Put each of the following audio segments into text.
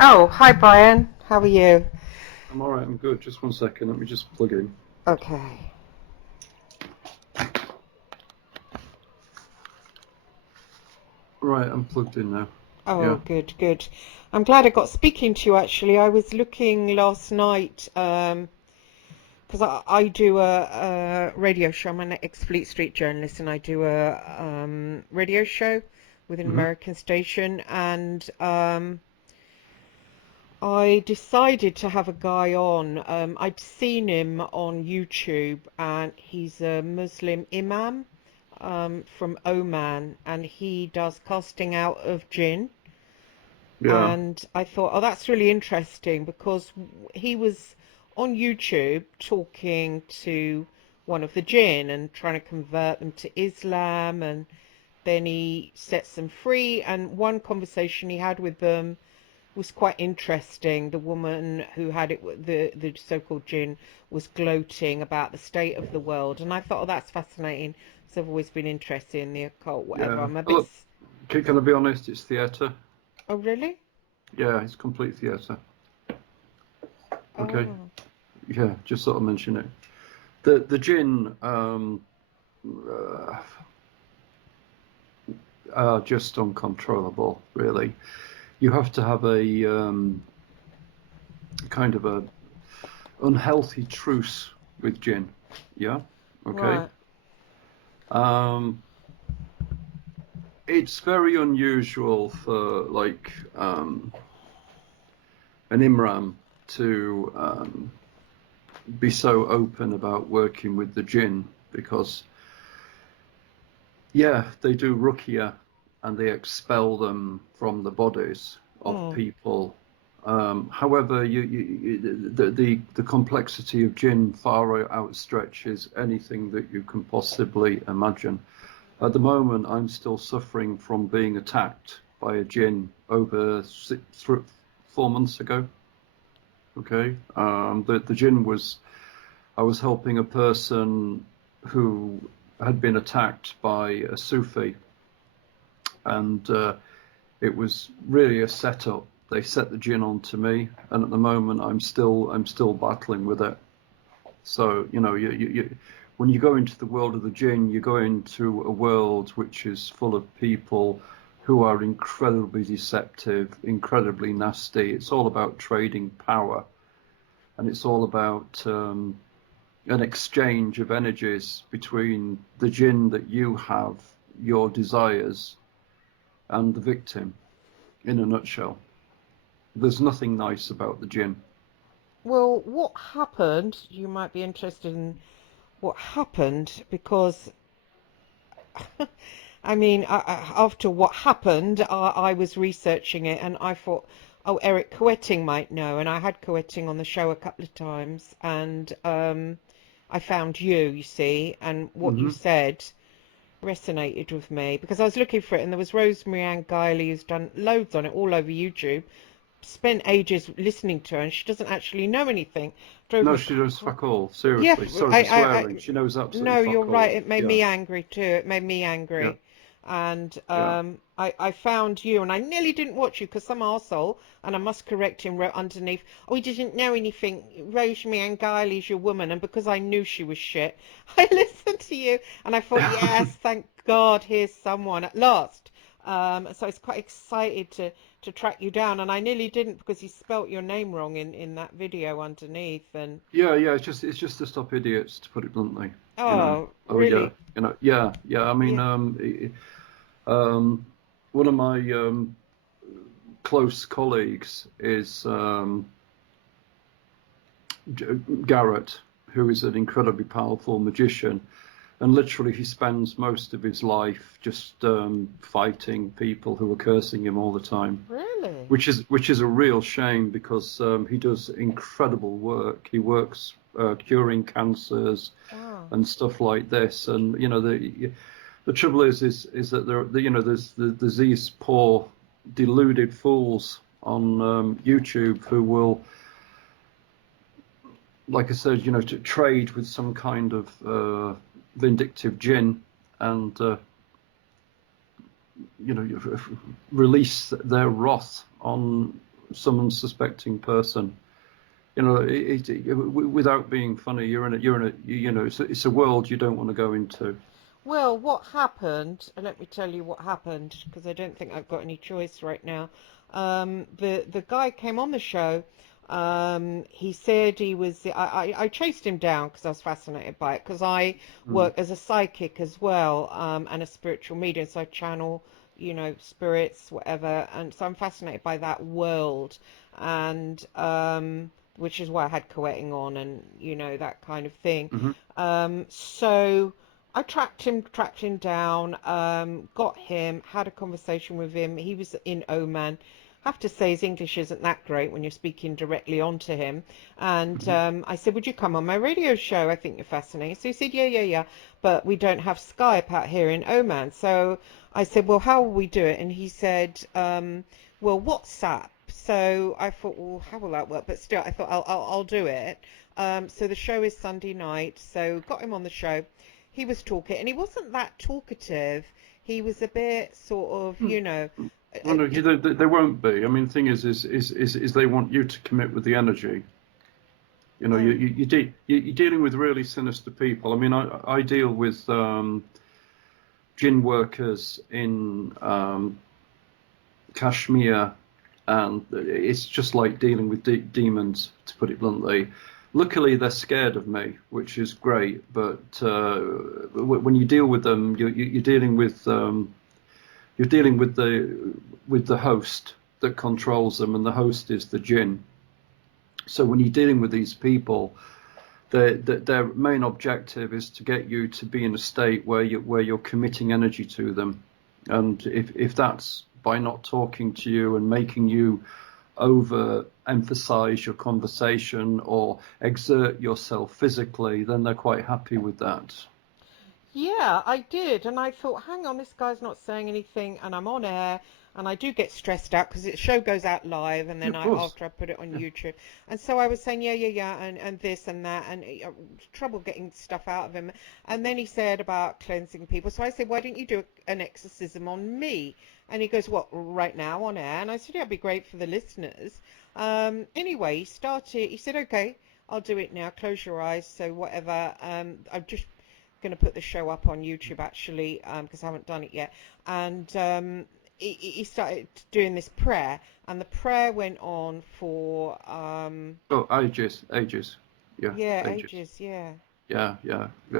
Oh, hi Brian. How are you? I'm all right. I'm good. Just one second. Let me just plug in. Okay. Right, I'm plugged in now. Oh, Yeah. good, good. I'm glad I got speaking to you actually. I was looking last night because I do a radio show. I'm an ex-Fleet Street journalist and I do a radio show with an Hmm. American station and I decided to have a guy on. I'd seen him on YouTube and he's a Muslim imam from Oman, and he does casting out of Jinn. Yeah. And I thought, oh, that's really interesting because he was on YouTube talking to one of the Jinn and trying to convert them to Islam, and then he sets them free. And one conversation he had with them was quite interesting. The woman who had it, the so-called Jinn, was gloating about the state of the world, and I thought, oh, that's fascinating. So I've always been interested in the occult, whatever. Yeah. I'm a Oh, bit. look, can I be honest? It's theatre. Oh, really? Yeah, it's complete theatre. Okay. Oh, Yeah, just sort of mention it. The gin uh, are just uncontrollable, really. You have to have a kind of a unhealthy truce with gin. Yeah. Okay. right. Um, it's very unusual for an Imram to be so open about working with the jinn because yeah, they do ruqya and they expel them from the bodies of Mm, people. However, the complexity of jinn far outstretches anything that you can possibly imagine. At the moment, I'm still suffering from being attacked by a jinn over 4 months ago. Okay, the jinn was I was helping a person who had been attacked by a Sufi, and it was really a setup. They set the jinn onto me, and at the moment, I'm still battling with it. So when you go into the world of the jinn, you go into a world which is full of people who are incredibly deceptive, incredibly nasty. It's all about trading power, and it's all about an exchange of energies between the jinn that you have, your desires, and the victim, in a nutshell. There's nothing nice about the jinn. well, what happened? You might be interested in what happened because I mean, after what happened, I was researching it and I thought, oh, Eric Coetting might know. And I had Coetting on the show a couple of times. And I found you see, and what you Hmm. said resonated with me because I was looking for it. And there was Rosemary Ann Guiley who's done loads on it all over YouTube. Spent ages listening to her, and she doesn't actually know anything. Drove No, me she knows crazy. fuck all. Yeah, Seriously. Sorry for I swearing. She knows absolutely no, you're fuck right. all. It made Yeah. me angry too. It made me Yeah. angry. And Yeah. I found you, and I nearly didn't watch you because some arsehole, and I must correct him, wrote underneath, oh, he didn't know anything. Rosemary and Guiley's your woman. And because I knew she was shit, I listened to you, and I thought, yes, thank God, here's someone at last. So I was quite excited to track you down, and I nearly didn't because you spelt your name wrong in that video underneath. And Yeah, yeah, it's just to stop idiots, to put it bluntly. You know. oh, Oh yeah, really? yeah, yeah. I mean, Yeah. one of my close colleagues is Garrett, who is an incredibly powerful magician, and literally he spends most of his life just fighting people who are cursing him all the time, Really? which is a real shame because he does incredible work. He works curing cancers Wow. and stuff like this, and the trouble is that there's these poor deluded fools on YouTube who will, like I said, to trade with some kind of vindictive jinn and you know release their wrath on some unsuspecting person. You know, without being funny, you know, it's a world you don't want to go into. Well, what happened, and let me tell you what happened, because I don't think I've got any choice right now. The guy came on the show. He said he was. I chased him down because I was fascinated by it. Because I Mm. work as a psychic as well, and a spiritual medium, so I channel, spirits, whatever. And so I'm fascinated by that world, and which is why I had Coetting on, and that kind of thing. Hmm. So. I tracked him down, got him, had a conversation with him. He was in Oman. Have to say his English isn't that great when you're speaking directly onto him. And Hmm. I said, would you come on my radio show? I think you're fascinating. So he said, yeah, yeah, yeah. But we don't have Skype out here in Oman. So I said, well, how will we do it? And he said, well, WhatsApp. So I thought, well, how will that work? But still, I thought I'll do it. So the show is Sunday night. So got him on the show. He was talking, and he wasn't that talkative. He was a bit sort of, Well, no, they won't be. I mean, the thing is they want you to commit with the energy. You know, oh, you're dealing with really sinister people. I mean, I deal with Jinn workers in Kashmir, and it's just like dealing with demons, to put it bluntly. Luckily, they're scared of me, which is great. But when you deal with them, you're dealing with the host that controls them, and the host is the Jinn. So when you're dealing with these people, their main objective is to get you to be in a state where you're committing energy to them, and if that's by not talking to you and making you overemphasize your conversation or exert yourself physically, then they're quite happy with that. yeah, I did. And I thought, hang on, this guy's not saying anything, and I'm on air. And I do get stressed out because the show goes out live, and Yeah, then of course. after I put it on Yeah. YouTube. And so I was saying, yeah, yeah, yeah, and this and that, and trouble getting stuff out of him. And then he said about cleansing people. So I said, why don't you do an exorcism on me? And he goes, what, right now on air? And I said, yeah, it'd be great for the listeners. Anyway, he said, okay, I'll do it now. Close your eyes. So whatever. I've just going to put the show up on YouTube actually because I haven't done it yet. And he started doing this prayer, and the prayer went on for Oh, ages. Yeah, yeah, ages. ages, yeah. Yeah.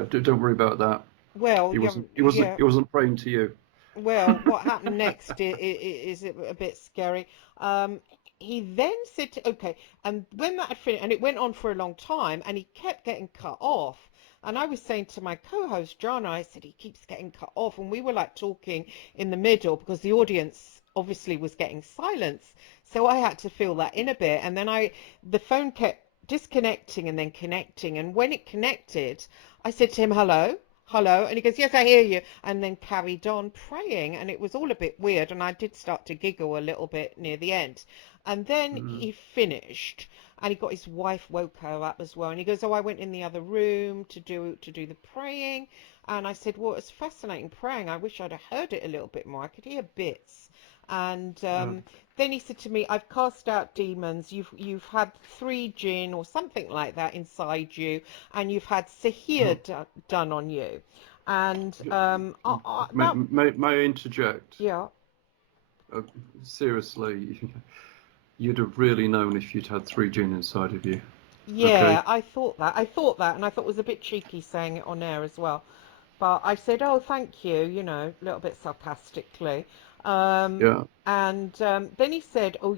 Don't worry about that. Well, He you wasn't. haven't, He wasn't. yeah. He wasn't praying to you. Well, what happened next is a bit scary. Um, he then said, okay, and when that had finished, and it went on for a long time, and he kept getting cut off. And I was saying to my co-host John, I said he keeps getting cut off, and we were like talking in the middle because the audience obviously was getting silence. So I had to fill that in a bit, and then the phone kept disconnecting and then connecting, and when it connected, I said to him, hello. Hello, and he goes, yes, I hear you, and then carried on praying, and it was all a bit weird, and I did start to giggle a little bit near the end. And then Mm. he finished, and he got his wife woke her up as well, and he goes, oh, I went in the other room to do the praying, and I said, well, it's fascinating praying. I wish I'd have heard it a little bit more. I could hear bits. And Yeah. then he said to me, I've cast out demons. You've had 3 Jinn or something like that inside you, and you've had Oh. Sahir done on you. And that, May I interject? yeah, Uh, Seriously, you'd have really known if you'd had 3 Jinn inside of you. Okay. yeah, I thought that, and I thought it was a bit cheeky saying it on air as well. But I said, oh, thank you, a little bit sarcastically. Um, Yeah. and then he said, oh,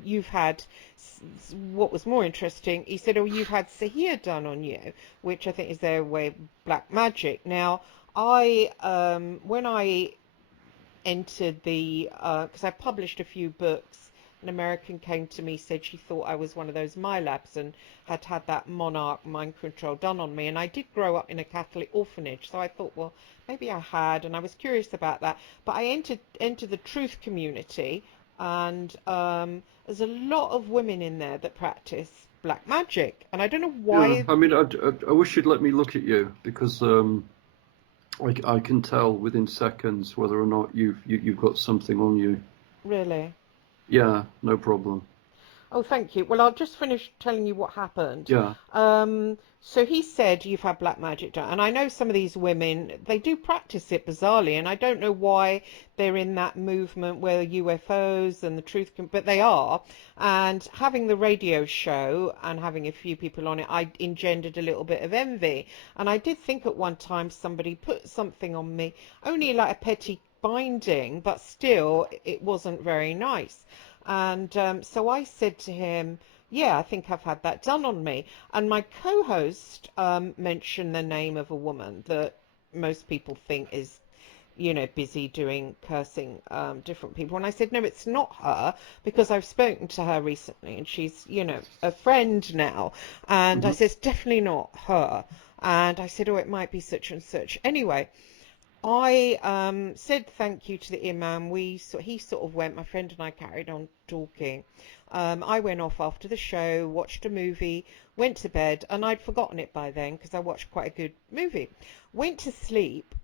what was more interesting, he said, oh, you've had Sahir done on you, which I think is their way of black magic. Now, when I entered because I published a few books. An American came to me, said she thought I was one of those MyLabs and had that monarch mind control done on me. And I did grow up in a Catholic orphanage, so I thought, well, maybe I had, and I was curious about that. But I entered the truth community, and there's a lot of women in there that practice black magic, and I don't know Yeah. why. I mean, I wish you'd let me look at you because I can tell within seconds whether or not you've got something on you. Really. Yeah, no problem. Oh, thank you. Well, I'll just finish telling you what happened. Yeah. So he said you've had black magic done, and I know some of these women, they do practice it bizarrely, and I don't know why they're in that movement where UFOs and the truth can, but they are. And having the radio show and having a few people on it, I engendered a little bit of envy. And I did think at one time somebody put something on me, only like a petty binding, but still it wasn't very nice. And so I said to him, yeah, I think I've had that done on me. And my co-host mentioned the name of a woman that most people think is, you know, busy doing cursing different people. And I said, no, it's not her, because I've spoken to her recently and she's, you know, a friend now. And I Hmm. said, it's definitely not her. And I said, oh, it might be such and such. Anyway, I said thank you to the imam. He sort of went. My friend and I carried on talking. I went off after the show, watched a movie, went to bed, and I'd forgotten it by then because I watched quite a good movie. Went to sleep.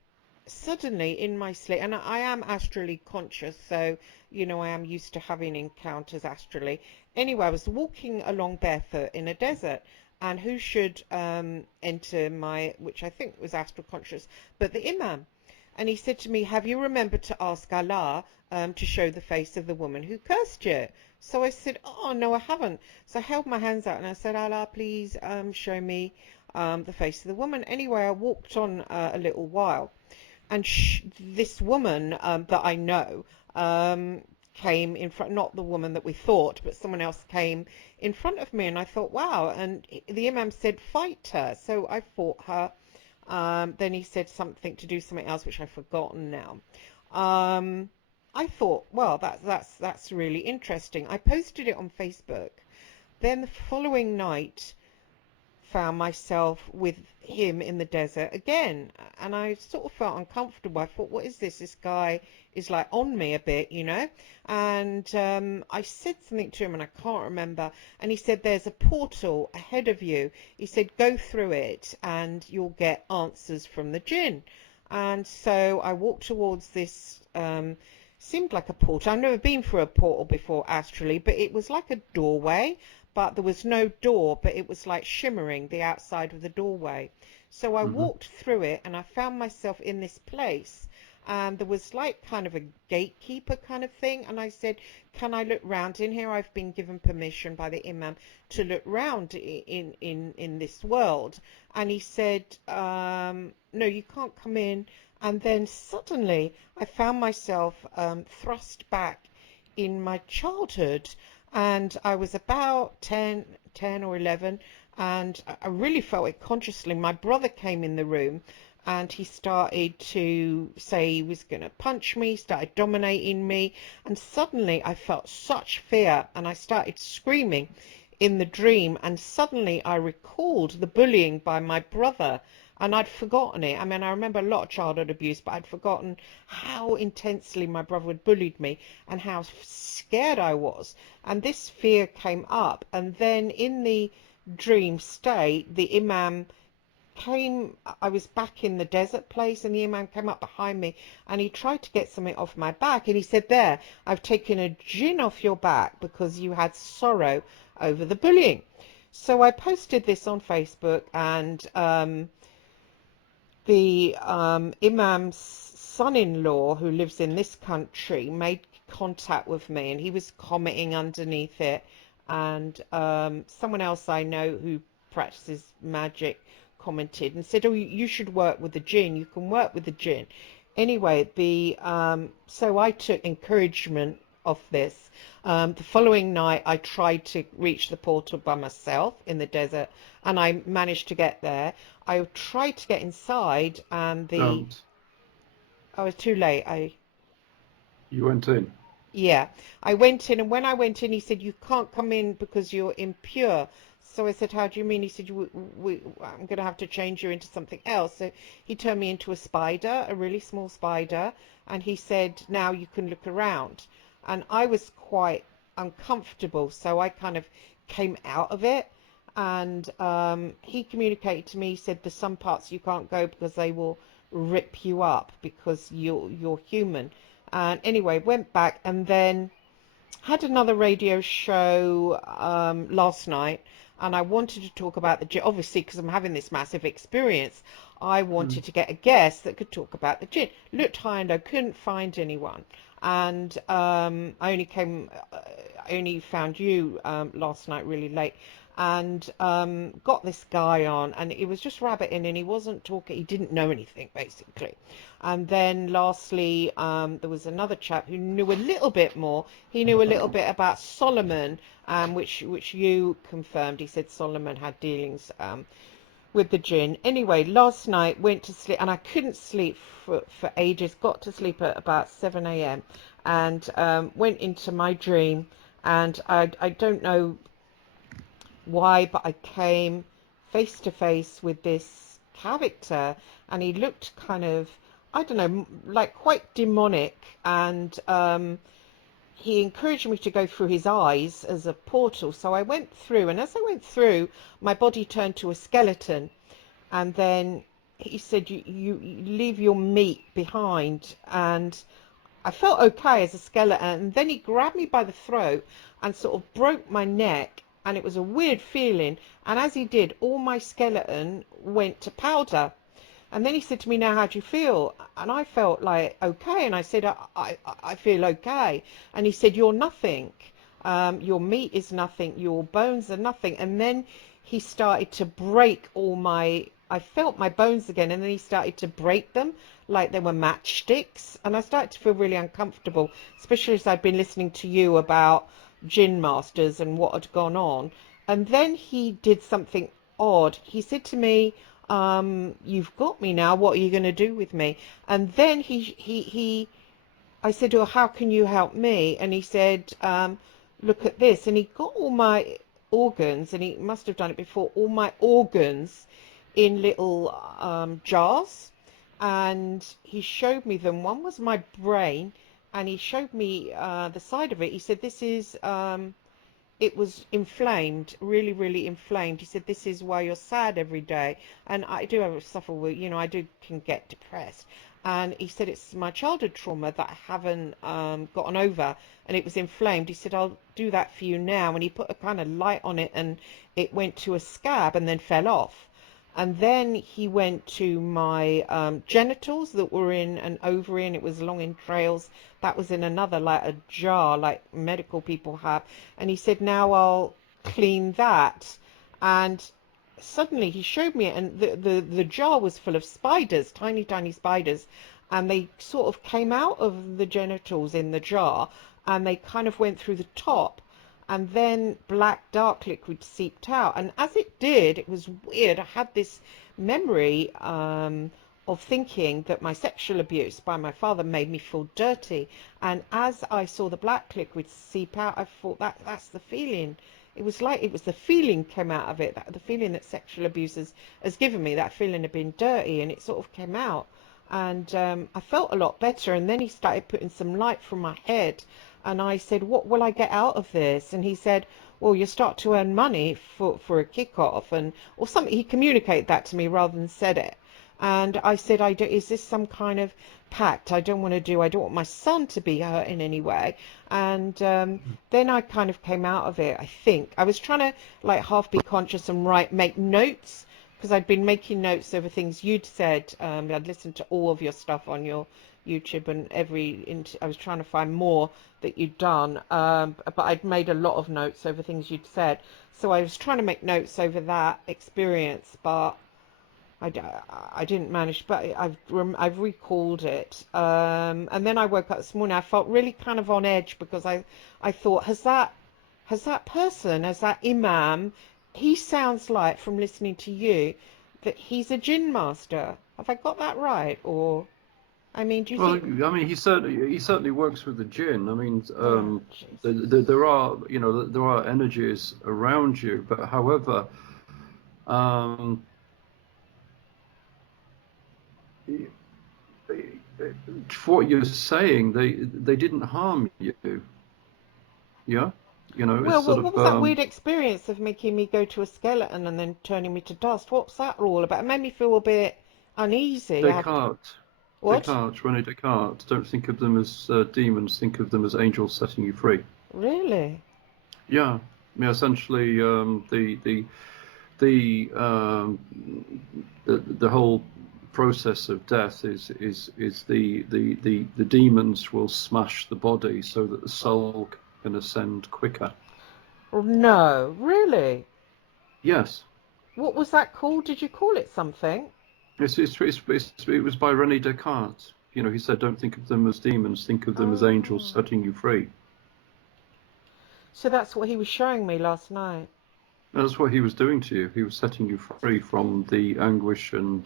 Suddenly, in my sleep, and I am astrally conscious, so you know I am used to having encounters astrally. Anyway, I was walking along barefoot in a desert, and who should enter my, which I think was astral conscious, but the imam. And he said to me, have you remembered to ask Allah to show the face of the woman who cursed you? So I said, oh, no, I haven't. So I held my hands out and I said, Allah, please show me the face of the woman. Anyway, I walked on a little while. And this woman that I know came in front, not the woman that we thought, but someone else came in front of me. And I thought, wow. And the imam said, fight her. So I fought her. Then he said something to do something else, which I've forgotten now. I thought, well, that's really interesting. I posted it on Facebook. Then the following night, found myself with him in the desert again, and I sort of felt uncomfortable. I thought, what is this? This guy is like on me a bit, you know. And I said something to him and I can't remember, and he said there's a portal ahead of you. He said go through it and you'll get answers from the Jinn. And so I walked towards this seemed like a portal. I've never been through a portal before astrally, but it was like a doorway, but there was no door, but it was like shimmering the outside of the doorway. So I Hmm. walked through it and I found myself in this place, and there was like kind of a gatekeeper kind of thing, and I said, can I look round in here? I've been given permission by the imam to look round in this world. And he said, no, you can't come in. And then suddenly I found myself thrust back in my childhood, and I was about 10 or 11, and I really felt it consciously. My brother came in the room and he started to say he was going to punch me, started dominating me, and suddenly I felt such fear and I started screaming in the dream, and suddenly I recalled the bullying by my brother, and I'd forgotten it. I mean, I remember a lot of childhood abuse, but I'd forgotten how intensely my brother had bullied me and how scared I was. And this fear came up, and then in the dream state, the imam came. I was back in the desert place, and the imam came up behind me and he tried to get something off my back, and he said, there, I've taken a Jinn off your back because you had sorrow over the bullying. So I posted this on Facebook, and the imam's son-in-law, who lives in this country, made contact with me, and he was commenting underneath it. And someone else I know who practices magic commented and said, oh, you should work with the Jinn. You can work with the Jinn. Anyway, so I took encouragement of this. The following night, I tried to reach the portal by myself in the desert, and I managed to get there. I tried to get inside, and Don't. I was too late. You went in. Yeah, I went in, and when I went in, he said, you can't come in because you're impure. So I said, how do you mean? He said, I'm going to have to change you into something else. So he turned me into a spider, a really small spider, and he said, now you can look around. And I was quite uncomfortable, so I kind of came out of it. And he communicated to me, he said, there's some parts you can't go because they will rip you up because you're human. And anyway, went back, and then had another radio show last night, and I wanted to talk about the Jinn. Obviously, because I'm having this massive experience, I Mm. wanted to get a guest that could talk about the Jinn. Looked high and I couldn't find anyone, and I only found you last night really late, and got this guy on, and he was just rabbiting, and he wasn't talking. He didn't know anything basically. And then lastly, there was another chap who knew a little bit more. He knew a little bit about Solomon, which you confirmed. He said Solomon had dealings with the Jinn. Anyway, last night went to sleep, and I couldn't sleep for ages. Got to sleep at about 7 a.m. and went into my dream, and I don't know why, but I came face to face with this character, and he looked kind of, I don't know, like quite demonic, and he encouraged me to go through his eyes as a portal. So I went through, and as I went through, my body turned to a skeleton, and then he said, you leave your meat behind, and I felt okay as a skeleton, and then he grabbed me by the throat and sort of broke my neck, and it was a weird feeling. And as he did, all my skeleton went to powder. And then he said to me, "Now, how do you feel?" And I felt like okay, and I said, I feel okay." And he said, "You're nothing. Your meat is nothing. Your bones are nothing." And then he started to break all my. I felt my bones again, and then he started to break them like they were matchsticks, and I started to feel really uncomfortable, especially as I'd been listening to you about Jinn masters and what had gone on. And then he did something odd. He said to me, "You've got me now. What are you going to do with me?" And then I said, "Well, how can you help me?" And he said, "Look at this." And he got all my organs, and he must have done it before, all my organs in little jars. And he showed me them. One was my brain, and he showed me the side of it. He said, "This is it was inflamed, really, really inflamed." He said, "This is why you're sad every day." And I do have suffer with, I do can get depressed. And he said, "It's my childhood trauma that I haven't gotten over, and it was inflamed." He said, "I'll do that for you now." And he put a kind of light on it, and it went to a scab and then fell off. And then he went to my genitals that were in an ovary, and it was long entrails. That was in another, like a jar, like medical people have. And he said, "Now I'll clean that." And suddenly he showed me it, and the jar was full of spiders, tiny, tiny spiders. And they sort of came out of the genitals in the jar, and they kind of went through the top, and then black dark liquid seeped out. And as it did, it was weird. I had this memory of thinking that my sexual abuse by my father made me feel dirty. And as I saw the black liquid seep out, I thought that's the feeling. It was like it was the feeling came out of it, the feeling that sexual abuse has given me, that feeling of being dirty, and it sort of came out. And I felt a lot better. And then he started putting some light from my head, and I said, "What will I get out of this?" And he said, "Well, you start to earn money for a kick-off," and or something. He communicated that to me rather than said it. And I said, "Is this some kind of pact? I don't want my son to be hurt in any way." And then I kind of came out of it. I think I was trying to like half be conscious and make notes, because I'd been making notes over things you'd said. I'd listened to all of your stuff on your YouTube, and I was trying to find more that you'd done, but I'd made a lot of notes over things you'd said. So I was trying to make notes over that experience, but I didn't manage. But I've recalled it, and then I woke up this morning. I felt really kind of on edge, because I thought, has that person, has that imam, he sounds like, from listening to you, that he's a Jinn master. Have I got that right? Or, I mean, do you Well, think? I mean, he certainly works with the Jinn. I mean, Oh, Jesus. there are there are energies around you, but however, um, for what you're saying, they didn't harm you. Yeah, it's Well, sort what of was that weird experience of making me go to a skeleton and then turning me to dust? What's that all about? It made me feel a bit uneasy. I have to. Descartes. What? Descartes, Rene Descartes. Don't think of them as demons. Think of them as angels setting you free. Really? Yeah, yeah. Essentially, the the whole process of death is the demons will smash the body so that the soul can ascend quicker. No, really? Yes, What was that called? Did you call it something? it was by René Descartes. You know, he said, "Don't think of them as demons. Think of them as angels Oh, setting you free." so that's what he was showing me last night. That's what he was doing to you. He was setting you free from the anguish and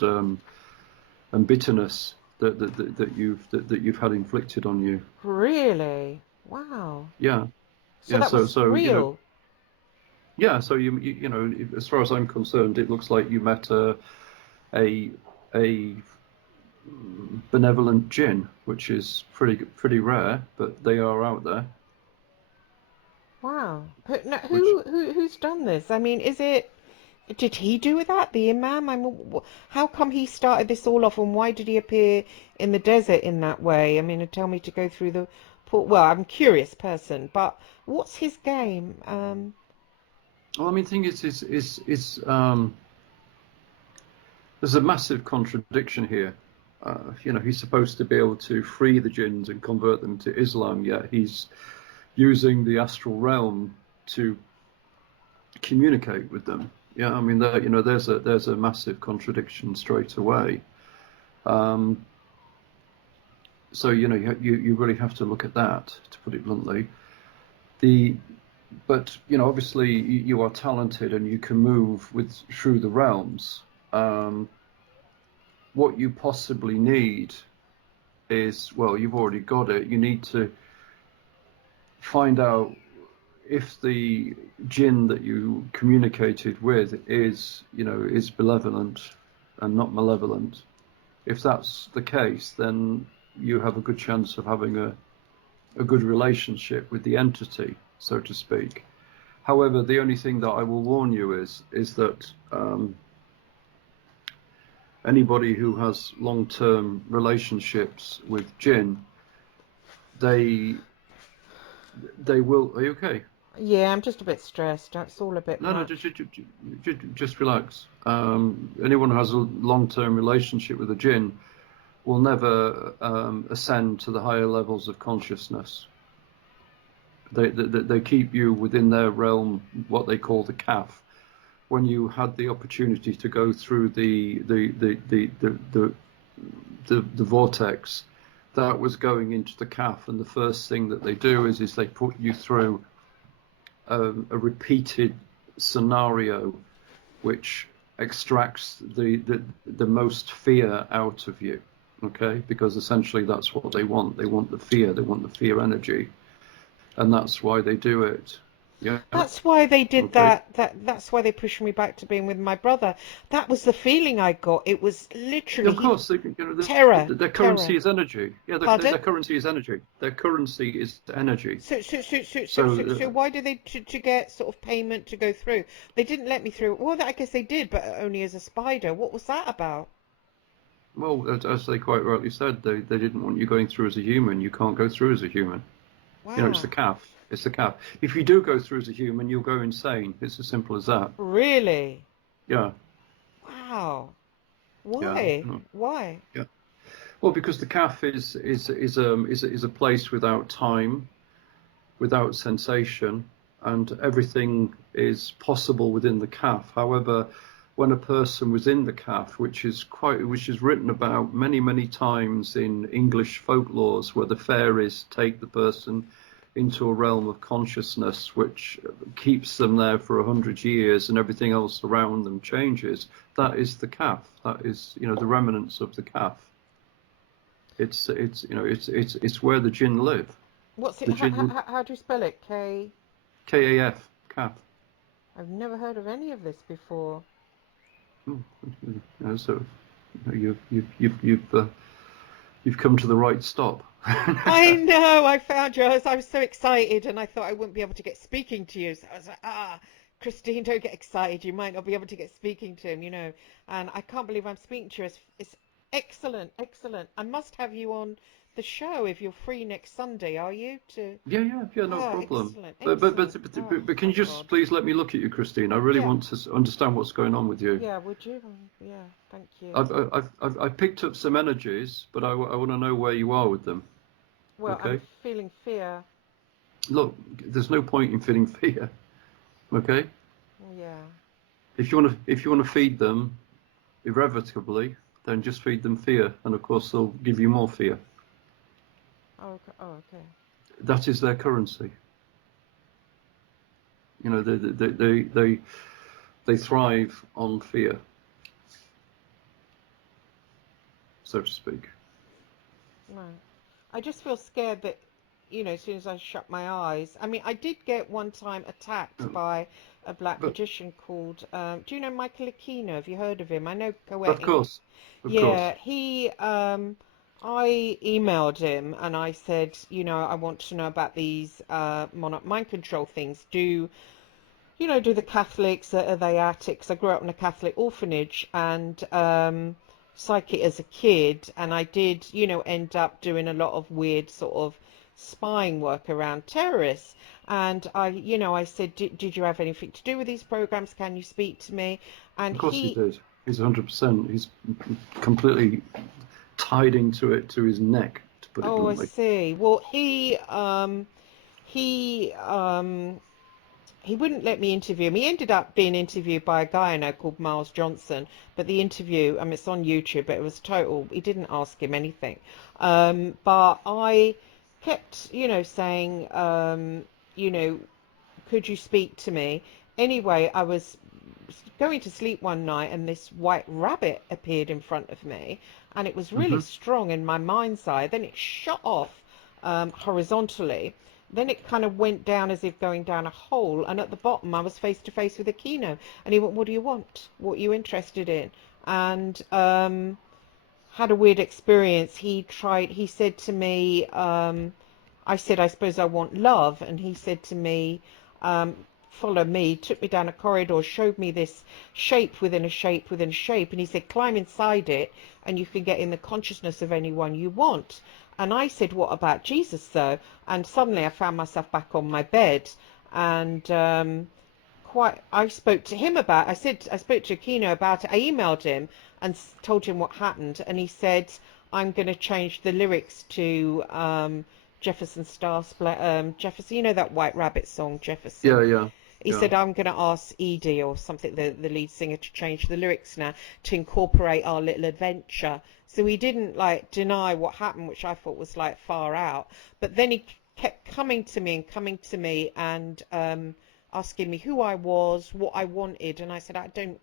bitterness that you've had inflicted on you. Really? Wow. Yeah, So yeah. that So was so you know, real. yeah. So you know, as far as I'm concerned, it looks like you met a a benevolent Jinn, which is pretty rare, but they are out there. Wow. But now, Which who's done this? I mean, is it? Did he do that, the imam? I mean, how come he started this all off, and why did he appear in the desert in that way? I mean, and tell me to go through the port. Well, I'm a curious person, but what's his game? well, I mean, the thing is there's a massive contradiction here. You know, he's supposed to be able to free the jinns and convert them to Islam, yet he's using the astral realm to communicate with them. Yeah, I mean, you know, there's a massive contradiction straight away. Um, so you know, you really have to look at that, to put it bluntly. The but you know, obviously, you are talented and you can move with through the realms. Um, what you possibly need is, well, you've already got it. You need to find out if the Jinn that you communicated with is, you know, is benevolent and not malevolent. If that's the case, then you have a good chance of having a good relationship with the entity, so to speak. However, the only thing that I will warn you is that anybody who has long-term relationships with Jinn, they they will. Are you okay? Yeah, I'm just a bit stressed. It's all a bit No, no, much. just relax. Anyone who has a long-term relationship with a Jinn will never ascend to the higher levels of consciousness. They keep you within their realm, what they call the kaf. When you had the opportunity to go through the vortex, that was going into the kaf, and the first thing that they do is they put you through a repeated scenario which extracts the most fear out of you. Okay, because essentially that's what they want. They want the fear. They want the fear energy, and that's why they do it. Yeah. That's why they did Okay. that. That's why they pushed me back to being with my brother. That was the feeling I got. It was literally Of he course, you know, terror, their terror. currency is energy. Yeah, their Pardon? currency is energy. Their currency is energy. So So, why did they to get sort of payment to go through? They didn't let me through. Well, I guess they did, but only as a spider. What was that about? well, as they quite rightly said, they didn't want you going through as a human. You can't go through as a human. You know, it's the Wow. calf. It's the calf. If you do go through as a human, you'll go insane. It's as simple as that. Really? Yeah, Wow. yeah, Why? Why? yeah. Well, because the calf is a place without time, without sensation, and everything is possible within the calf. However, when a person was in the calf, which is written about many times in English folklores, where the fairies take the person into a realm of consciousness which keeps them there for 100 years and everything else around them changes. That is the calf. That is, you know, the remnants of the calf. It's you know it's where the jinn live. What's it? The jinn How do you spell it? K. KAF calf. I've never heard of any of this before. So you've come to the right stop. I know, I found you. I was so excited and I thought I wouldn't be able to get speaking to you. So I was like, Christine, don't get excited. You might not be able to get speaking to him. And I can't believe I'm speaking to you. It's Excellent, excellent. I must have you on the show if you're free next Sunday, are you? To Yeah, no Oh, problem. excellent, But but but excellent. but, Oh, but, but can you thank just God. please let me look at you, Christine? I really Yeah, want to understand what's going on with you. yeah, would you? Yeah, thank you. I've picked up some energies, but I want to know where you are with them. Well, I'm Okay? feeling fear. Look, there's no point in feeling fear. Okay? Yeah. If you want to feed them irrevocably, then just feed them fear, and of course they'll give you more fear. Oh, okay. Oh, okay. That is their currency. You know, they thrive on fear, so to speak. Right. I just feel scared that, as soon as I shut my eyes. I mean, I did get one time attacked Um, by a black but magician called, do you know Michael Aquino? Have you heard of him? I know of poetic. course, of course. Yeah, I emailed him and I said, I want to know about these monarch mind control things. Do the Catholics, are they at it? 'Cause I grew up in a Catholic orphanage and psychic as a kid, and I did, end up doing a lot of weird sort of spying work around terrorists. And I said, did you have anything to do with these programs? Can you speak to me? And Of course he he, did. He's 100%. He's completely tied into it to his neck, to put it oh, I bluntly. see. Well, he wouldn't let me interview him. He ended up being interviewed by a guy I know called Miles Johnson, but the interview, I mean, it's on YouTube, but it was total. He didn't ask him anything. But I kept, saying, could you speak to me? Anyway, I was going to sleep one night and this white rabbit appeared in front of me, and it was really Hmm. strong in my mind's eye. Then it shot off horizontally. Then it kind of went down as if going down a hole, and at the bottom I was face to face with Aquino, and he went, "What do you want? What are you interested in?" And had a weird experience. He said to me, I said, "I suppose I want love," and he said to me, "Follow me," took me down a corridor, showed me this shape within a shape within a shape, and he said, "Climb inside it and you can get in the consciousness of anyone you want." And I said, "What about Jesus though?" And suddenly I found myself back on my bed, and I spoke to him about. I spoke to Aquino about it. I emailed him and told him what happened, and he said, "I'm going to change the lyrics to Jefferson Jefferson. You know that White Rabbit song, Jefferson." Yeah, He yeah. said, "I'm going to ask Edie or something, the lead singer, to change the lyrics now to incorporate our little adventure." So he didn't like deny what happened, which I thought was like far out. But then he kept coming to me and coming to me and asking me who I was, what I wanted, and I said, "I don't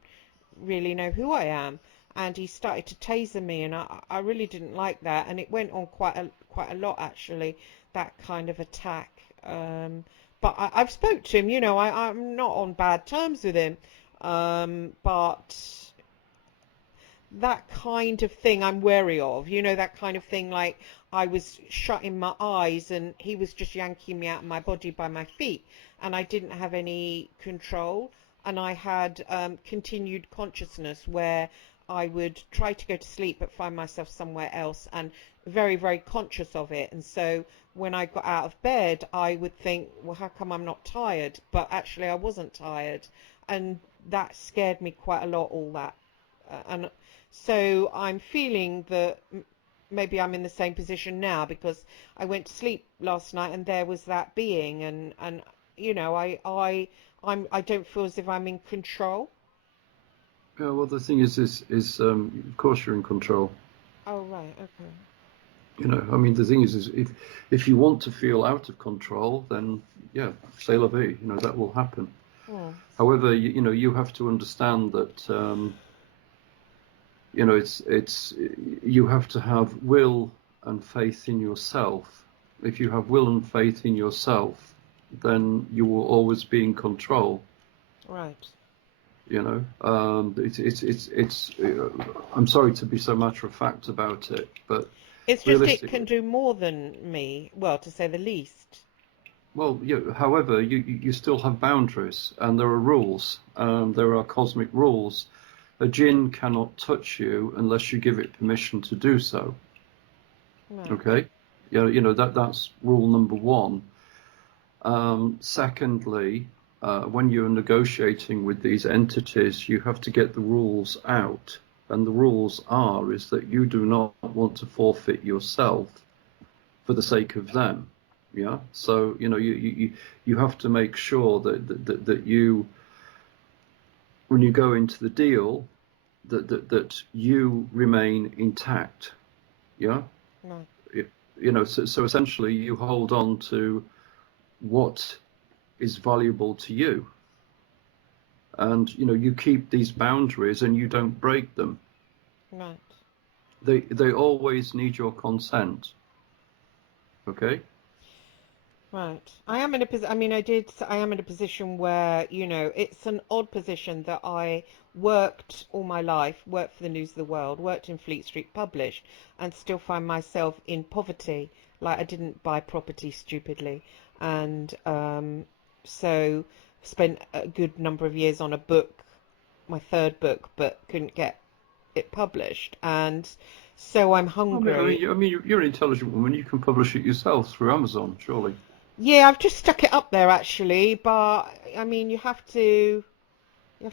really know who I am." And he started to taser me, and I really didn't like that, and it went on quite a lot actually, that kind of attack. But I've spoke to him, I'm not on bad terms with him, but that kind of thing I'm wary of. That kind of thing, like I was shutting my eyes and he was just yanking me out of my body by my feet, and I didn't have any control. And I had continued consciousness where I would try to go to sleep but find myself somewhere else and very, very conscious of it. And so when I got out of bed, I would think, well, how come I'm not tired? But actually, I wasn't tired. And that scared me quite a lot, all that. And so I'm feeling that maybe I'm in the same position now because I went to sleep last night and there was that being, and I don't feel as if I'm in control. Yeah, well, the thing is, of course you're in control. Oh, right, okay. You know, I mean, the thing is if you want to feel out of control, then yeah, c'est la vie. You know, that will happen. Hmm. However, you know, you have to understand that you know it's you have to have will and faith in yourself. If you have will and faith in yourself, then you will always be in control. Right. You know, I'm sorry to be so matter of fact about it, but It's just it can realistically, do more than me, well, to say the least. well, however, you still have boundaries and there are rules. There are cosmic rules. A Jinn cannot touch you unless you give it permission to do so. Right. Okay, that's rule number one. Secondly, when you're negotiating with these entities, you have to get the rules out, and the rules is that you do not want to forfeit yourself for the sake of them. Yeah, so you have to make sure that you, when you go into the deal, that you remain intact. Yeah. Right. So essentially you hold on to what is valuable to you, and you keep these boundaries and you don't break them. Right. They always need your consent. Okay. Right. I am in a position, I mean, I am in a position where, it's an odd position that I worked all my life, worked for the News of the World, worked in Fleet Street, published, and still find myself in poverty. Like, I didn't buy property stupidly. And so spent a good number of years on a book, my third book, but couldn't get it published. And so I'm hungry. You're an intelligent woman. You can publish it yourself through Amazon, surely. Yeah, I've just stuck it up there actually, but I mean, you have to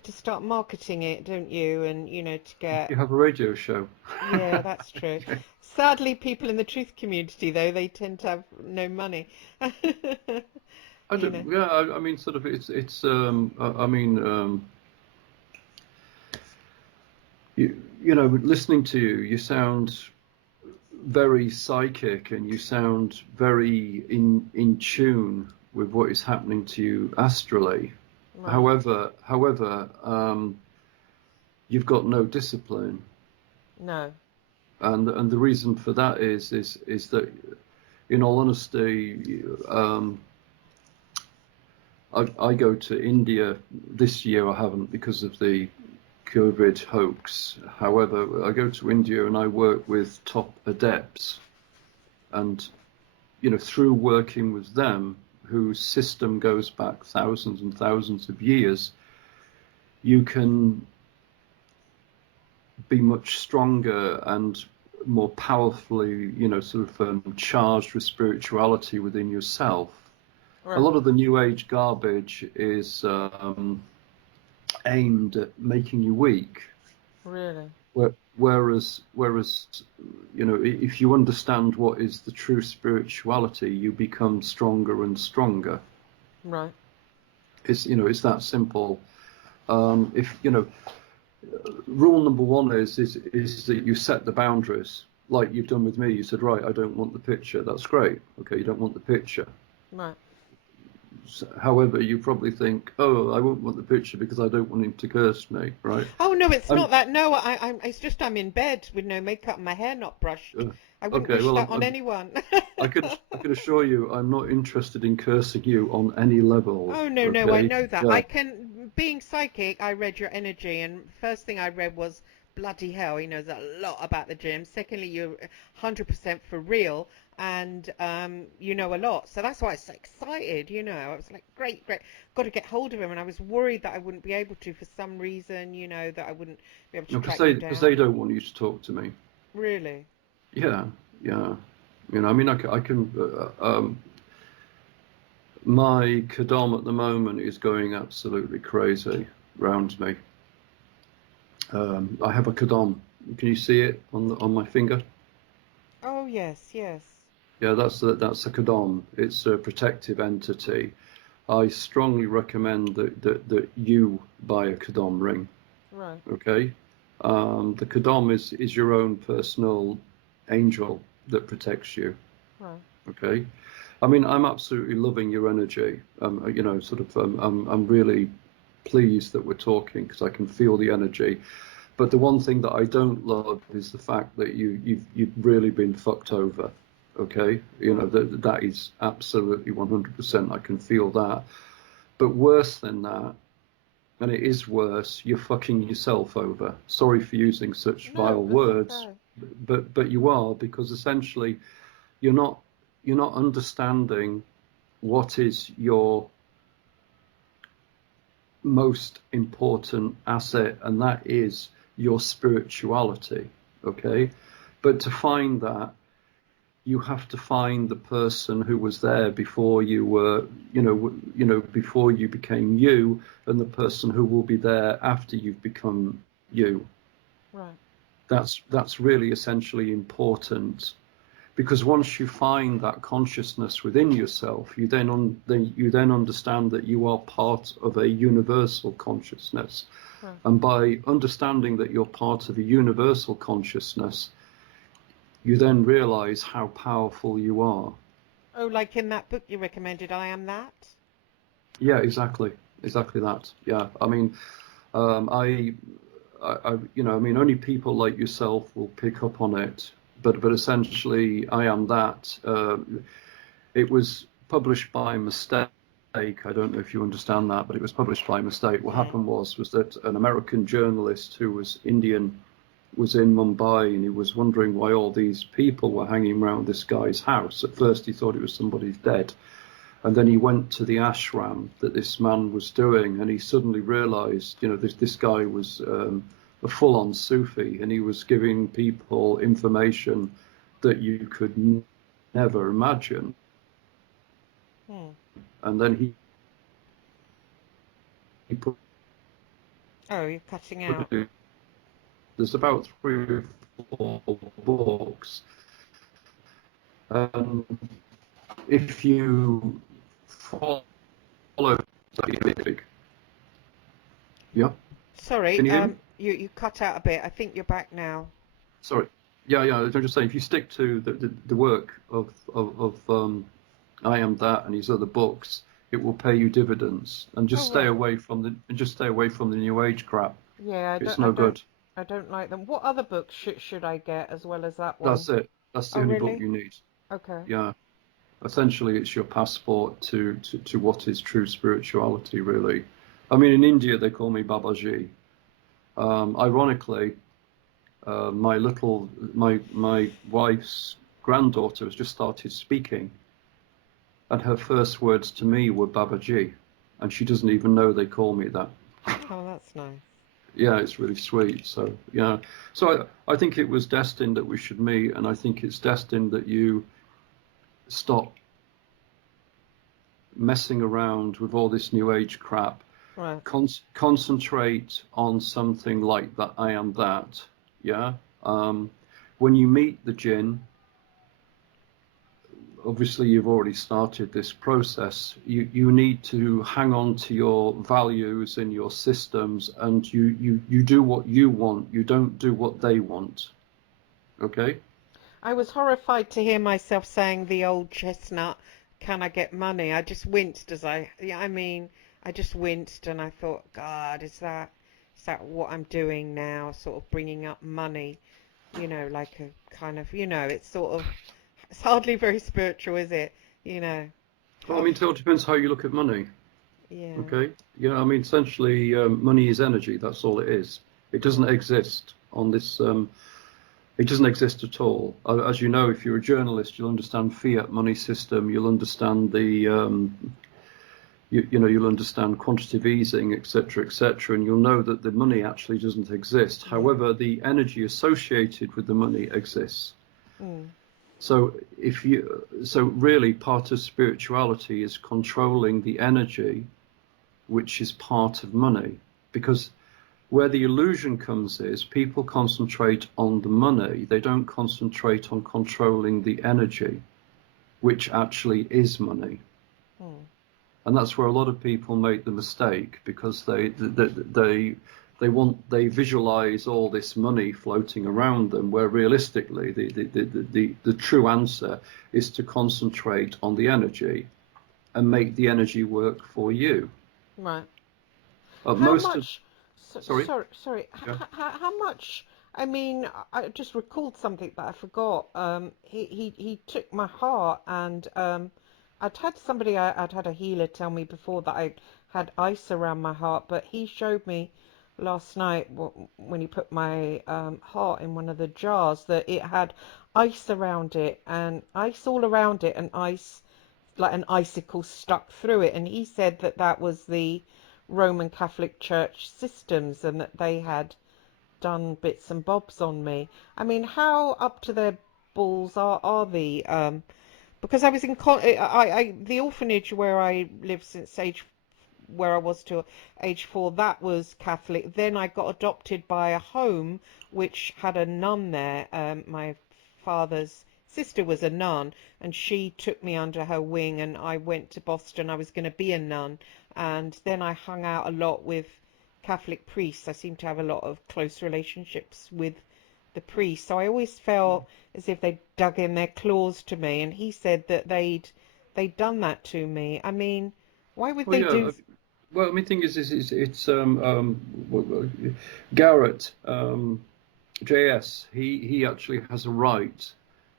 start marketing it, don't you? And to get, You have a radio show. yeah, that's true. Sadly, people in the truth community, though, they tend to have no money. I You don't. know. Yeah, I mean, sort of. It's. I mean, listening to you, you sound very psychic, and you sound very in tune with what is happening to you astrally. Right. However, you've got no discipline, No. and the reason for that is that, in all honesty, I go to India this year. I haven't because of the COVID hoax. However, I go to India and I work with top adepts, and through working with them, whose system goes back thousands and thousands of years, you can be much stronger and more powerfully, charged with spirituality within yourself. A Right. lot of the New Age garbage is aimed at making you weak. Really. Whereas, if you understand what is the true spirituality, you become stronger and stronger. Right. It's that simple. If rule number one is that you set the boundaries, like you've done with me. You said, right, I don't want the picture. That's great. Okay, you don't want the picture. Right. However, you probably think, oh, I won't want the picture because I don't want him to curse me, right? Oh no, it's And not that. No, it's just I'm in bed with no makeup, and my hair not brushed. I wouldn't okay, wish well, that on anyone. I could assure you, I'm not interested in cursing you on any level. Oh no, no, I Okay, know that. yeah, Being psychic, I read your energy, and first thing I read was bloody hell. He knows a lot about the gym. Secondly, you're 100% for real, and you know a lot. So that's why I was so excited. I was like, great, great, got to get hold of him, and I was worried that I wouldn't be able to for some reason. That I wouldn't be able to because track you they down. don't want you to talk to me. Really? Yeah, yeah. I mean, I can. My Kadam at the moment is going absolutely crazy round me. I have a Kadam. Can you see it on my finger? Oh yes, yes. Yeah, that's a Kadam. It's a protective entity. I strongly recommend that you buy a Kadam ring. Right, Okay, the Kadam is your own personal angel that protects you. right. Okay, I mean, I'm absolutely loving your energy. I'm really pleased that we're talking because I can feel the energy. But the one thing that I don't love is the fact that you've really been fucked over. Okay, Right. that is absolutely 100%. I can feel that. But worse than that, and it is worse, you're fucking yourself over. Sorry for using such No, vile that's words, okay. but you are, because essentially you're not understanding what is your most important asset, and that is your spirituality. Okay, but to find that, you have to find the person who was there before you were, before you became you, and the person who will be there after you've become you. Right. That's really essentially important, because once you find that consciousness within yourself, you then understand that you are part of a universal consciousness. Right. And by understanding that you're part of a universal consciousness, you then realize how powerful you are. Oh, like in that book you recommended, I Am That? Yeah, exactly that. Yeah, I mean, I mean, only people like yourself will pick up on it. But essentially, I Am That. It was published by mistake. I don't know if you understand that, but it was published by mistake. What happened was that an American journalist who was Indian was in Mumbai, and he was wondering why all these people were hanging around this guy's house. At first, he thought it was somebody's dead. And then he went to the ashram that this man was doing, and he suddenly realized, this guy was a full-on Sufi, and he was giving people information that you could never imagine. Hmm. And then he put Oh, you're cutting out. it, there's about 3 or 4 books. And if you follow, yeah, Sorry, can you hear me? you cut out a bit. I think you're back now. Sorry. Yeah. I'm just saying, if you stick to the work of I Am That and his other books, it will pay you dividends. And Oh, right. just stay away from the New Age crap. Yeah, It's no good. I don't like them. What other books should I get as well as that one? That's it. That's the Oh, only book really? you need. Okay. Yeah. Essentially, it's your passport to what is true spirituality, really. I mean, in India, they call me Babaji. Ironically, my wife's granddaughter has just started speaking, and her first words to me were Babaji, and she doesn't even know they call me that. Oh, that's nice. Yeah, it's really sweet. So yeah, so I think it was destined that we should meet, and I think it's destined that you stop messing around with all this new age crap. Right. Concentrate on something like that. I Am That. Yeah. Um, when you meet the Jinn, obviously you've already started this process. You need to hang on to your values and your systems, and you do what you want. You don't do what they want. Okay? I was horrified to hear myself saying the old chestnut, can I get money? I just winced yeah, I mean, I just winced and I thought, God, is that what I'm doing now? Sort of bringing up money, like a kind of, it's sort of, it's hardly very spiritual, is it? You know, Well, I how, mean, it all depends how you look at money. yeah. Okay? Yeah, I mean, essentially, money is energy. That's all it is. It doesn't Mm. exist on this. It doesn't exist at all. As you know, if you're a journalist, you'll understand fiat money system. You'll understand you'll understand quantitative easing, etc., and you'll know that the money actually doesn't exist. Yeah. However, the energy associated with the money exists. Mm. So so really, part of spirituality is controlling the energy, which is part of money, because where the illusion comes is people concentrate on the money, they don't concentrate on controlling the energy, which actually is money. Mm. And that's where a lot of people make the mistake, because they visualize all this money floating around them, where realistically the true answer is to concentrate on the energy and make the energy work for you. Right. How Most of much? Sorry. Sorry. Yeah. How much? I mean, I just recalled something that I forgot. He took my heart, and I'd had somebody, I'd had a healer tell me before that I had ice around my heart, but he showed me last night when he put my heart in one of the jars that it had ice around it, and ice all around it, and ice like an icicle stuck through it, and he said that that was the Roman Catholic Church systems and that they had done bits and bobs on me. I mean, how up to their balls are the because I was in the orphanage where I lived since age where I was to age 4, that was Catholic. Then I got adopted by a home which had a nun there. My father's sister was a nun, and she took me under her wing, and I went to Boston. I was going to be a nun, and then I hung out a lot with Catholic priests. I seem to have a lot of close relationships with the priests, so I always felt as if they dug in their claws to me. And he said that they'd done that to me. I mean, why would Well, they yeah. do? Well, I mean, thing is it's Garrett JS. He actually has a right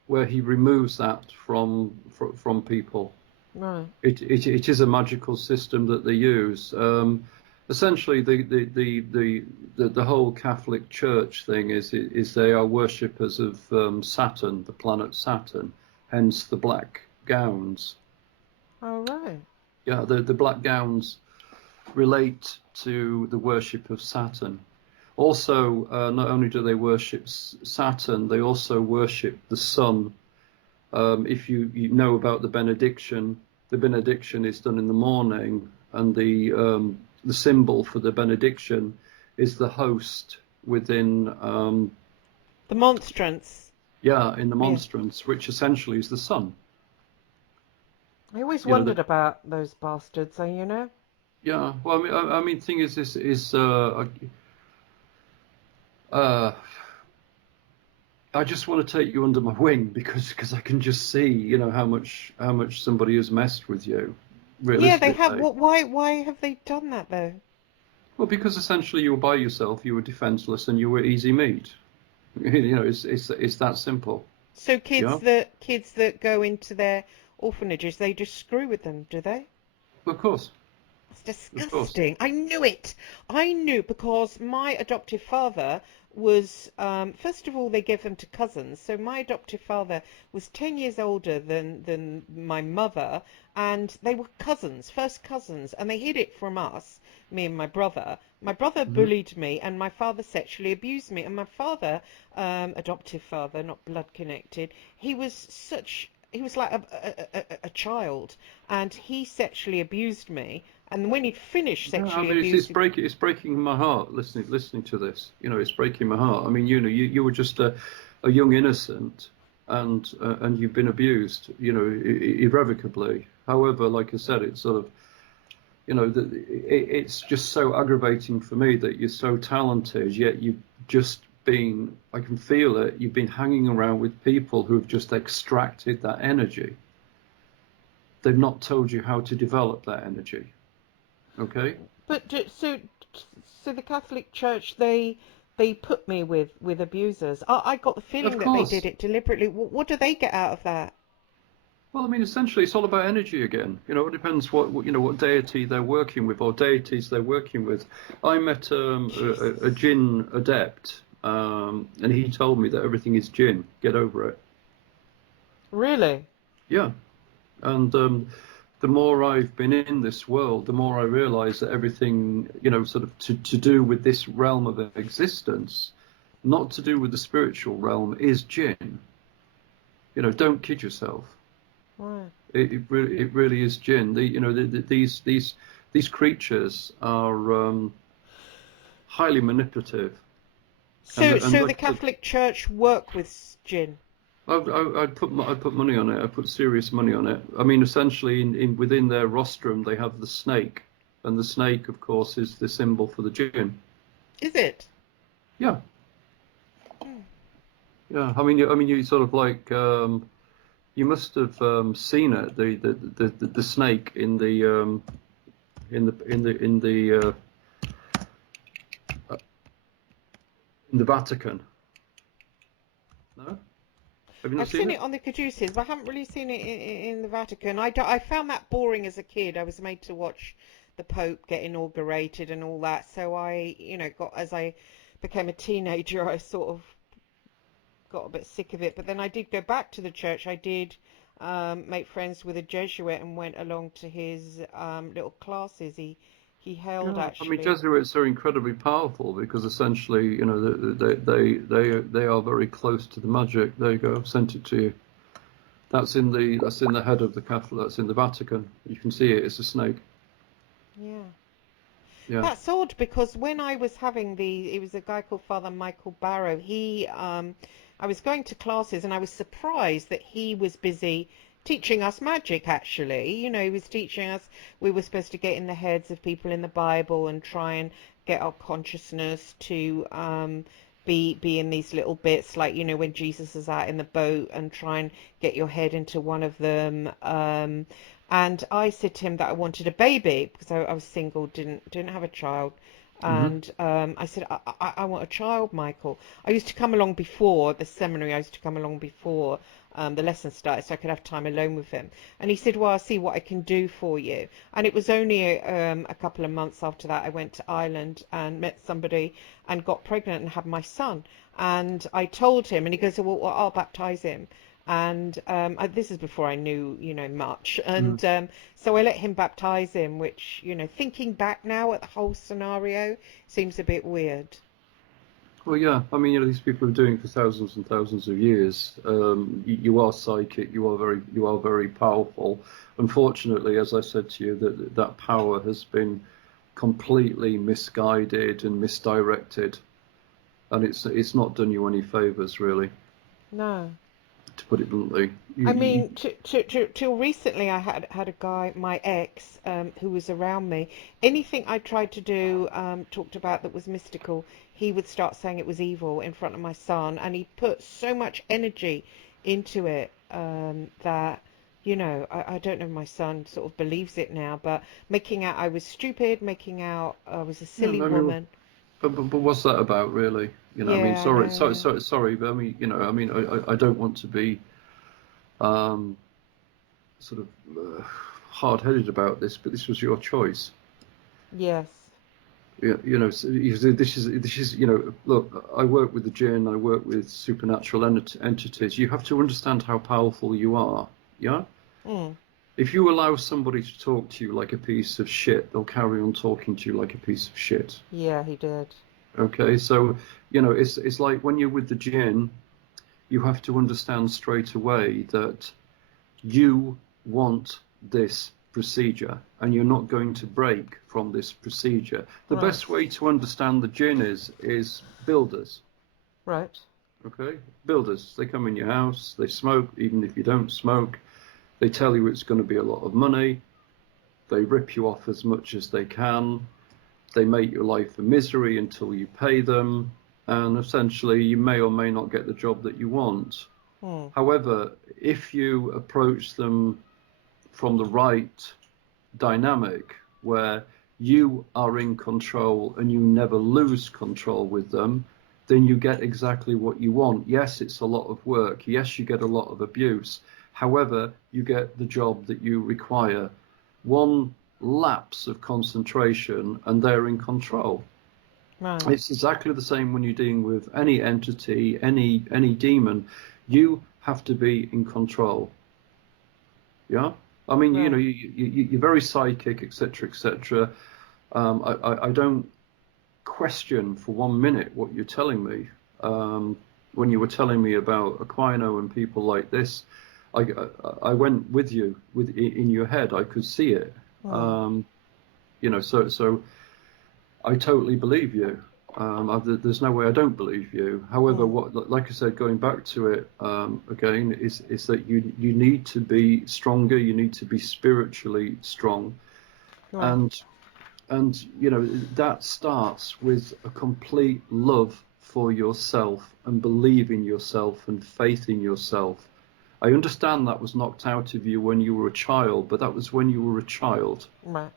where he removes that from people. Right. It is a magical system that they use. Essentially, the whole Catholic Church thing is they are worshippers of Saturn, the planet Saturn, hence the black gowns. All right. Yeah, the black gowns relate to the worship of Saturn. Also, not only do they worship Saturn, they also worship the sun. If you know about the benediction is done in the morning, and the symbol for the benediction is the host within, The monstrance. in the Yeah. monstrance, which essentially is the sun. I always You know, wondered about those bastards, so you know. yeah. Well, I mean, thing uh, I just want to take you under my wing because I can just see, how much somebody has messed with you, Yeah, they have. realistically. What? Why have they done that though? Well, because essentially you were by yourself, you were defenseless, and you were easy meat. It's that simple. So Yeah, kids that go into their orphanages, they just screw with them, do they? of course, It's of course. disgusting. I knew it. I knew because my adoptive father was, first of all, they gave them to cousins. So my adoptive father was 10 years older than my mother, and they were cousins, first cousins, and they hid it from us, me and my brother. My brother Hmm. bullied me, and my father sexually abused me. And my father, adoptive father, not blood connected, he was like a child, and he sexually abused me. And when he'd finished Yeah, I sexually mean, abusing, it's breaking my heart listening to this. It's breaking my heart. I mean, you were just a young innocent, and you've been abused, irrevocably. However, like I said, it's sort of, it's just so aggravating for me that you're so talented, yet you've just been, I can feel it, you've been hanging around with people who've just extracted that energy. They've not told you how to develop that energy. Okay? but so the Catholic Church, they put me with abusers. I got the Of feeling that they did course. it deliberately. What do they get out of that? Well, I mean, essentially, it's all about energy again. It depends what deity they're working with or deities they're working with. I met a Jesus. Jinn adept, and he told me that everything is Jinn. Get over it. Really? Yeah, and the more I've been in this world, the more I realise that everything, sort of to do with this realm of existence, not to do with the spiritual realm, is Jinn. Don't kid yourself. Right. It really is Jinn. These creatures are highly manipulative, and So the like I said, Catholic Church work with Jinn. I'd put money on it. I put serious money on it. I mean, essentially, in within their rostrum, they have the snake, and the snake, of course, is the symbol for the Jinn. Is it? Yeah, Hmm. yeah. I mean, you sort of like you must have seen it, the snake in the Vatican. No, have you not I've seen seen it? it on the caduceus, but I haven't really seen it in the Vatican. I found that boring as a kid. I was made to watch the Pope get inaugurated and all that. So as I became a teenager, I sort of got a bit sick of it. But then I did go back to the church. I did make friends with a Jesuit and went along to his little classes he held Yeah, I mean, actually. Jesuits are incredibly powerful because essentially, you know, they are very close to the magic. There you go, I've sent it to you. That's in the head of the Catholic. That's in the Vatican. You can see it. It's a snake. Yeah. Yeah. That's odd because when I was having it was a guy called Father Michael Barrow. I was going to classes and I was surprised that he was busy teaching us magic actually. You know, he was teaching us we were supposed to get in the heads of people in the Bible and try and get our consciousness to be in these little bits like, you know, when Jesus is out in the boat and try and get your head into one of them. And I said to him that I wanted a baby because I was single, didn't have a child. Hmm. And I said, I want a child, Michael. I used to come along before the seminary. I used to come along before the lesson started so I could have time alone with him. And he said, well, I'll see what I can do for you. And it was only a couple of months after that I went to Ireland and met somebody and got pregnant and had my son. And I told him, and he goes, well, I'll baptize him. And this is before I knew, you know, much. Mm. And so I let him baptize him, which, you know, thinking back now at the whole scenario, seems a bit weird. Well, yeah. I mean, you know, these people are doing it for thousands and thousands of years. You are psychic. You are very powerful. Unfortunately, as I said to you, that power has been completely misguided and misdirected, and it's not done you any favors, really, No. to put it bluntly. I mean, till recently, I had a guy, my ex, who was around me. Anything I tried to do, talked about that was mystical, he would start saying it was evil in front of my son, and he put so much energy into it that, you know, I don't know if my son sort of believes it now, but making out I was stupid, making out I was a Yeah, I silly mean, woman. but what's that about, really? You know, I mean, Yeah, I sorry, sorry, know. sorry, sorry, but I mean, you know, I mean, I don't want to be um, sort of hard-headed about this, but this was your choice. Yes. You know, so this is you know, look, I work with the Jinn, I work with supernatural entities. You have to understand how powerful you are. Yeah. Mm. If you allow somebody to talk to you like a piece of shit, they'll carry on talking to you like a piece of shit. Yeah, he did. Okay, so you know, it's like when you're with the Jinn, you have to understand straight away that you want this procedure and you're not going to break from this procedure. The Right. best way to understand the Jinn is builders. Right. Okay, builders. They come in your house, they smoke, even if you don't smoke. They tell you it's going to be a lot of money. They rip you off as much as they can. They make your life a misery until you pay them. And essentially, you may or may not get the job that you want. Mm. However, if you approach them from the right dynamic where you are in control and you never lose control with them, then you get exactly what you want. Yes, it's a lot of work. Yes, you get a lot of abuse. However, you get the job that you require. One lapse of concentration and they're in control. Right. It's exactly the same when you're dealing with any entity, any demon. You have to be in control. Yeah. I mean, you know, Right. you're very psychic, etc., etc. I don't question for 1 minute what you're telling me. When you were telling me about Aquino and people like this, I, I went with you in your head. I could see it. Mm. Um, you know, so I totally believe you. There's no way I don't believe you. However, Mm. what, like I said, going back to it again, is that you need to be stronger. You need to be spiritually strong, Right. and you know that starts with a complete love for yourself and believe in yourself and faith in yourself. I understand that was knocked out of you when you were a child, but that was when you were a child. Right.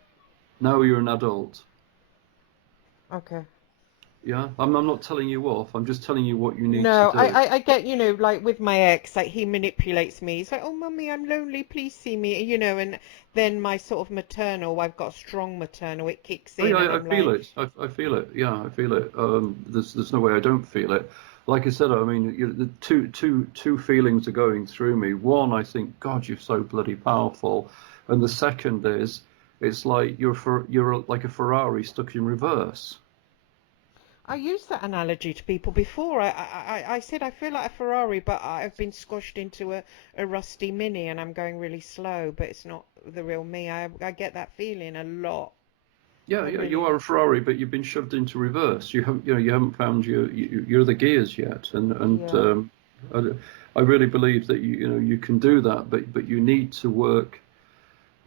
Now you're an adult. Okay. Yeah, I'm not telling you off. I'm just telling you what you need to No, do. I get, you know, like with my ex, like he manipulates me. He's like, oh, mummy, I'm lonely. Please see me, you know, and then my sort of maternal, I've got strong maternal, it kicks Oh yeah, in and I I'm feel like, it. I feel it. Yeah, I feel it. There's no way I don't feel it. Like I said, I mean, the two feelings are going through me. One, I think, God, you're so bloody powerful, and the second is, It's like you're like a Ferrari stuck in reverse. I used that analogy to people before. I said I feel like a Ferrari, but I've been squashed into a rusty Mini and I'm going really slow, but it's not the real me. I get that feeling a lot. Yeah, I yeah, you really, are a Ferrari, but you've been shoved into reverse. You haven't found your other gears yet, and yeah, I, I really believe that you can do that, but you need to work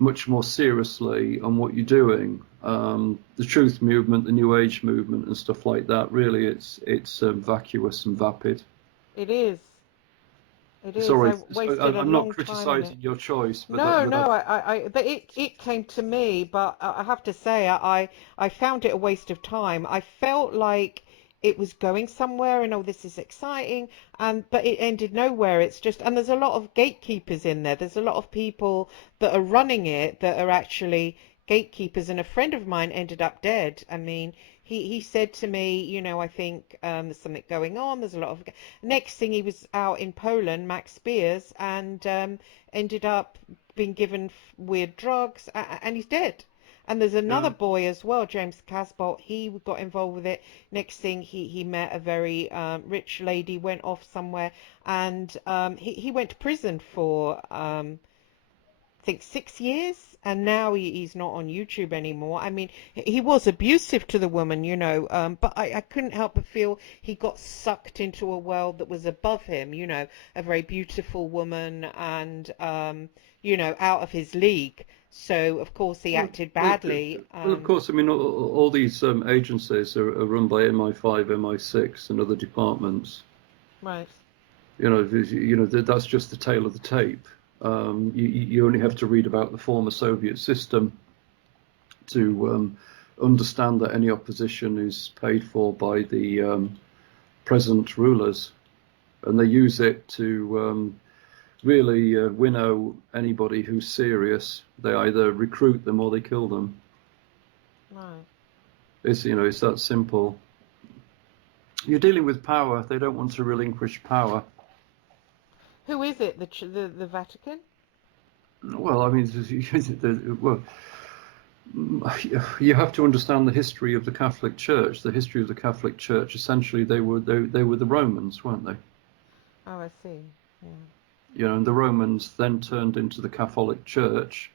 much more seriously on what you're doing. The truth movement, the New Age movement, and stuff like that. Really, it's vacuous and vapid. it is. It is. Sorry, I wasted a I'm not long time on it. criticizing your choice, but No, no, but it came to me, but I have to say, I found it a waste of time. I felt like it was going somewhere, and oh, this is exciting, but it ended nowhere. It's just, and there's a lot of gatekeepers in there. There's a lot of people that are running it that are actually gatekeepers, and a friend of mine ended up dead. I mean, he said to me, I think there's something going on. There's a lot of. Next thing, he was out in Poland, Max Spears, and ended up been given weird drugs, and he's dead. And there's another yeah. boy as well, James Casbolt. He got involved with it. Next thing, he met a very rich lady, went off somewhere, and he went to prison for I think 6 years, and now he's not on YouTube anymore. I mean, he was abusive to the woman, but I couldn't help but feel he got sucked into a world that was above him, a very beautiful woman and, out of his league. So, of course, he Well, acted well, badly. of course, I mean, all these agencies are run by MI5, MI6, and other departments. Right, That's just the tail of the tape. You only have to read about the former Soviet system to understand that any opposition is paid for by the present rulers, and they use it to really winnow anybody who's serious. They either recruit them or they kill them. right. It's that simple. You're dealing with power. They don't want to relinquish power. Who is it? The Vatican? Well, I mean, well, you have to understand the history of the Catholic Church. The history of the Catholic Church, essentially, they were the Romans, weren't they? Oh, I see. Yeah. And the Romans then turned into the Catholic Church.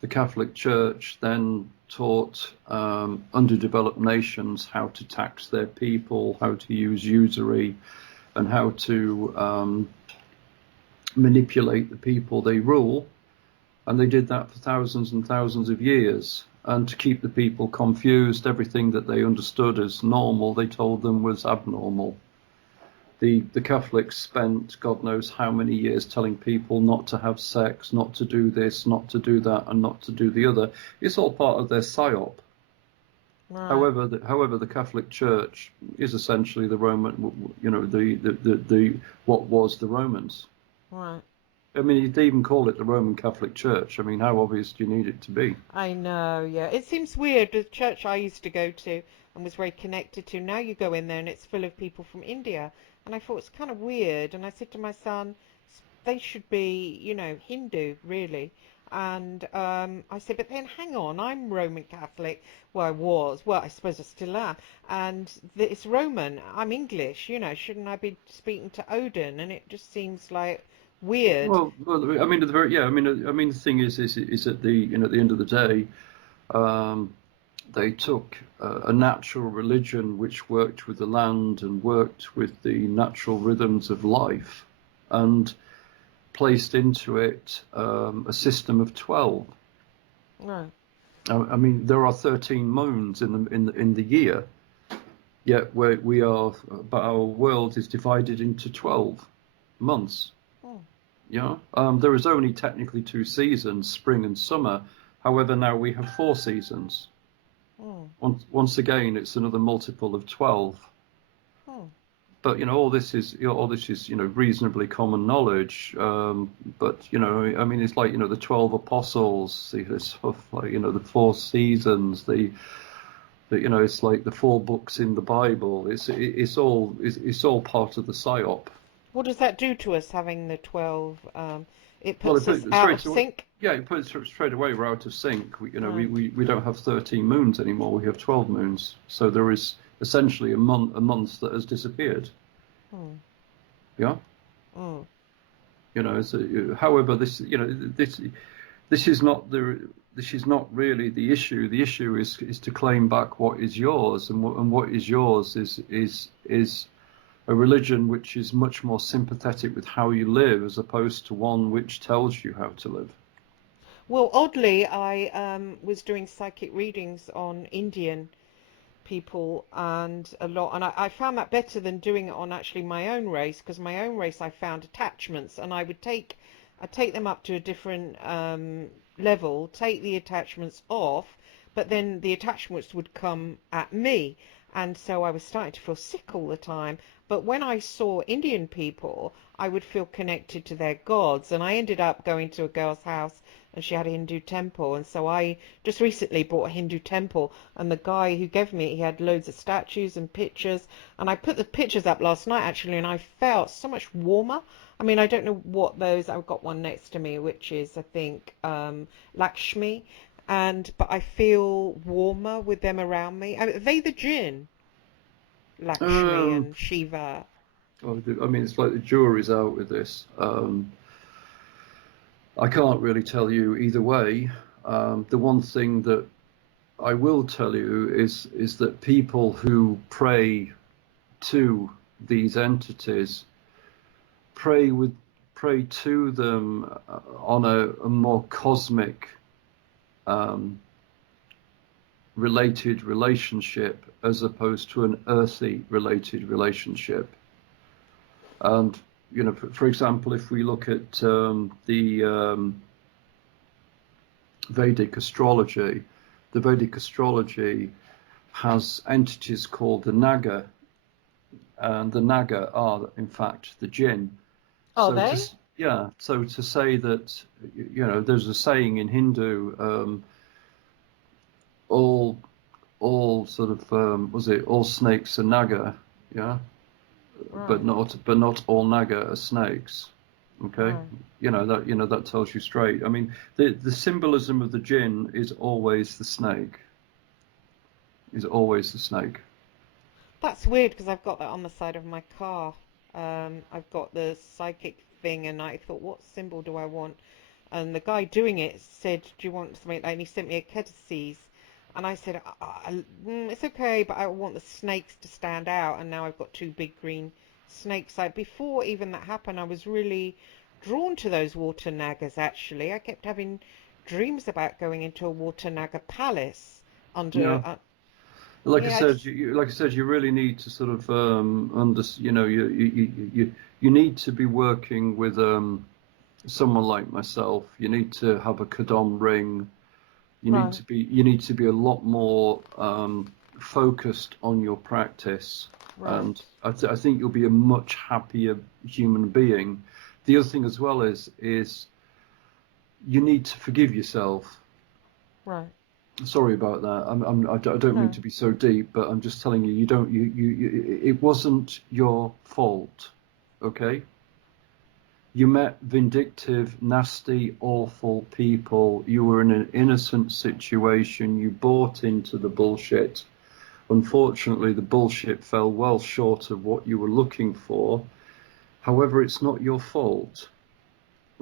The Catholic Church then taught underdeveloped nations how to tax their people, how to use usury, and how to manipulate the people they rule. And they did that for thousands and thousands of years. And to keep the people confused, everything that they understood as normal, they told them was abnormal. The Catholics spent God knows how many years telling people not to have sex, not to do this, not to do that, and not to do the other. It's all part of their psyop. Right, However, the Catholic Church is essentially the Roman, the what was the Romans. right. I mean, they even call it the Roman Catholic Church. I mean, how obvious do you need it to be? I know, yeah. It seems weird. The church I used to go to and was very connected to, now you go in there and it's full of people from India. And I thought it's kind of weird. And I said to my son, they should be, Hindu, really. And I said, but then hang on, I'm Roman Catholic. Well, I was. Well, I suppose I still am. And it's Roman. I'm English, shouldn't I be speaking to Odin? And it just seems like weird. Well, I mean, at the very, yeah, I mean, the thing is at the end of the day, um, they took a natural religion which worked with the land and worked with the natural rhythms of life, and placed into it a system of 12. Right. I mean, there are 13 moons in the year, yet but our world is divided into 12 months. Oh, Yeah, there is only technically two seasons, spring and summer. However, now we have four seasons. oh, Once again, it's another multiple of 12. oh. But all this is reasonably common knowledge. But I mean, it's like the 12 apostles, the sort of like the four seasons, it's like the four books in the Bible. It's all part of the psyop. What does that do to us having the 12? It Well, puts it us put it out of straight away. sync. Yeah, it puts it straight away. We're out of sync. Right. We don't have 13 moons anymore. We have 12 moons. So there is essentially a month that has disappeared. Mm. Yeah. Mm. However, this is not really the issue. The issue is to claim back what is yours, and what is yours is a religion which is much more sympathetic with how you live, as opposed to one which tells you how to live. Well, oddly, I was doing psychic readings on Indian people and a lot, and I found that better than doing it on actually my own race, because my own race I found attachments, and I'd take them up to a different level, take the attachments off, but then the attachments would come at me, and so I was starting to feel sick all the time. But when I saw Indian people, I would feel connected to their gods, and I ended up going to a girl's house and she had a Hindu temple, and so I just recently bought a Hindu temple, and the guy who gave me it, he had loads of statues and pictures, and I put the pictures up last night actually, and I felt so much warmer. I mean, I don't know what those, I've got one next to me which is I think Lakshmi, but I feel warmer with them around me. Are they the Jinn, Lakshmi Um, and Shiva? I mean, it's like the jury's out with this. I can't really tell you either way. The one thing that I will tell you is that people who pray to these entities pray with pray to them on a more cosmic um, related relationship, as opposed to an earthy related relationship. And for example, if we look at the Vedic astrology, the Vedic astrology has entities called the Naga, and the Naga are in fact the Jinn. Are So they? so to say that, there's a saying in Hindu, all sort of was it all snakes are Naga, yeah, but Right, not all Naga are snakes. Okay, right. that tells you straight. I mean, the symbolism of the Jinn is always the snake. Is always the snake. That's weird because I've got that on the side of my car. I've got the psychic thing, and I thought, what symbol do I want? And the guy doing it said, "Do you want something?" And he sent me a cadices, and I said, "It's okay, but I want the snakes to stand out." And now I've got two big green snakes. Like before even that happened, I was really drawn to those water nagas. Actually, I kept having dreams about going into a water naga palace under. Yeah. Like I Yeah, I said, just you really need to sort of you need to be working with someone like myself. You need to have a cordon ring. right, You need to be a lot more focused on your practice, and right, I think you'll be a much happier human being. The other thing as well is you need to forgive yourself. right. Sorry about that. I don't mean No, to be so deep, but I'm just telling you, you don't, it wasn't your fault, okay? You met vindictive, nasty, awful people. You were in an innocent situation. You bought into the bullshit. Unfortunately, the bullshit fell well short of what you were looking for. However, it's not your fault,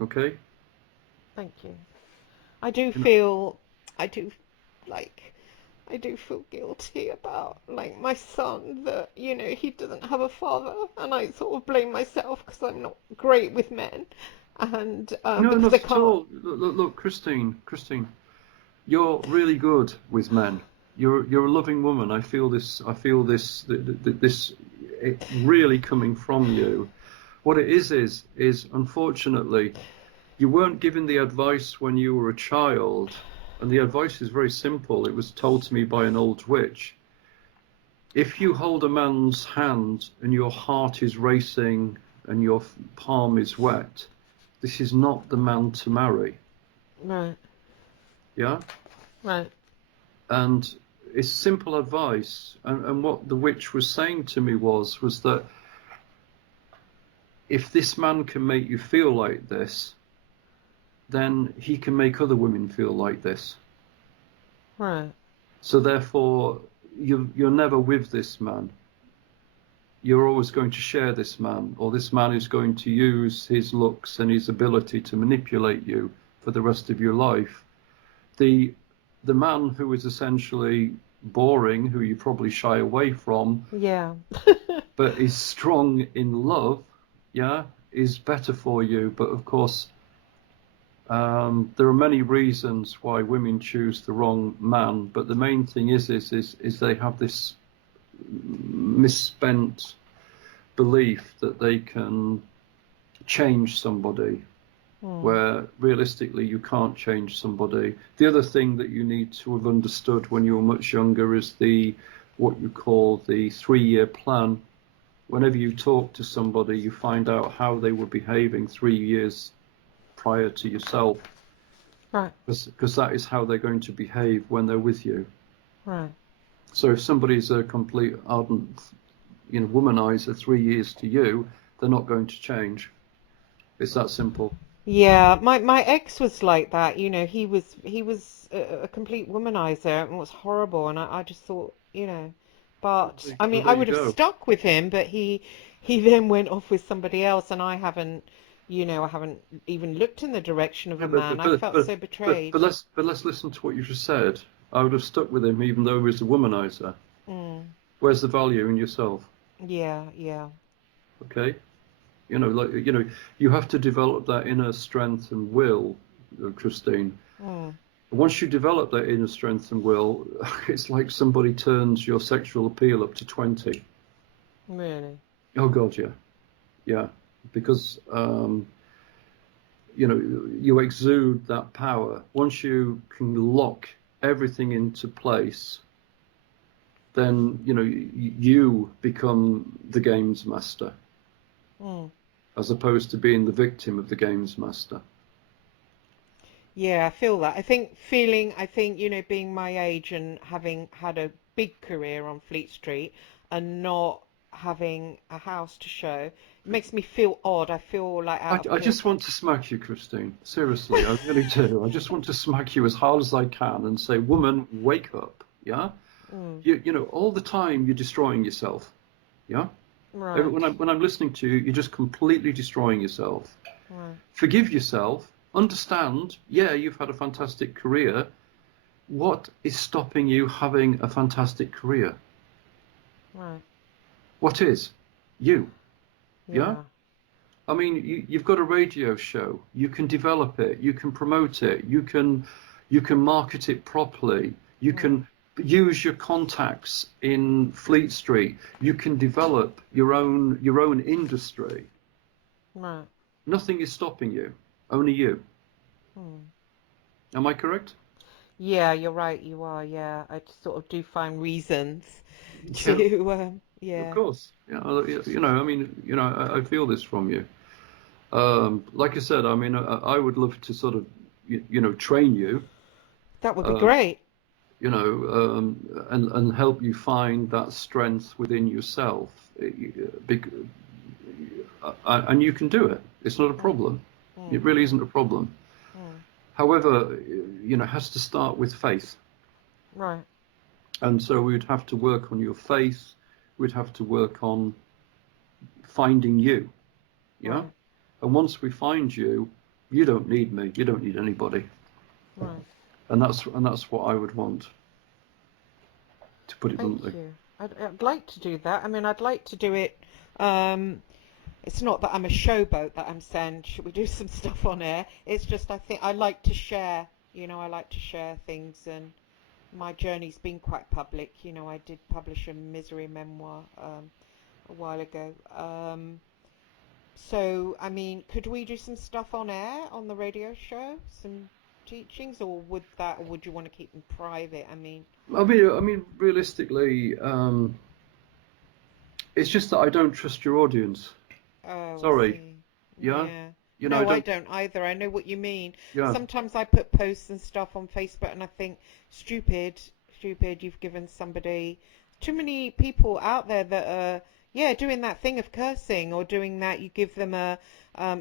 okay? thank you. I do You know, feel, I do like, I do feel guilty about like my son that he doesn't have a father, and I sort of blame myself because I'm not great with men, and no, because I not at can't. all. Look, Christine. You're really good with men. You're a loving woman. I feel this. I feel this it really coming from you. What it is unfortunately you weren't given the advice when you were a child, and the advice is very simple. It was told to me by an old witch. If you hold a man's hand and your heart is racing and your palm is wet, this is not the man to marry. Right, Yeah. right, And it's simple advice. And what the witch was saying to me was that if this man can make you feel like this, then he can make other women feel like this. Right. So therefore, you're never with this man. You're always going to share this man, or this man is going to use his looks and his ability to manipulate you for the rest of your life. The man who is essentially boring, who you probably shy away from, Yeah. but is strong in love, yeah, is better for you. But of course, there are many reasons why women choose the wrong man. But the main thing is they have this misspent belief that they can change somebody, where realistically you can't change somebody. The other thing that you need to have understood when you were much younger is what you call the 3-year plan. Whenever you talk to somebody, you find out how they were behaving 3 years prior to yourself, Right. because that is how they're going to behave when they're with you. Right. So if somebody's a complete ardent, womanizer 3 years to you, they're not going to change. It's that simple. Yeah, my ex was like that. He was a complete womanizer and was horrible, and I just thought, but I Well, mean, there I you would have go. stuck with him, but he then went off with somebody else, and I haven't even looked in the direction of Yeah, a man. I felt so betrayed. let's listen to what you just said. I would have stuck with him even though he was a womanizer. Mm, Where's the value in yourself? yeah, yeah. Okay, you have to develop that inner strength and will, Christine. Mm, Once you develop that inner strength and will, it's like somebody turns your sexual appeal up to 20. really. Oh God, yeah, yeah, because you exude that power. Once you can lock everything into place, then you become the games master, Mm. as opposed to being the victim of the games master. Yeah, I feel that. I think, being my age and having had a big career on Fleet Street and not having a house to show, it makes me feel odd. I feel like I, out of I place. just want to smack you, Christine. Seriously, I really do. I just want to smack you as hard as I can and say, woman, wake up. Yeah? Mm, All the time you're destroying yourself. Yeah? right, When I'm listening to you, you're just completely destroying yourself. right, Forgive yourself. Understand, yeah, you've had a fantastic career. What is stopping you having a fantastic career? right. What is? You. Yeah? Yeah. I mean, you've got a radio show. You can develop it. You can promote it. You can market it properly. You Mm, can use your contacts in Fleet Street. You can develop your own industry. right. Nothing is stopping you. Only you. Mm. Am I correct? Yeah, you're right. You are. Yeah, I just sort of do find reasons Yeah, to. of Yeah. course. Yeah, I mean, I feel this from you. Like I said, I mean, I would love to sort of, train you, That would be uh, great. and help you find that strength within yourself. And you can do it. It's not a Mm, problem. It mm, really isn't mm, a problem. mm. However, it has to start with faith. Right. And so we'd have to work on your faith. We'd have to work on finding you. Yeah. Right. And once we find you, you don't need me. You don't need anybody. Right. And that's what I would want, to put it Thank bluntly. you. I'd like to do that. I mean, I'd like to do it. Um, it's not that I'm a showboat that I'm saying, should we do some stuff on air? It's just I think I like to share. I like to share things, and my journey's been quite public. I did publish a misery memoir a while ago. So, I mean, could we do some stuff on air on the radio show? Some teachings, or would you want to keep them private? I mean, I mean, realistically, it's just that I don't trust your audience. oh, I Sorry. see. Yeah. Yeah. I No, I don't. don't either. I know what you mean. Yeah. Sometimes I put posts and stuff on Facebook and I think, stupid, stupid, you've given somebody too many people out there that are, Yeah, doing that thing of cursing or doing that, you give them a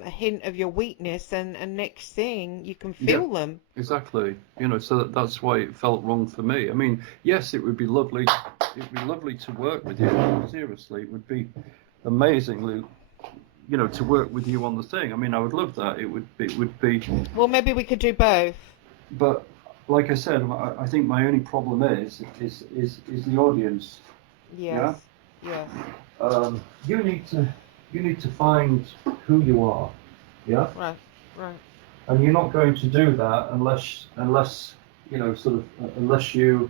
hint of your weakness, and next thing you can Yeah, feel them. exactly. You know, so that's why it felt wrong for me. I mean, yes, it would be lovely. It would be lovely to work with you. Seriously, it would be amazingly, you know, to work with you on the thing. I mean, I would love that. It would be. Well, maybe we could do both. But like I said, I think my only problem is the audience. Yeah. Yes, yes, You need to find who you are. Yeah. right, right. And you're not going to do that unless you know sort of unless you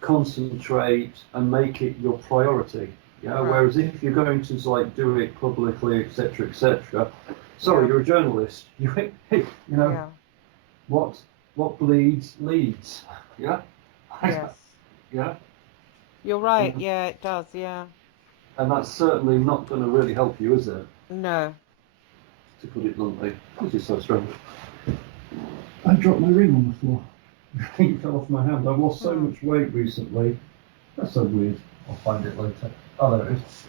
concentrate and make it your priority. Yeah. Right. Whereas if you're going to like do it publicly, etc., etc. Sorry, Yeah, you're a journalist. You know yeah, what bleeds leads. Yeah. yes. Yeah. You're right. And, Yeah, it does. Yeah. and that's certainly not going to really help you, is it? No. To put it bluntly. This is so strange. I dropped my ring on the floor. It fell off my hand. I've lost so Hmm. much weight recently. That's so weird. I'll find it later. Oh, there it is.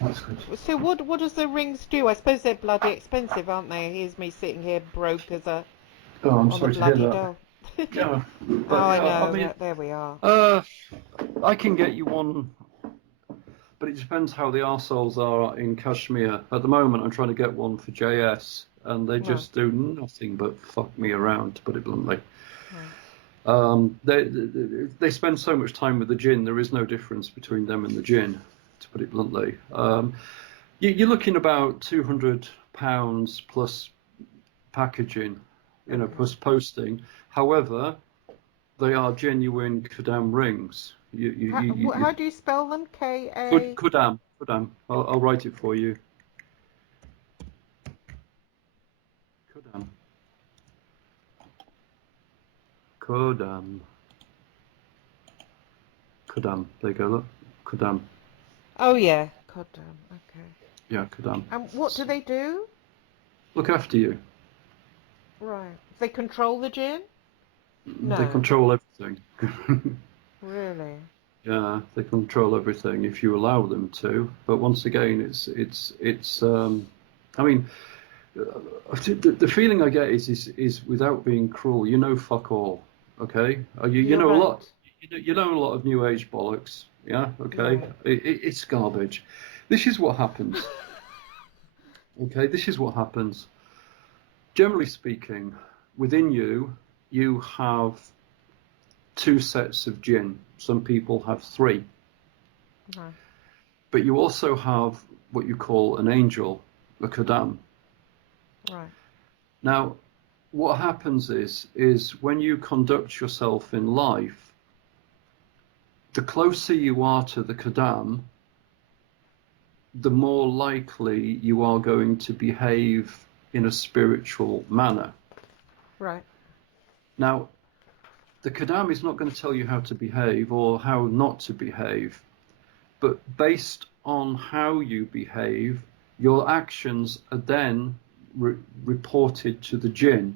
That's good. So what does the rings do? I suppose they're bloody expensive, aren't they? Here's me sitting here broke as a Oh, I'm on a sorry to hear bloody that. doll. Yeah, Oh, but I yeah, I know. mean, There we are. uh, I can get you one, but it depends how the arseholes are in Kashmir. At the moment, I'm trying to get one for JS, and they Right, just do nothing but fuck me around, to put it bluntly. right. They spend so much time with the Jinn. There is no difference between them and the Jinn, to put it bluntly. You're looking about £200 plus packaging, you know, Okay. plus posting. However, they are genuine Kudam rings. How do you spell them? K-A. Kudam. I'll write it for you. Kudam. Kudam. Kudam. There you go. Look. Kudam. Oh yeah. God damn. Okay. Yeah, Kudam. And what do they do? Look after you. Right. They control the gin? They No. control everything. Really? Yeah, they control everything if you allow them to. But once again, it's. I mean, the feeling I get is without being cruel. You know, fuck all. Okay, you You're know a right. lot. You know a lot of new age bollocks. Yeah. Okay. Right. It's garbage. This is what happens. Okay. This is what happens. Generally speaking, within you, you have two sets of jinn. Some people have three. Right. But you also have what you call an angel, a kadam. Right. Now, what happens is when you conduct yourself in life, the closer you are to the kadam, the more likely you are going to behave in a spiritual manner. Right. Now, the kadam is not going to tell you how to behave or how not to behave, but based on how you behave, your actions are then reported to the jinn.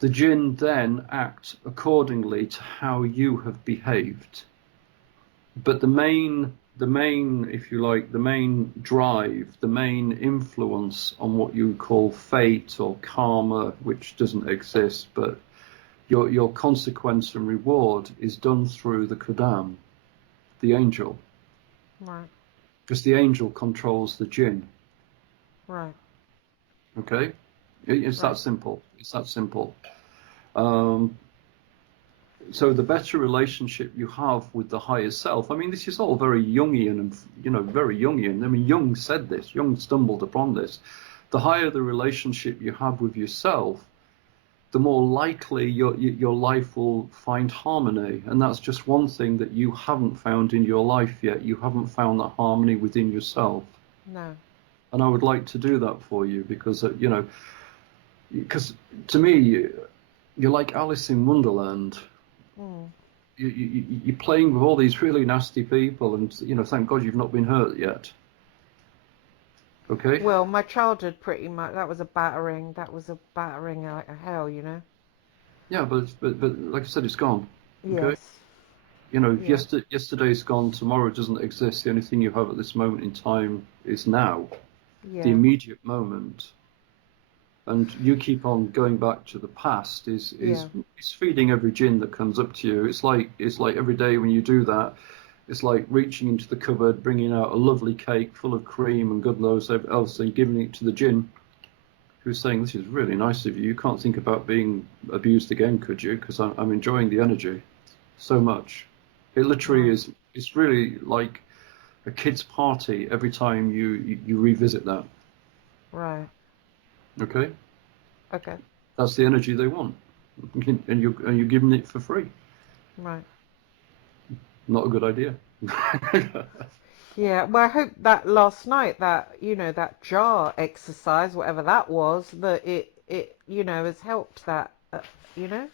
The jinn then act accordingly to how you have behaved. But the main, if you like, the main drive, the main influence on what you call fate or karma, which doesn't exist, but your consequence and reward is done through the Qadam, the angel. Right. Because the angel controls the jinn. Right. Okay? It's that Right. simple. It's that simple. Um, so the better relationship you have with the higher self. I mean, this is all very Jungian and, you know, very Jungian. I mean, Jung said this. Jung stumbled upon this. The higher the relationship you have with yourself, the more likely your life will find harmony. And that's just one thing that you haven't found in your life yet. You haven't found that harmony within yourself. No. And I would like to do that for you because, you know, because to me, you're like Alice in Wonderland. Mm. You're playing with all these really nasty people, and you know, thank God you've not been hurt yet. Okay? Well, my childhood pretty much that was a battering. That was a battering like a hell, you know. Yeah, but like I said, it's gone. Okay? Yes. You know, Yeah. yesterday's gone, tomorrow doesn't exist. The only thing you have at this moment in time is now, the Yeah. immediate moment. And you keep on going back to the past Yeah. is feeding every Jinn that comes up to you. It's like every day when you do that, it's like reaching into the cupboard, bringing out a lovely cake full of cream and God knows else, and giving it to the Jinn, who's saying, "This is really nice of you. You can't think about being abused again, could you? Because I'm enjoying the energy so much." It literally Right. is. It's really like a kid's party every time you revisit that. Right. Okay, Okay. that's the energy they want, and you're giving it for free. Right. Not a good idea. Yeah. Well, I hope that last night, that that jar exercise, whatever that was, that it has helped that. You know.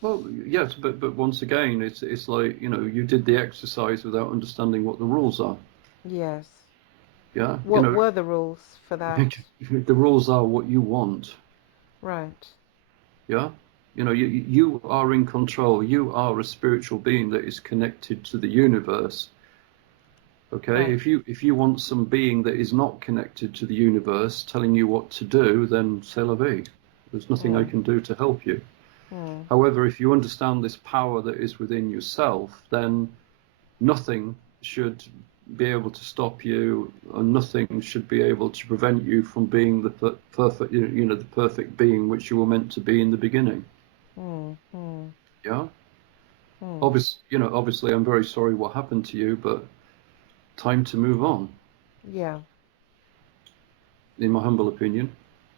Well, yes, but once again, it's like you did the exercise without understanding what the rules are. Yes. Yeah, What were the rules for that? the rules are what you want. Right. Yeah, you are in control. You are a spiritual being that is connected to the universe. Okay, Right. if you want some being that is not connected to the universe telling you what to do, then c'est la vie. There's nothing I Mm. can do to help you. Mm. However, if you understand this power that is within yourself, then nothing should be able to stop you, and nothing should be able to prevent you from being the perfect, the perfect being which you were meant to be in the beginning. Mm. Mm. Yeah. Mm. Obviously, I'm very sorry what happened to you, but time to move on, Yeah. in my humble opinion.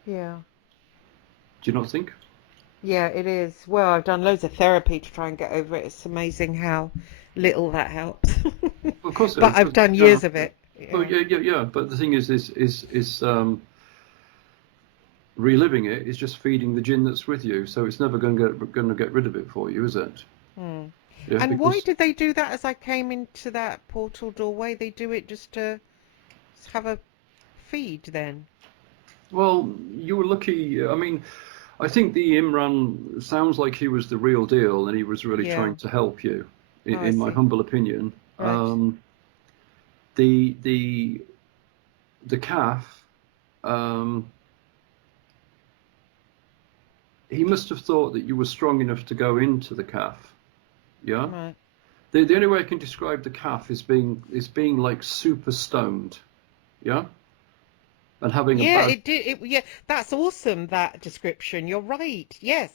Yeah. Do you not think? Yeah, it is. Well, I've done loads of therapy to try and get over it. It's amazing how little that helps. Well, of course it But is. I've 'Cause, done yeah, years of yeah. it. Well, Yeah. yeah, yeah, yeah. But the thing is reliving it is just feeding the Jinn that's with you. So it's never going to get rid of it for you, is it? Hmm. Yeah, And why because did they do that as I came into that portal doorway? They do it just to have a feed then. well, you were lucky. I mean, I think the Imran sounds like he was the real deal, and he was really Yeah. trying to help you, Oh, I in my see. humble opinion. Right. The calf. Um, he must have thought that you were strong enough to go into the calf. Yeah. Right. The only way I can describe the calf is being like super stoned. Yeah. And having a Yeah, bad. it did. Yeah, that's awesome, that description. You're right. Yes,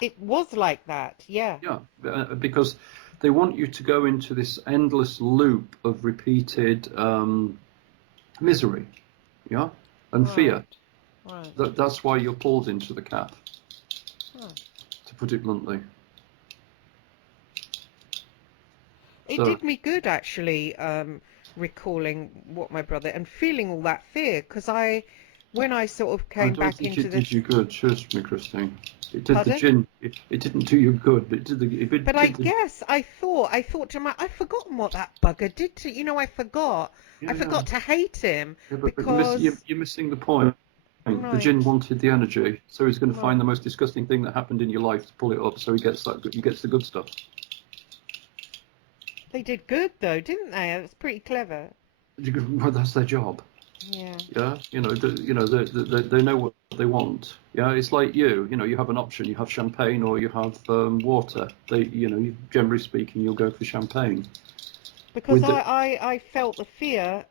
it was like that. Yeah. Yeah. Because they want you to go into this endless loop of repeated misery. Yeah. And fear. Right. Right. That's why you're pulled into the calf, Oh. to put it bluntly. It So did me good actually, recalling what my brother and feeling all that fear because when I sort of I came don't back think into it did this, you good. Trust me, Christine. It did the pardon? gin. It didn't do you good, but it did the. But It I did the. guess I thought to my, I've forgotten what that bugger did to, Yeah, I yeah. forgot to hate him Yeah, but because, you're missing the point. The right, gin wanted the energy, so he's going to find right. the most disgusting thing that happened in your life to pull it up, so he gets that. He gets the good stuff. They did good though, didn't they? It's pretty clever. Well, that's their job. Yeah. Yeah, they know what they want. Yeah, it's like you have an option. You have champagne or you have water. Generally speaking, you'll go for champagne. Because With I, the, I, I felt the fear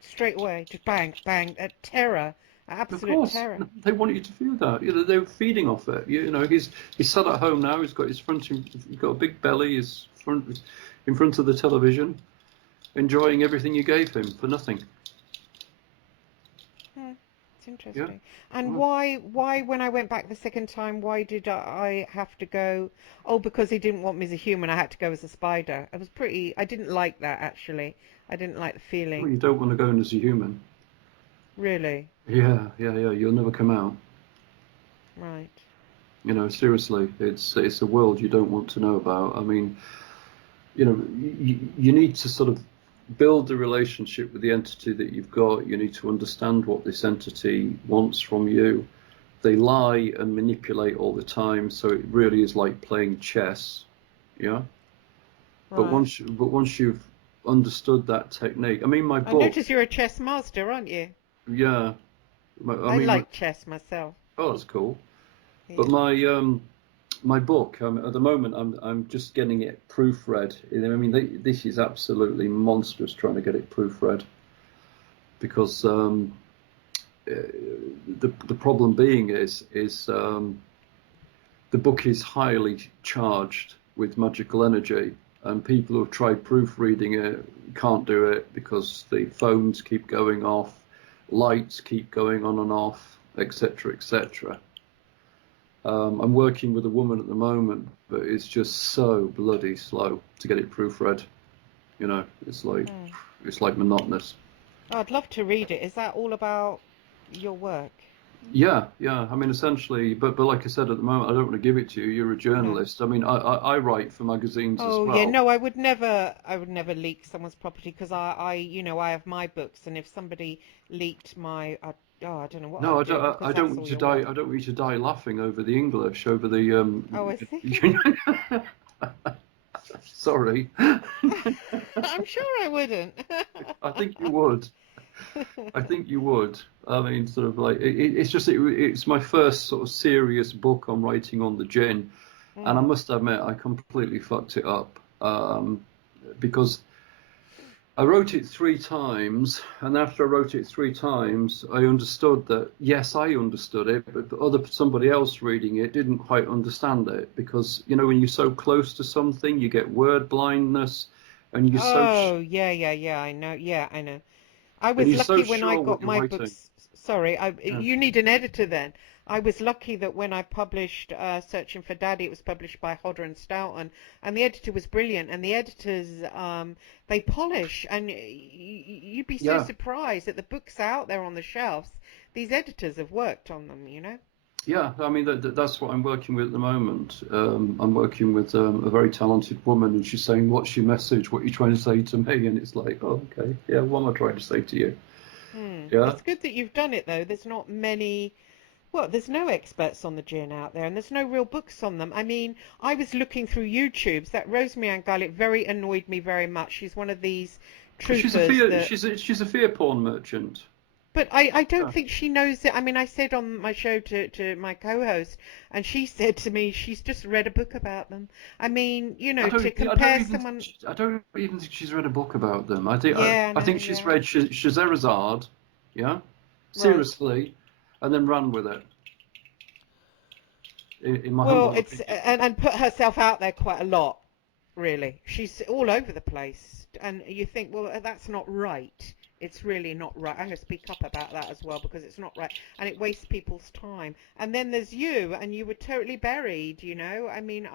straight away, just bang, bang, terror, of absolute course, terror. they want you to feel that. They're feeding off it. He's sat at home now. He's got a big belly. He's in front of the television, enjoying everything you gave him for nothing. Hmm, it's Yeah. interesting. And Well, why, when I went back the second time, why did I have to go? Oh, because he didn't want me as a human. I had to go as a spider. I didn't like that actually. I didn't like the well, feeling. you don't want to go in as a human. Really. Yeah, yeah, yeah. You'll never come out. Right. Seriously, it's a world you don't want to know about. I mean, you need to sort of build the relationship with the entity that you've got. You need to understand what this entity wants from you. They lie and manipulate all the time, so it really is like playing chess. Yeah. But Right. once you've understood that technique, I mean, my I book, notice you're a chess master, aren't you? yeah, I I mean, like chess myself. oh, that's cool. But Yeah. my book, at the moment, I'm just getting it proofread. I mean, this is absolutely monstrous trying to get it proofread because the problem being is the book is highly charged with magical energy, and people who have tried proofreading it can't do it because the phones keep going off, lights keep going on and off, etc., etc. I'm working with a woman at the moment, but it's just so bloody slow to get it proofread. You know, Mm. it's like monotonous. Oh, I'd love to read it. Is that all about your work? Yeah, yeah. I mean, essentially, but like I said, at the moment, I don't want to give it to you. You're a No. journalist. I mean, I write for magazines as Oh yeah, well. no, I would never leak someone's property because I have my books, and if somebody leaked I don't know what No, I'd do because I don't that's want all you to your die. work. I don't want you to die laughing over the English, over the Oh, I see. Sorry. I'm sure I wouldn't. I think you would. I think you would. I mean, sort of like it's just it's my first sort of serious book on writing on the Jinn, and I Mm. must admit I completely fucked it up because I wrote it three times, and after I wrote it three times, I understood that yes, I understood it, but somebody else reading it didn't quite understand it because you know when you're so close to something, you get word blindness, and Oh, yeah, yeah, yeah, I know. Yeah, I know. I and was you're so lucky when I sure what got you're my writing. books. Sorry, Yeah. you need an editor then. I was lucky that when I published Searching for Daddy, it was published by Hodder and Stoughton, and the editor was brilliant. And the editors, they polish, and you'd be so Yeah, surprised that the books out there on the shelves, these editors have worked on them, you know? yeah. I mean, that's what I'm working with at the moment. I'm working with a very talented woman, and she's saying, "What's your message? What are you trying to say to me?" And it's like, "Oh, okay, yeah. What am I trying to say to you?" Hmm. Yeah. It's good that you've done it though. There's not many. Well, there's no experts on the Jinn out there, and there's no real books on them. I mean, I was looking through YouTube's. That Rosemary Ann Gullett very annoyed me very much. She's one of these truthers that. She's a fear porn merchant. But I don't Yeah. think she knows it. I mean, I said on my show to my co-host, and she said to me she's just read a book about them. I mean, to compare someone. I don't even think she's read a book about them. Yeah, I I know, think she's yeah. read Scheherazade, yeah, Right. seriously, and then ran with it. In my Well, humble it's opinion. and put herself out there quite a lot, really. She's all over the place, and you think, well, that's not right. It's really not right. I'm going to speak up about that as well because it's not right, and it wastes people's time. And then there's you, and you were totally buried. I mean,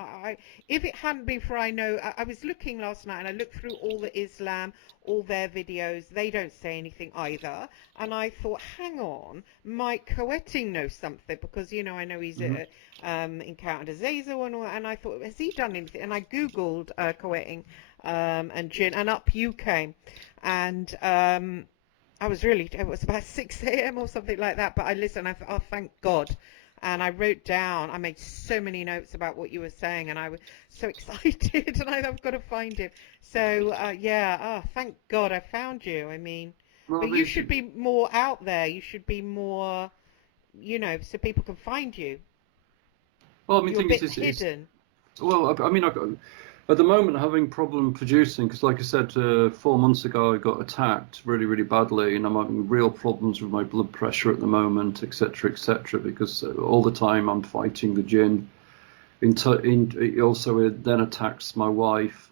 if it hadn't been for I was looking last night, and I looked through all the Islam, all their videos. They don't say anything either, and I thought, hang on, Mike Coetting knows something because I know he's Hmm. encountered Azazel and all, and I thought, has he done anything? And I googled Coetting and Jinn, and up you came, and it was about 6 a.m. or something like that. But I listened. Oh, thank God. And I wrote down. I made so many notes about what you were saying, and I was so excited. And I've got to find him. So yeah. Oh, thank God I found you. I mean, Well, but you should be more out there. You should be more, so people can find you. well, I mean, You're a thing bit is hidden. well, I mean, at the moment having problem producing because, like I said, 4 months ago I got attacked really, really badly, and I'm having real problems with my blood pressure at the moment, etc., etc. Because all the time I'm fighting the Jinn. It also it then attacks my wife.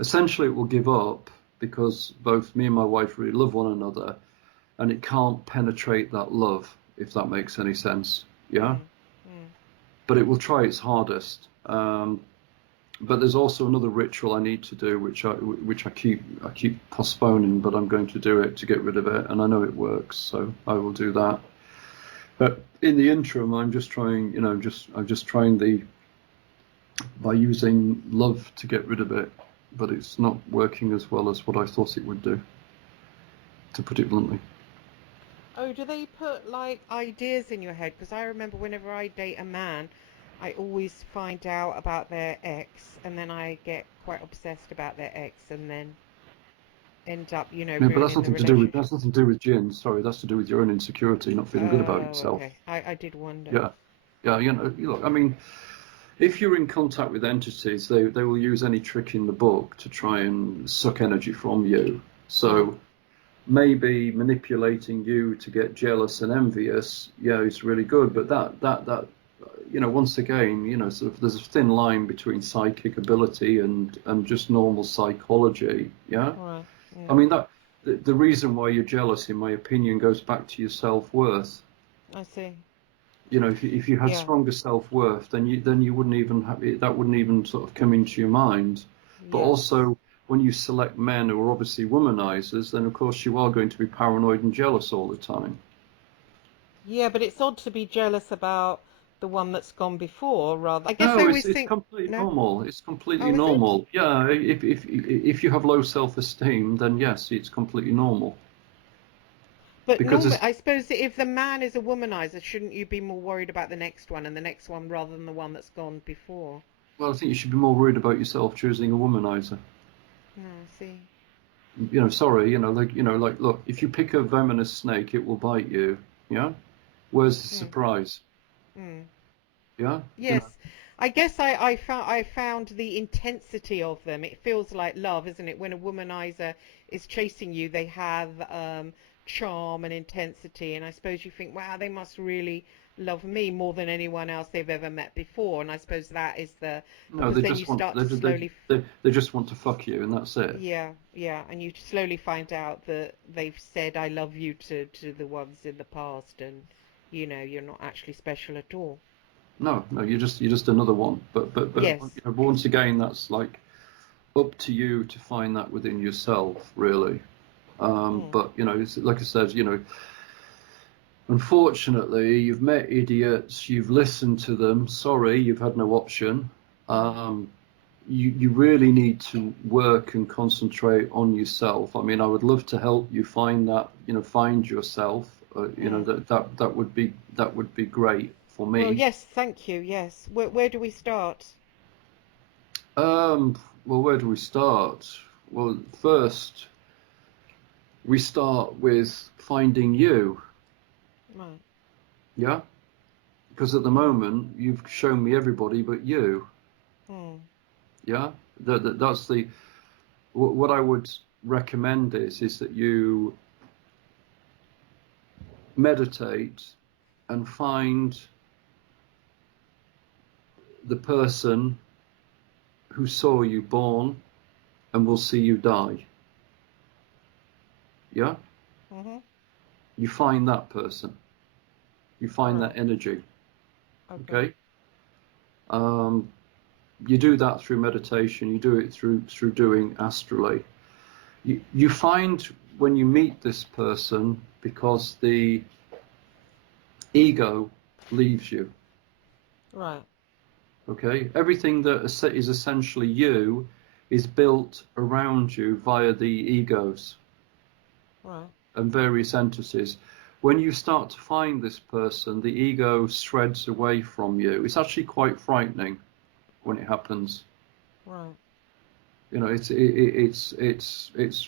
Essentially, it will give up because both me and my wife really love one another, and it can't penetrate that love, if that makes any sense. Yeah, Mm, mm. but it will try its hardest. But there's also another ritual I need to do, which I keep postponing, but I'm going to do it to get rid of it, and I know it works, so I will do that. But in the interim, I'm just trying, I'm just trying by using love to get rid of it, but it's not working as well as what I thought it would do, to put it bluntly. Oh, do they put like ideas in your head? Because I remember whenever I date a man, I always find out about their ex, and then I get quite obsessed about their ex, and then end up, Yeah, but ruining the relationship. that's nothing to do with Jinn. Sorry, that's to do with your own insecurity, not feeling good about Oh, yourself. okay. I did wonder. Yeah, yeah. Look, I mean, if you're in contact with entities, they will use any trick in the book to try and suck energy from you. Mm, So maybe manipulating you to get jealous and envious, yeah, is really good. But once again, sort of there's a thin line between psychic ability and just normal psychology. Yeah, right. I Mm, mean the reason why you're jealous, in my opinion, goes back to your self-worth. I see. If you had Yeah. stronger self-worth, then you wouldn't even that wouldn't even sort of come into your mind. But Yes. also, when you select men who are obviously womanizers, then of course you are going to be paranoid and jealous all the time. Yeah, but it's odd to be jealous about the one that's gone before, rather. I guess I No, always it's think, completely no? normal. It's completely Oh, is it? normal. Yeah, if you have low self-esteem, then yes, it's completely normal But because normally, it's, I suppose that if the man is a womanizer, shouldn't you be more worried about the next one and the next one rather than the one that's gone before? well, I think you should be more worried about yourself choosing a womanizer. No, see. Sorry, look, if you pick a venomous snake, it will bite you. Yeah, where's the Mm, surprise? mm. Yeah, Yes, I guess I found the intensity of them. It feels like love, isn't it? When a womanizer is chasing you, they have charm and intensity, and I suppose you think, wow, they must really love me more than anyone else they've ever met before. And I suppose that is the no, because they then you just want start to slowly, they just want to fuck you, and that's it. yeah, yeah, and you slowly find out that they've said I love you to the ones in the past, and you're not actually special at all. No, no, you're just another one. But Yes. once again, that's like up to you to find that within yourself, really. Mm, But it's, like I said, unfortunately, you've met idiots, you've listened to them. Sorry, you've had no option. mm, Um, you really need to work and concentrate on yourself. I mean, I would love to help you find that, find yourself. mm. That would be great for Well, me. yes, thank you. Yes. Where do we start? Um, well, where do we start? Well, first we start with finding you. Right. Yeah, because at the Mm, moment you've shown me everybody but you. mm, Yeah, that's the what I would recommend is that you meditate and find the person who saw you born and will see you die. Yeah, mm-hmm. you find that person, you find Right. that energy. Okay. Okay, um, you do that through meditation. You do it through doing astrally. You find when you meet this person because the ego leaves you. Right. Okay, everything that is essentially you is built around you via the egos Right. and various entities. When you start to find this person, the ego shreds away from you. It's actually quite frightening when it happens. Right. It's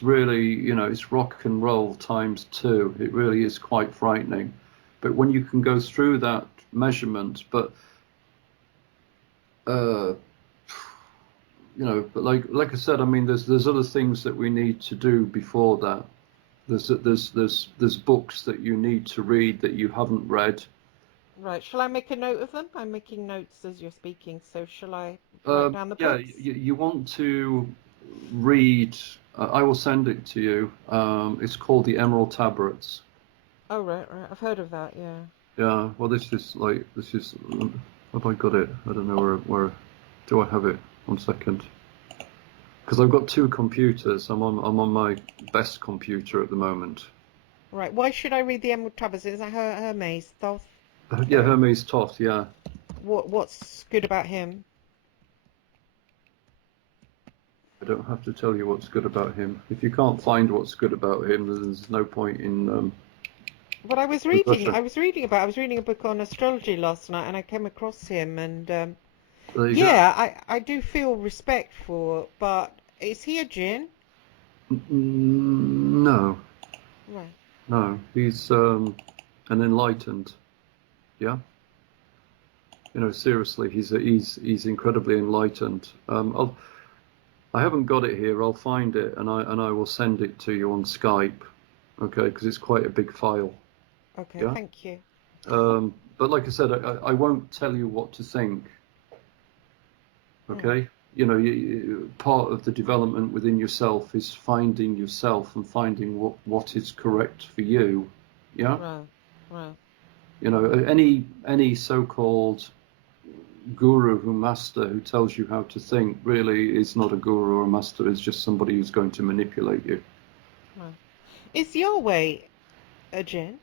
really, it's rock and roll times two. It really is quite frightening. But when you can go through that measurement, but uh, but like I said, I mean, there's other things that we need to do before that. There's books that you need to read that you haven't read. Right. Shall I make a note of them? I'm making notes as you're speaking, so shall I write down the Yeah, books? you want to read. I will send it to you. It's called the Emerald Tabrets. Oh, right, right. I've heard of that, yeah. Yeah, well, this is. Have I got it? I don't know where. Do I have it? 1 second. Because I've got two computers. I'm on my best computer at the moment. Right. Why should I read the Emerald Tablets? Is that Hermes? Thoth? Yeah, Hermes Toth. Yeah, What's good about him? I don't have to tell you what's good about him. If you can't find what's good about him, then there's no point in. But I was reading, I was reading about, I was reading a book on astrology last night, and I came across him, and There you go. yeah, I do feel respect for, but is he a Jinn? No, Right. no, he's an enlightened. Yeah, seriously, he's incredibly enlightened. I haven't got it here. I'll find it and I will send it to you on Skype. Okay, because it's quite a big file. Okay, Yeah. thank you. But like I said, I won't tell you what to think. Mm. Okay. Part of the development within yourself is finding yourself and finding what is correct for you. Yeah. Right, right. Any so-called guru who master who tells you how to think really is not a guru or a master. Is just somebody who's going to manipulate you. Right. Is Yahweh a Jinn?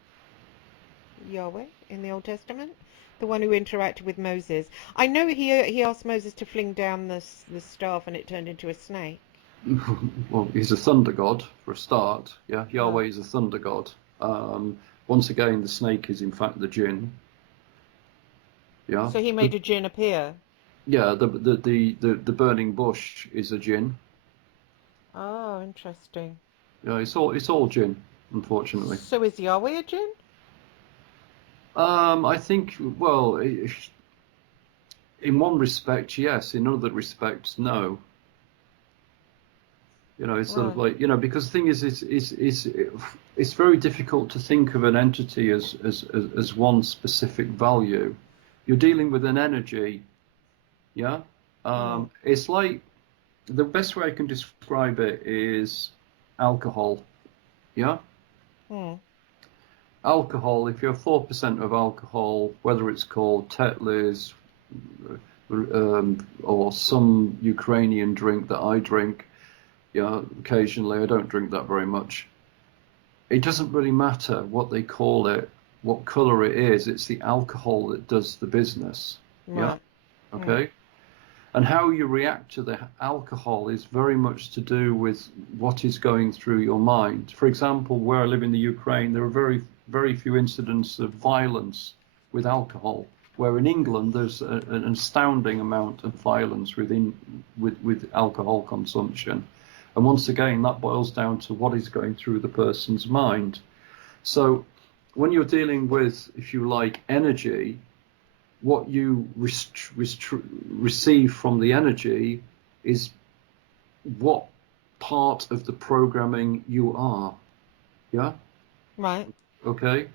Yahweh in the Old Testament, the one who interacted with Moses. I know he asked Moses to fling down the staff and it turned into a snake. Well, he's a thunder god for a start. Yeah, Right. Yahweh is a thunder god. Um, Once again, the snake is in fact the Jinn. Yeah, So he made a Jinn appear. yeah. The burning bush is a Jinn. Oh, interesting. Yeah, it's all Jinn, unfortunately. So is Yahweh a Jinn? I think, well, in one respect, yes. In other respects, no. It's sort of Right. like, because the thing is, it's very difficult to think of an entity as one specific value. You're dealing with an energy, yeah. Mm. It's like the best way I can describe it is alcohol, yeah. Mm. Alcohol. If you're 4% of alcohol, whether it's called Tetley's or some Ukrainian drink that I drink, yeah, occasionally. I don't drink that very much. It doesn't really matter what they call it, what color it is. It's the alcohol that does the business. Yeah. Right. Mm. Okay. And how you react to the alcohol is very much to do with what is going through your mind. For example, where I live in the Ukraine, there are very, very few incidents of violence with alcohol. Where in England, there's an astounding amount of violence with alcohol consumption. And once again, that boils down to what is going through the person's mind. So when you're dealing with, if you like, energy, what you receive from the energy is what part of the programming you are. Yeah? Right. Okay?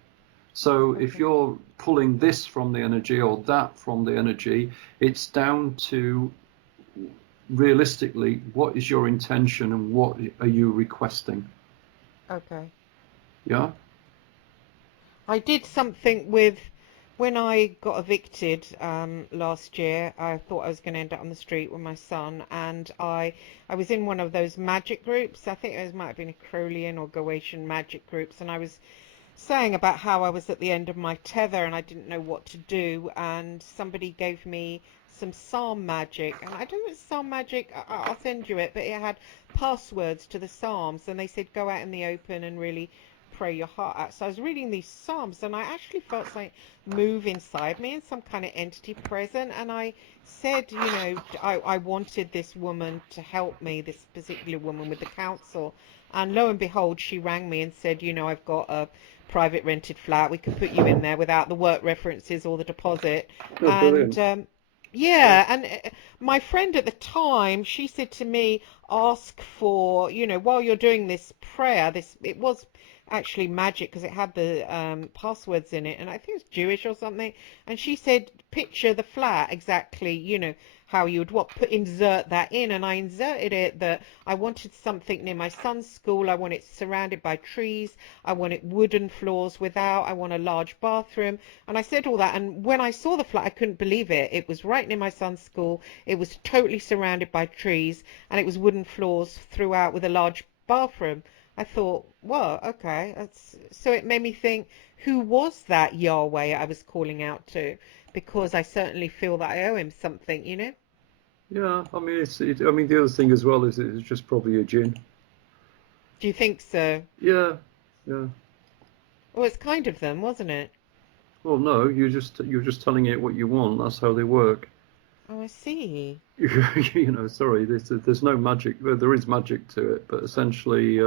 So if Okay. you're pulling this from the energy or that from the energy, it's down to realistically what is your intention and what are you requesting. Okay. Yeah? I did something with when I got evicted last year. I thought I was going to end up on the street with my son, and I was in one of those magic groups. I think it might have been a Crowleyan or Goetian magic groups, and I was saying about how I was at the end of my tether and I didn't know what to do, and somebody gave me some psalm magic, and I don't know if it's psalm magic. I'll send you it, but it had passwords to the psalms, and they said go out in the open and really pray your heart out. So I was reading these psalms, and I actually felt something move inside me and some kind of entity present, and I said, I wanted this woman to help me, this particular woman with the council, and lo and behold, she rang me and said, I've got a private rented flat. We could put you in there without the work references or the deposit. Oh, And brilliant. Yeah. yeah, and my friend at the time, she said to me, ask for, while you're doing this prayer, it was actually magic because it had the passwords in it, and I think it's Jewish or something. And she said, picture the flat exactly, how you would insert that in, and I inserted it that I wanted something near my son's school. I want it surrounded by trees. I want it wooden floors without. I want a large bathroom. And I said all that. And when I saw the flat, I couldn't believe it. It was right near my son's school. It was totally surrounded by trees, and it was wooden floors throughout with a large bathroom. I thought, well, okay. So it made me think, who was that Yahweh I was calling out to? Because I certainly feel that I owe him something. Yeah, I mean, I mean, the other thing as well is it's just probably a Jinn. Do you think so? Yeah, yeah. Well, it's kind of them, wasn't it? Well, no, you're just telling it what you want. That's how they work. Oh, I see. Sorry, there's no magic. Well, there is magic to it, but essentially,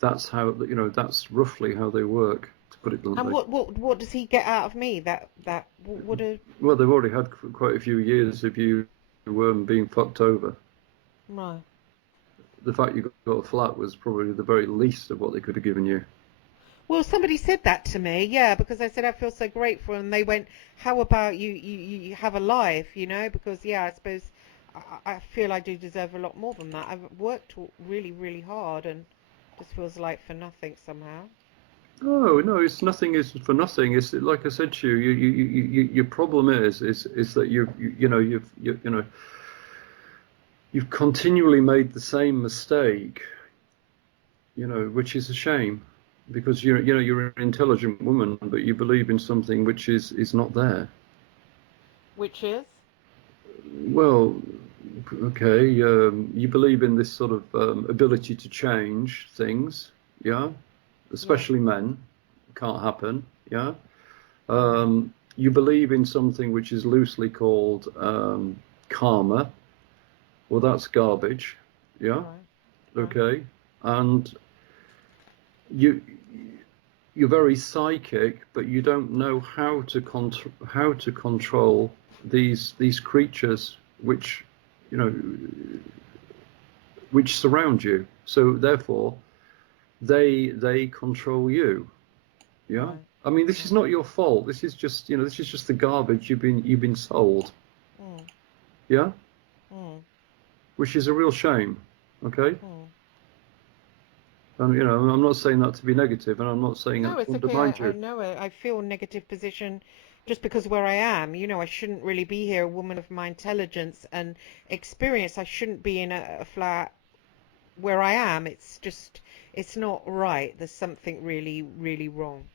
that's how, that's roughly how they work, to put it And bluntly. what does he get out of me? That what a Well, they've already had quite a few years of you being fucked over. right. The fact you got a flat was probably the very least of what they could have given you. Well, somebody said that to me, yeah, because I said I feel so grateful, and they went, "How about you have a life, you know?" Because yeah, I suppose I feel I do deserve a lot more than that. I've worked really, really hard, and just feels like for nothing somehow. Oh no, it's nothing is for nothing. It's like I said to you. Your problem is that you've continually made the same mistake, which is a shame, because you're an intelligent woman, but you believe in something which is not there. Which is Well, okay, you believe in this sort of ability to change things, yeah, yeah, especially men. Can't happen, yeah. right, You believe in something which is loosely called karma. Well, that's garbage, yeah. right, right, Okay, and you you're very psychic, but you don't know how to control these creatures which you know which surround you. So therefore, they control you. Yeah. right, I mean, this is right. not your fault. This is just the garbage you've been sold. Mm, Yeah, mm, which is a real shame. Okay. mm. And I'm not saying that to be negative, and I'm not saying No, that to it's okay. undermine I you. know it. I feel negative position just because where I am. I shouldn't really be here. A woman of my intelligence and experience. I shouldn't be in a flat where I am. It's just, it's not right. There's something really, really wrong.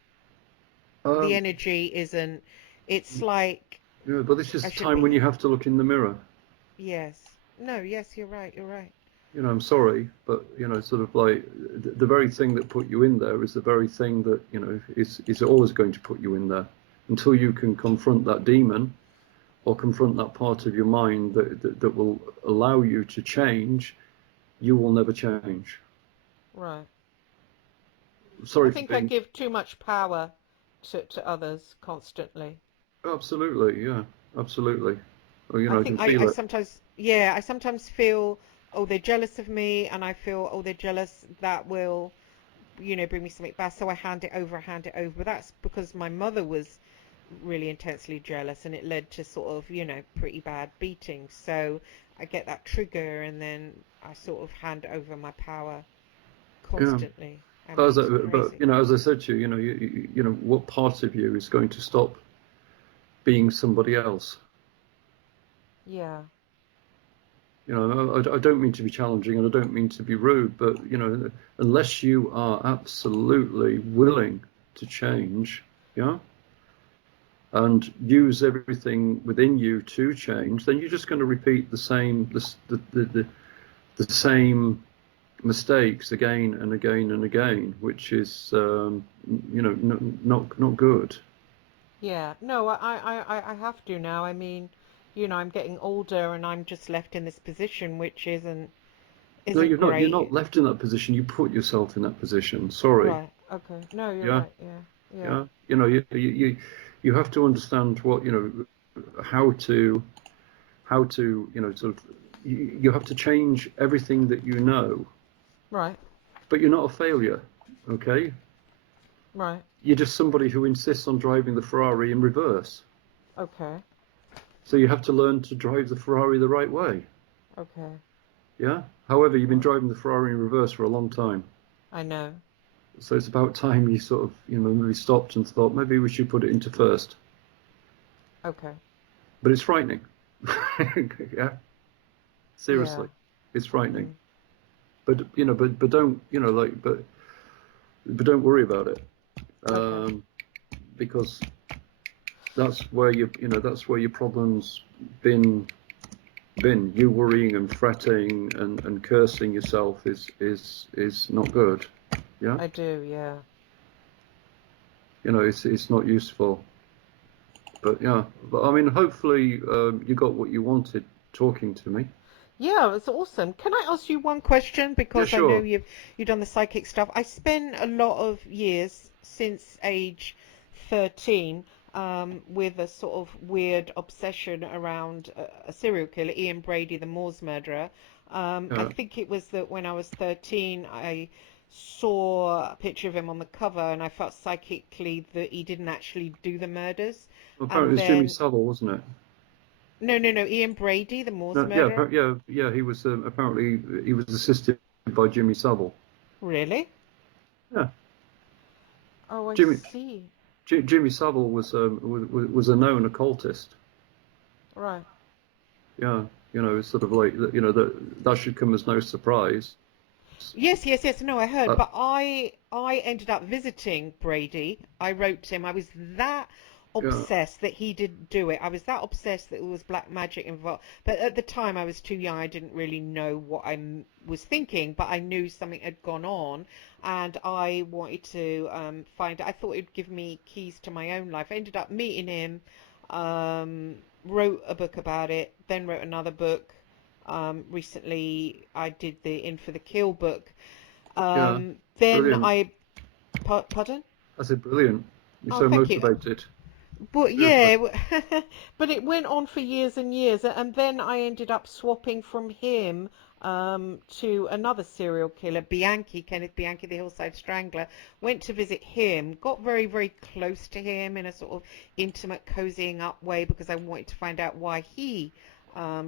The Um, energy isn't. It's like yeah, but this I is a shouldn't time be when you here. have to look in the mirror. Yes. No. Yes. You're right. You're right. I'm sorry, but sort of like the very thing that put you in there is the very thing that is always going to put you in there until you can confront that demon or confront that part of your mind that will allow you to change. You will never change. Right. I Sorry for think I being give too much power to others constantly. absolutely, yeah, absolutely. Well, I I think can I feel it. sometimes, yeah, I sometimes feel, oh, they're jealous of me, and I feel, oh, they're jealous that will, bring me something bad. So I hand it over. But that's because my mother was really intensely jealous, and it led to sort of, pretty bad beatings. So I get that trigger, and then I sort of hand over my power Yeah. constantly. I But mean, as I, it's but crazy. as I said to you, what part of you is going to stop being somebody else? Yeah, I don't mean to be challenging and I don't mean to be rude, but unless you are absolutely willing to change, yeah, and use everything within you to change, then you're just going to repeat the same mistakes again and again and again, which is not good. yeah. No, I have to now. I mean, I'm getting older, and I'm just left in this position, which No, isn't you're not great. left in that position. You put yourself in that position. Sorry. Right. Okay. No, you're Yeah. right. Yeah. Yeah. Yeah. You have to understand what how to sort of you have to change everything that you know, Right. but you're not a failure. Okay. Right. You're just somebody who insists on driving the Ferrari in reverse. Okay. So you have to learn to drive the Ferrari the right way. Okay. Yeah. However, you've been Right. driving the Ferrari in reverse for a long time. I know. So it's about time you sort of, maybe stopped and thought maybe we should put it into first. Okay. But it's frightening. Yeah, Yeah. seriously, it's frightening. Mm. But but don't but don't worry about it, Okay. um, because that's where your problems been been. You worrying and fretting and cursing yourself is not good. Yeah. I do. Yeah. it's not useful. But yeah, but I mean, hopefully you got what you wanted talking to me. Yeah, it's awesome. Can I ask you one question? Yeah, Because I know sure. you've done the psychic stuff. I spent a lot of years since age 13 with a sort of weird obsession around a serial killer, Ian Brady, the Moors murderer. I Yeah. think it was that when I was 13, I saw a picture of him on the cover, and I felt psychically that he didn't actually do the murders. Apparently, And it was Jimmy then, Savile, wasn't it? no, no, no, Ian Brady, the Moors No, yeah, murderer. yeah, yeah. He was apparently he was assisted by Jimmy Savile. Really? Yeah, Oh, I Jimmy see. Jimmy Savile was a known occultist. Right. Yeah, it's sort of like that should come as no surprise. Yes, yes, yes. No, I heard, Uh, but I ended up visiting Brady. I wrote to him. I was that yeah, obsessed that he didn't do it. I was that obsessed that there was black magic involved. But at the time, I was too young. I didn't really know what was thinking, but I knew something had gone on, and I wanted to find. I thought it'd give me keys to my own life. I ended up meeting him, wrote a book about it, then wrote another book. Recently, I did the In for the Kill book. yeah, Then brilliant. I, pardon? I said brilliant. You're Oh, so thank you. motivated. But Super. yeah, but it went on for years and years, and then I ended up swapping from him to another serial killer, Kenneth Bianchi, the Hillside Strangler. Went to visit him, got very, very close to him in a sort of intimate, cozying up way because I wanted to find out why he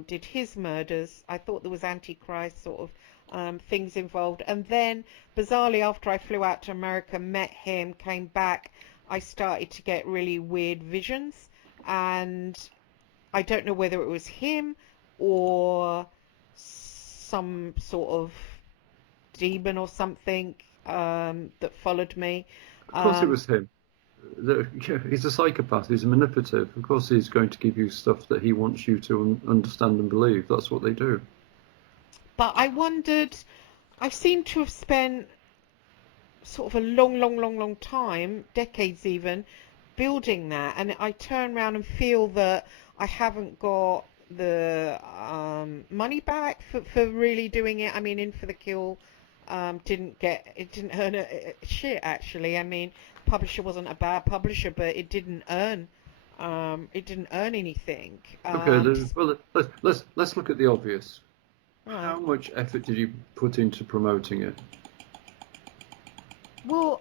did his murders. I thought there was Antichrist sort of things involved, and then bizarrely, after I flew out to America, met him, came back. I started to get really weird visions, and I don't know whether it was him or some sort of demon or something that followed me. Of course, it Um, was him. Yeah, he's a psychopath. He's manipulative. Of course, he's going to give you stuff that he wants you to understand and believe. That's what they do. but I wondered, I seem to have spent sort of a long, long, long, long time, decades even, building that, and I turn around and feel that I haven't got the money back for really doing it. I mean, In for the Kill didn't earn a shit actually. I mean, publisher wasn't a bad publisher, but it didn't earn anything. Okay, well, let's look at the obvious. Right. How much effort did you put into promoting it? Well,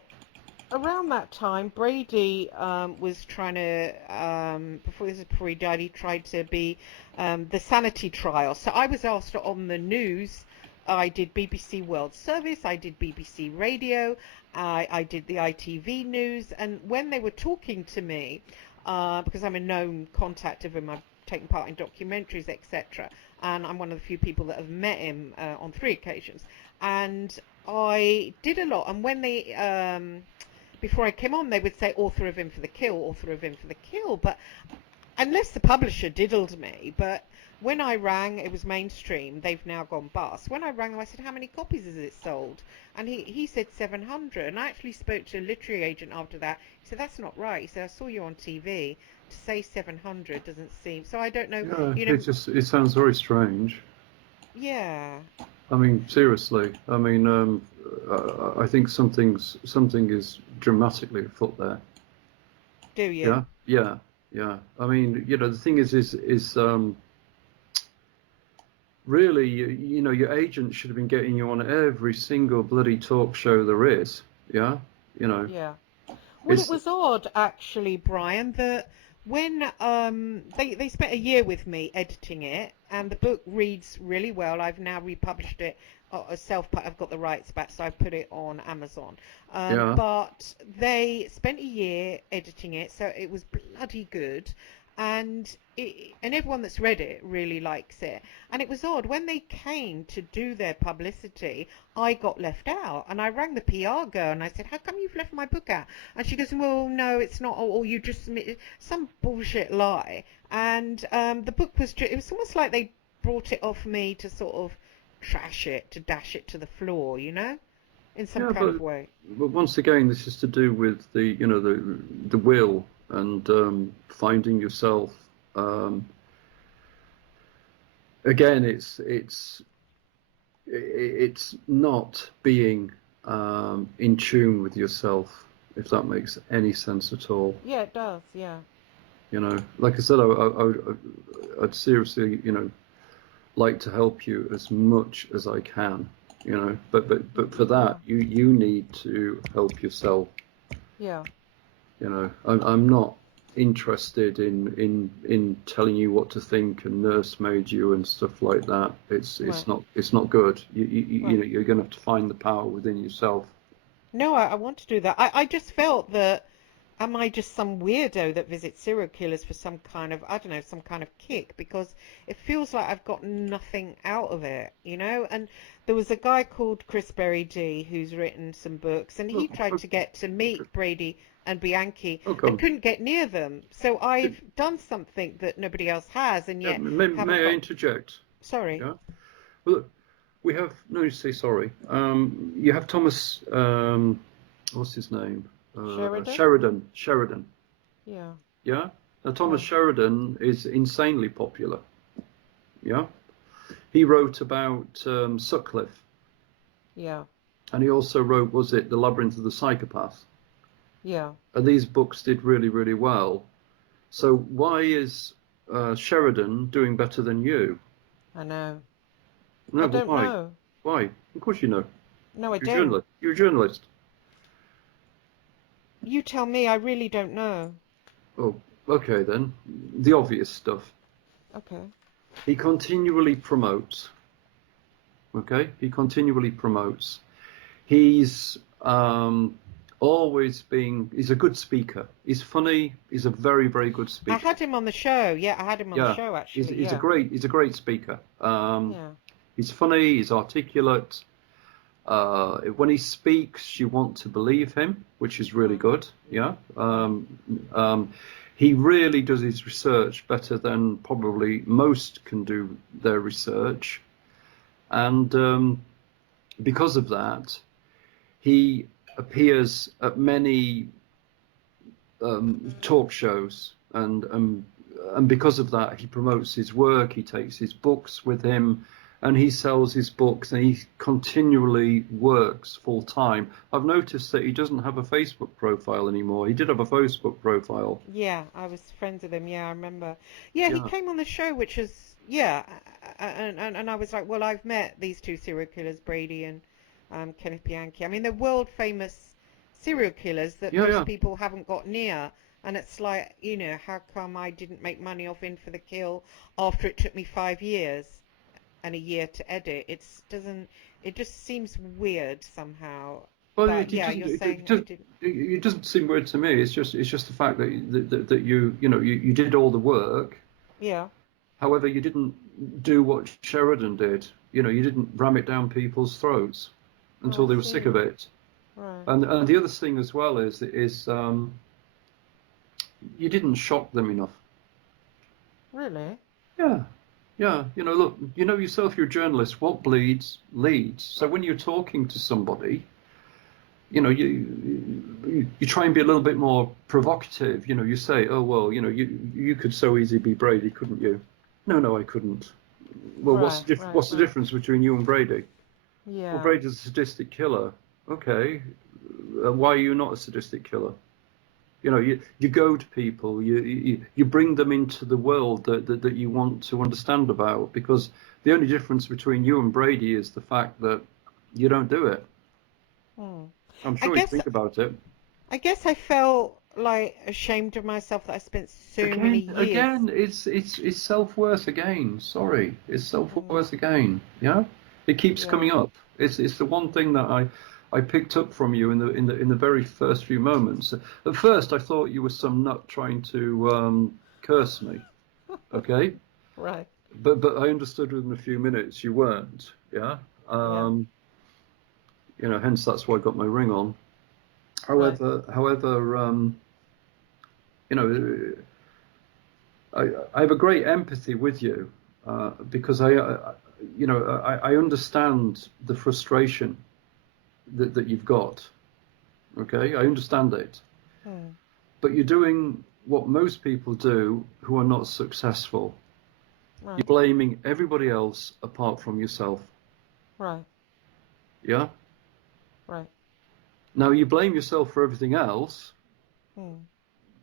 around that time, Brady was trying to, before he died, he tried to be the sanity trial. So I was asked on the news. I did BBC World Service, I did BBC Radio, I did the ITV news, and when they were talking to me, because I'm a known contact of him, I've taken part in documentaries, etc., and I'm one of the few people that have met him on 3 occasions, and I did a lot. And when they before I came on, they would say author of In for the Kill, author of In for the Kill. But unless the publisher diddled me, but when I rang, it was mainstream. They've now gone bust. When I rang them, I said, how many copies has it sold? And he said 700. And I actually spoke to a literary agent after that. He said, that's not right. He said, I saw you on TV. To say 700 doesn't seem. So I don't know, Yeah, you know, it sounds very strange. yeah. I mean, seriously. I mean, I think something is dramatically afoot there. Do you? Yeah, yeah, yeah. I mean, the thing is really, your agent should have been getting you on every single bloody talk show there is. Yeah, you know, Yeah. Well, it it's was odd actually, Brian, that when they spent a year with me editing it, and the book reads really well. I've now republished it as self-put. I've got the rights back, so I put it on Amazon. yeah. But they spent a year editing it, so it was bloody good. And everyone that's read it really likes it. And it was odd when they came to do their publicity, I got left out, and I rang the PR girl and I said, "How come you've left my book out?" And she goes, "Well, no, it's not. Or you just submitted some bullshit lie." And the book was it was almost like they brought it off me to sort of trash it, to dash it to the floor, you know? in some Yeah, kind of way. but once again, this is to do with the will and finding yourself. Um, Again, it's not being in tune with yourself, if that makes any sense at all. Yeah, it does. Yeah. Like I said, I'd seriously, like to help you as much as I can, but for Yeah. that, you need to help yourself. Yeah. I'm not interested in telling you what to think and nursemaid you and stuff like that. Right. It's not good. Right. You're going to have to find the power within yourself. No, I want to do that. I just felt that, am I just some weirdo that visits serial killers for some kind of, I don't know, some kind of kick? Because it feels like I've got nothing out of it, you know? And there was a guy called Chris Berry D who's written some books, and he Oh, tried to get to okay. meet Brady and Bianchi and Okay. couldn't get near them. So I've done something that nobody else has, and Yeah, yet haven't may I got. interject? Sorry, Yeah. Well, look, we have no. You say sorry. You have Thomas. What's his name? Sheridan? Sheridan. Sheridan. Yeah, Yeah. Now Thomas yeah, Sheridan is insanely popular. Yeah. He wrote about Sutcliffe, yeah, and he also wrote, was it The Labyrinth of the Psychopath? yeah. And these books did really, really well. So why is Sheridan doing better than you? I know. I No, but don't why? know. Why? Of course you know. No, I You're a don't. journalist. You're a journalist. You tell me, I really don't know. Oh, okay then. The obvious stuff. Okay. He continually promotes. Okay, he continually promotes. He's always being. He's a good speaker. He's funny. He's a very, very good I speaker. had him on the show. Yeah, I had him on the Yeah, show actually. Yeah. he's a great speaker. Yeah. He's funny. He's articulate. When he speaks, you want to believe him, which is really Right. good. Yeah. Right. Um, he really does his research better than probably most can do their research, and because of that, he appears at many talk shows, and because of that, he promotes his work. He takes his books with him, and he sells his books, and he continually works full time. I've noticed that he doesn't have a Facebook profile anymore. He did have a Facebook profile. Yeah, I was friends with him. Yeah, I remember. Yeah, he Yeah, came on the show, which was yeah, and I was like, well, I've met these two serial killers, Brady and Kenneth Bianchi. I mean, they're world famous serial killers that yeah, most yeah. people haven't got near. And it's like, how come I didn't make money off In for the Kill after it took me 5 years and a year to edit? It just seems weird somehow. Well, But yeah, you're saying I didn't. it doesn't seem weird to me. It's just the fact that that you did all the work. Yeah. However, you didn't do what Sheridan did. You didn't ram it down people's throats Oh, I until they were sick of see. it. Right. And the other thing as well is you didn't shock them enough. Really? Yeah, yeah. Look, you know yourself. You're a journalist. What bleeds leads. So when you're talking to somebody, you try and be a little bit more provocative. You say, oh well, you could so easily be Brady, couldn't you? No, no, I couldn't. Well, Right, right, what's the right. difference between you and Brady? Well, Yeah. Brady's a sadistic killer. Okay, why are you not a sadistic killer? You goad people, you bring them into the world that you want to understand about, because the only difference between you and Brady is the fact that you don't do it. Hmm. I'm I sure you guess think about it. I guess I felt like ashamed of myself that I spent so many years. Again, it's self-worth again. Sorry, it's Mm, self-worth again. Yeah, it keeps coming yeah. up. It's the one thing that I picked up from you in the very first few moments. At first, I thought you were some nut trying to curse me. Okay, Right. but I understood within a few minutes you weren't. Yeah. Yeah. Um, hence that's why I got my ring on. Right. However, you know, I have a great empathy with you because I understand the frustration that you've got. Okay, I understand it, Hmm. but you're doing what most people do who are not successful. You're Right. blaming everybody else apart from yourself. Right. Yeah. Right. Now you blame yourself for everything else, Hmm.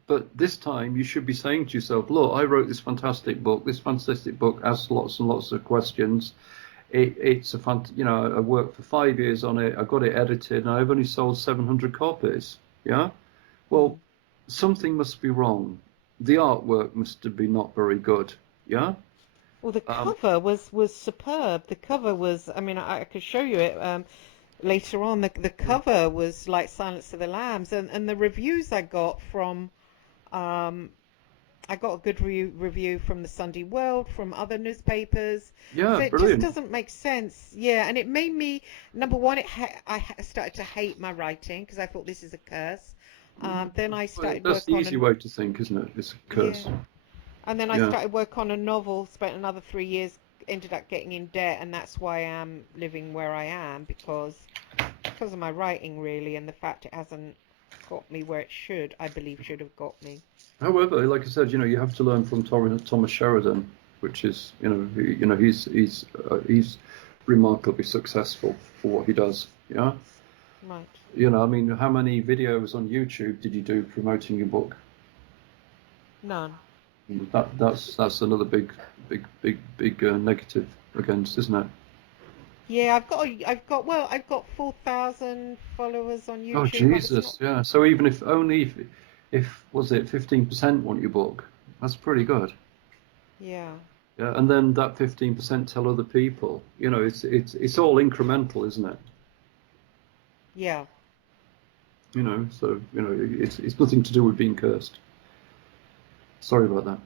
but this time you should be saying to yourself, "Look, I wrote this fantastic book. This fantastic book asks lots and lots of questions. It's I worked for 5 years on it. I got it edited, and I've only sold 700 copies. Yeah. Hmm. Well, something must be wrong. The artwork must be not very good. Yeah. Well, the Um, cover was superb. The cover was, I mean, I could show you it later on. The cover was like Silence of the Lambs, and the reviews I got from, um, I got a good review from the Sunday World, from other newspapers. yeah, So it just brilliant. doesn't make sense. Yeah, and it made me, number one, started to hate my writing because I thought this is a curse. Then I Well, started that's work the on easy way to think, isn't it? It's a yeah. curse. And then I Yeah. started work on a novel, spent another 3 years, ended up getting in debt, and that's why I'm living where I am because of my writing really, and the fact it hasn't got me where it should, I believe should have got me. However, like I said, you have to learn from Thomas Sheridan, which is, he's remarkably successful for what he does. Yeah. Right. I mean, how many videos on YouTube did you do promoting your book? None. That's another big negative against, isn't it? Yeah, I've got 4,000 followers on Oh YouTube, but it's not. Jesus, yeah. So even if only if was it 15% want your book, that's pretty good. Yeah. Yeah, and then that 15% tell other people. It's all incremental, isn't it? Yeah. So it's nothing to do with being cursed. Sorry about that.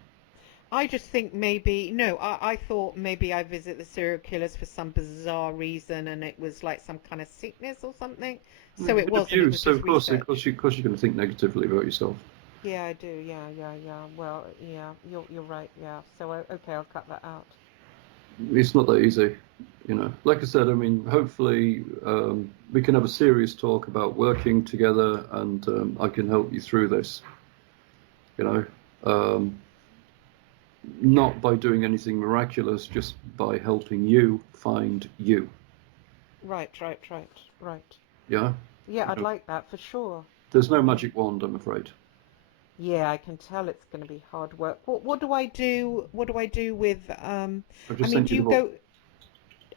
I just think maybe, no, I thought maybe I visit the serial killers for some bizarre reason and it was like some kind of sickness or something. Well, So you've it been wasn't, it abused, was so just of course, research. you're going to think negatively about yourself. Yeah, I do. Yeah, yeah, yeah. Well, yeah, you're right. Yeah. So okay, I'll cut that out. It's not that easy. Like I said, I mean, hopefully we can have a serious talk about working together, and I can help you through this. You know, um, not by doing anything miraculous, just by helping you find you. Right, right, right, right. Yeah. Yeah, You I'd know, like that for sure. there's no Um, magic wand, I'm afraid. yeah, I can tell it's going to be hard work. What do I do? What do I do with I've I just mean, sent do you the you book.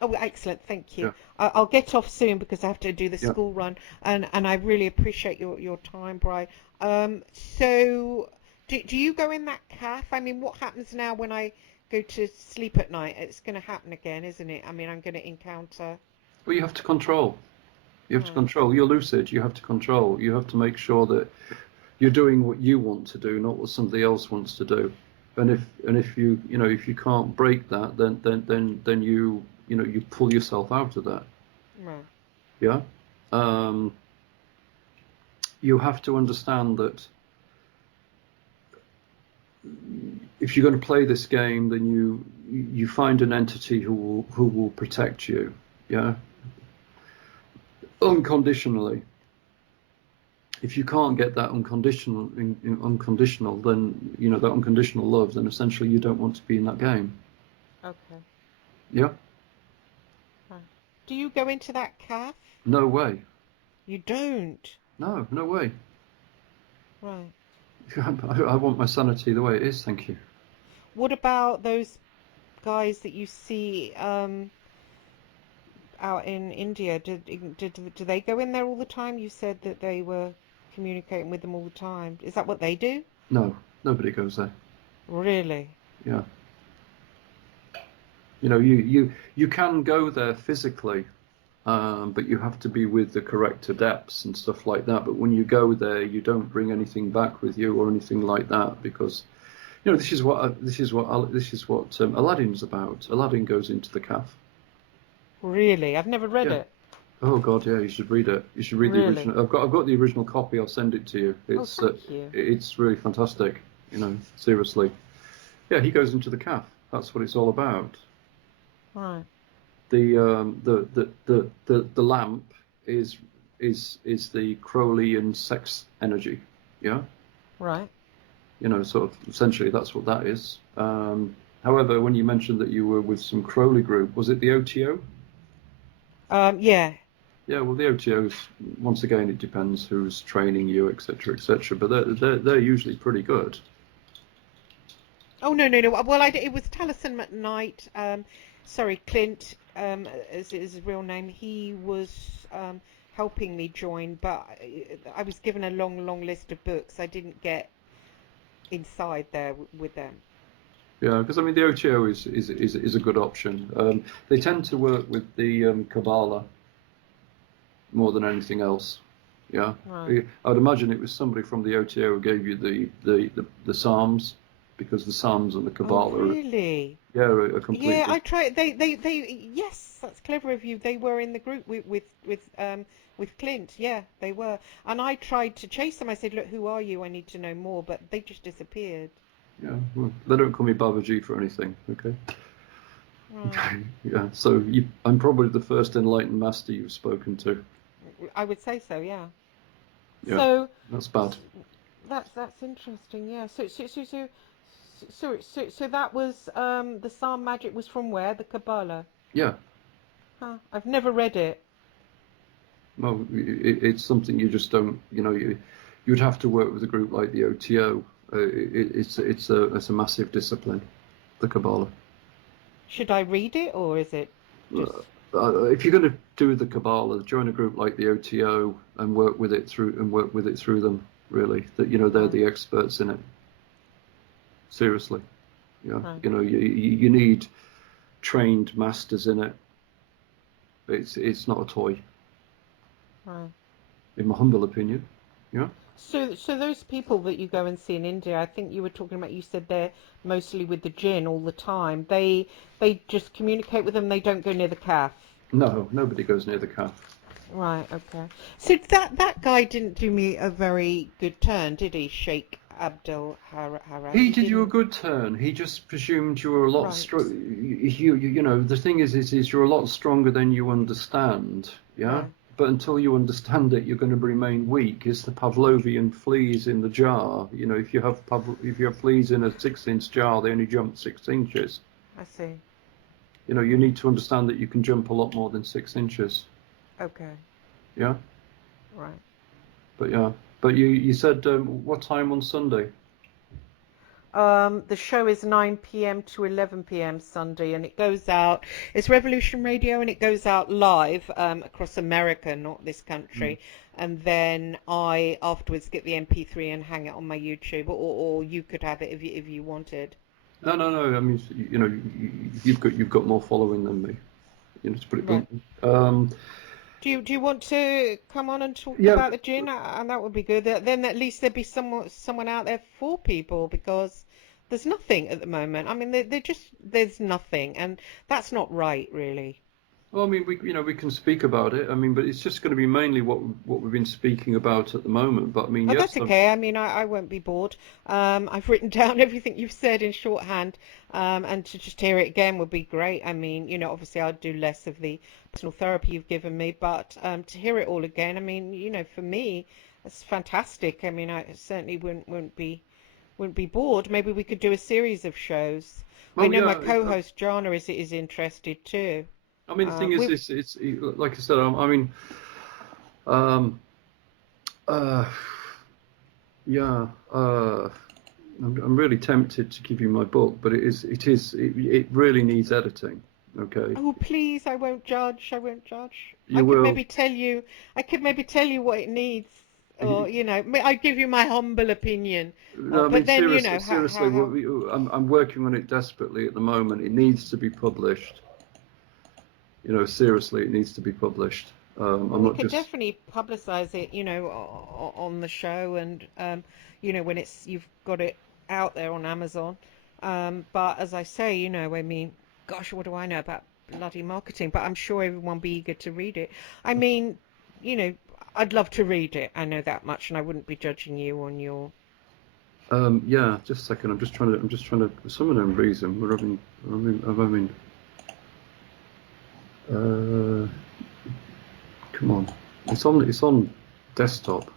go? Oh, excellent. Thank you. Yeah. I'll get off soon because I have to do the Yeah. school run, and I really appreciate your time, Bri. So do you go in that calf? I mean, what happens now when I go to sleep at night? It's going to happen again, isn't it? I mean, I'm going to encounter. Well, you have to control. You have to Right, control. You're lucid. You have to control. You have to make sure that you're doing what you want to do, not what somebody else wants to do. And if if you can't break that, then you pull yourself out of that. right, Yeah. Um, you have to understand that if you're going to play this game, then you find an entity who will protect you. Yeah. Unconditionally. If you can't get that unconditional, then that unconditional love, then essentially you don't want to be in that game. okay, Yeah. right. Do you go into that calf? No way. You don't. No, no way. Right. I want my sanity the way it is. Thank you. What about those guys that you see out in India? Do they go in there all the time? You said that they were communicating with them all the time. Is that what they do? No, nobody goes there. Really? Yeah. You can go there physically, but you have to be with the correct adepts and stuff like that. But when you go there, you don't bring anything back with you or anything like that because this is what Aladdin's about. Aladdin goes into the calf. Really? I've never read Yeah. it. Oh God, yeah. You should read it. You should read the Really? original. I've got the original copy. I'll send it to you. Oh, thank you. It's really fantastic. Seriously. Yeah, he goes into the calf. That's what it's all about. Right. The lamp is is the Crowleyan sex energy. Yeah. Right. Sort of essentially that's what that is. However, when you mentioned that you were with some Crowley group, was it the OTO? Yeah. Yeah, well, the OTOs, once again, it depends who's training you, etc., etc. But they're usually pretty good. Oh, no, no, no. Well, it was Taliesin McKnight. Sorry, Clint, is his real name. He was helping me join, but I was given a long, long list of books. I didn't get inside there with them. Yeah, because I mean the OTO is a good option. They tend to work with the Kabbalah more than anything else. Yeah, Right. I'd imagine it was somebody from the OTO who gave you the Psalms, because the Psalms and the Oh, Kabbalah are, really? yeah, are Yeah, completely. I tried. Yes, that's clever of you. They were in the group with Clint. Yeah, they were. And I tried to chase them. I said, "Look, who are you? I need to know more." But they just disappeared. Yeah, well, they don't call me Babaji for anything. Okay. Right. Yeah, so I'm probably the first enlightened master you've spoken to. I would say so. Yeah. Yeah, So that's bad. that's interesting. Yeah. So that was the Psalm magic was from where? The Kabbalah. Yeah, Huh. I've never read it. well, it's something you just don't, you'd have to work with a group like the OTO. It's a massive discipline, the Kabbalah. Should I read it or is it just If you're going to do the Kabbalah, join a group like the OTO and work with it through them. Really, that they're right? the experts in it. Seriously, yeah. Right. You need trained masters in it. It's not a toy, Right. in my humble opinion. Yeah. So those people that you go and see in India, I think you were talking about, you said they're mostly with the Jinn all the time. They just communicate with them, they don't go near the calf. No, nobody goes near the calf. Right, okay. So that guy didn't do me a very good turn, did he, Sheikh Abdul Harad? He He did you a didn't. good turn. He just presumed you were a lot Right, strong. The thing is you're a lot stronger than you understand. Yeah. right. But until you understand it, you're going to remain weak. It's the Pavlovian fleas in the jar. If you have fleas in a 6-inch jar, they only jump 6 inches. I see. You need to understand that you can jump a lot more than 6 inches. Okay, Yeah. right. But yeah. But you said what time on Sunday? The show is 9 p.m. to 11 p.m. Sunday, and it goes out. It's Revolution Radio, and it goes out live across America, not this country. And then I afterwards get the MP3 and hang it on my YouTube, or you could have it if you wanted. No, no, no. I mean, you've got more following than me. To put it Right. bluntly. Do you want to come on and talk Yeah, about the gin? And that would be good. Then at least there'd be someone out there for people because there's nothing at the moment. I mean, they're just there's nothing, and that's not right, really. well, I mean, we can speak about it. I mean, but it's just going to be mainly what we've been speaking about at the moment. But I mean, Oh, yes, that's okay. I mean, I won't be bored. I've written down everything you've said in shorthand, and to just hear it again would be great. I mean, obviously I'd do less of the personal therapy you've given me, but to hear it all again, I mean, for me, it's fantastic. I mean, I certainly wouldn't be bored. Maybe we could do a series of shows. I well, know my yeah. co-host Jana is interested too. I mean, the thing is, We've it's like I said. I mean, um, uh, yeah. I'm really tempted to give you my book, but it really needs editing. Okay, Oh, please, I won't judge. I won't judge. I you could will. maybe tell you. I could maybe tell you what it needs, or I give you my humble opinion. No, I But mean, then seriously, how I'm working on it desperately at the moment. It needs to be published. Seriously, it needs to be published. well, I'm we not could just. definitely publicize it, on the show, and when you've got it out there on Amazon. But as I say, I mean, gosh, what do I know about bloody marketing? But I'm sure everyone will be eager to read it. I mean, you know, I'd love to read it. I know that much, and I wouldn't be judging you on your. Yeah, just a second. I'm just trying to. For some unknown reason, I'm having. Come on. It's on desktop.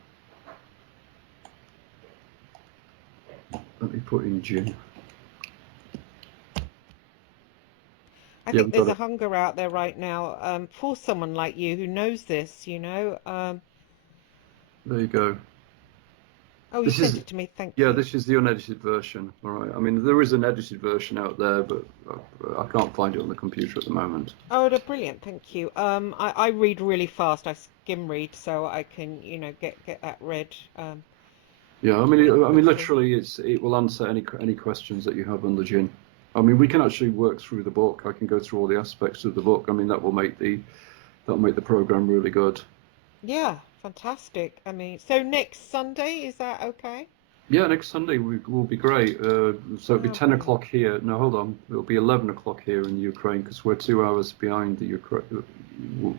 Let me put in Jinn. I Yeah, think we there's got a it. hunger out there right now for someone like you who knows this, you know. There you go. Oh, you This sent is, it to me. Thank yeah, you. this is the unedited version. All right. I mean, there is an edited version out there, but I can't find it on the computer at the moment. Oh, they're brilliant. Thank you. I read really fast. I skim read, so I can, get that read Yeah, pretty I mean, quickly. literally, it will answer any questions that you have on the Jinn. I mean, we can actually work through the book. I can go through all the aspects of the book. I mean, that'll make the program really good. Yeah, fantastic. I mean, so next Sunday, is that okay? Yeah, next Sunday will be great. So it'll be Oh, 10 brilliant. o'clock here. No, hold on. It'll be 11 o'clock here in Ukraine because we're 2 hours behind the Ukraine.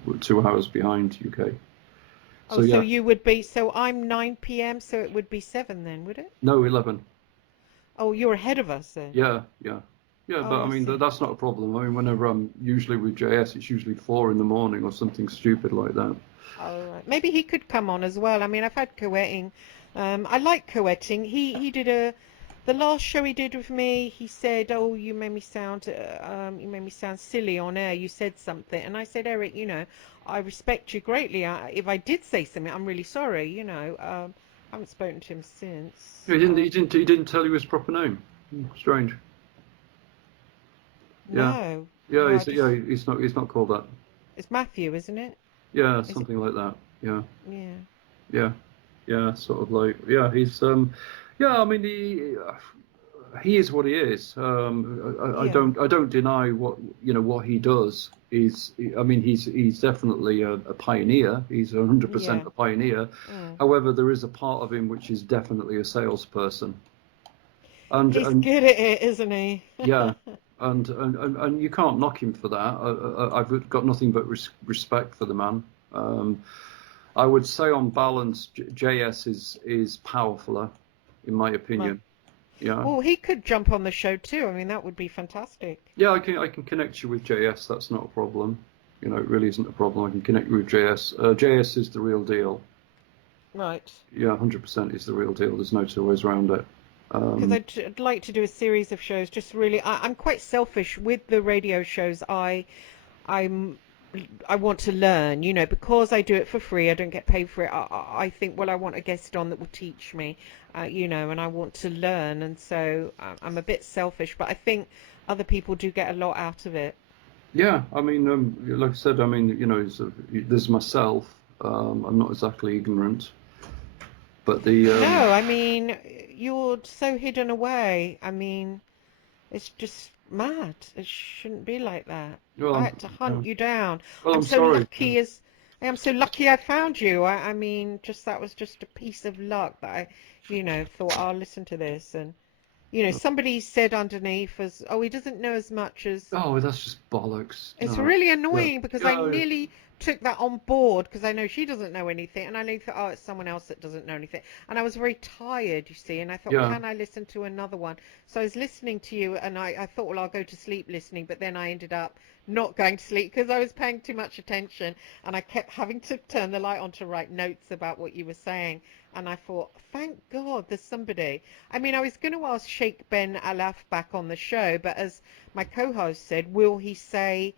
We're 2 hours behind UK. Oh, So so yeah, you would be, so I'm 9 p.m., so it would be 7 then, would it? no, 11. Oh, you're ahead of us then. Yeah, yeah, yeah. But Oh, I I mean, see. that's not a problem. I mean, whenever I'm usually with JS, it's usually 4 in the morning or something stupid like that. All right. Maybe he could come on as well. I mean, I've had co-etting. I like co-etting. He did the last show he did with me. He said, "Oh, you made me sound silly on air. You said something," and I said, "Eric, I respect you greatly. If I did say something, I'm really sorry. I haven't spoken to him since. Yeah, he didn't tell you his proper name. Strange. Yeah, No, yeah, no, I yeah, just he's not called that. it's Matthew, isn't it? Yeah, Is it? something like that. Yeah, Yeah, yeah, yeah, sort of like, yeah, yeah, I mean, he is what he is. yeah, I don't deny what he does is. I mean, he's definitely a pioneer. He's 100% yeah. a pioneer. Mm. However, there is a part of him which is definitely a salesperson, He's and good at it, isn't he? yeah, and you can't knock him for that. I've got nothing but respect for the man. Um, I would say on balance, JS is powerfuler, in my Right. opinion. Yeah. Well, he could jump on the show too. I mean, that would be fantastic. Yeah, I can connect you with JS. That's not a problem. It really isn't a problem. I can connect you with JS. JS is the real deal. Right. Yeah, 100% is the real deal. There's no two ways around it. Because Um, I'd like to do a series of shows. Just really, I'm quite selfish with the radio shows. I'm I want to learn, because I do it for free. I don't get paid for it. I think, well, I want a guest on that will teach me, and I want to learn. And so I'm a bit selfish, but I think other people do get a lot out of it. yeah, I mean, like I said, I mean, there's myself. I'm not exactly ignorant, but No, I mean, you're so hidden away. I mean, it's just mad. It shouldn't be like that. I well, had to yeah. hunt you down. Well, I'm I'm so sorry. lucky as I am so lucky I found you. I mean, just that was just a piece of luck that thought I'll listen to this and somebody said underneath as, oh, he doesn't know as much as Oh, that's just bollocks. it's No. really Yeah. annoying because I Yeah. nearly took that on board because I know she doesn't know anything and I know that, oh, it's someone else that doesn't know anything. And I was very tired, you see, and I thought, Yeah. can I listen to another one? So I was listening to you and I thought, well, I'll go to sleep listening, but then I ended up not going to sleep because I was paying too much attention and I kept having to turn the light on to write notes about what you were saying. And I thought, thank God there's somebody. I mean, I was going to ask Sheikh Ben Alaf back on the show, but as my co-host said, will he say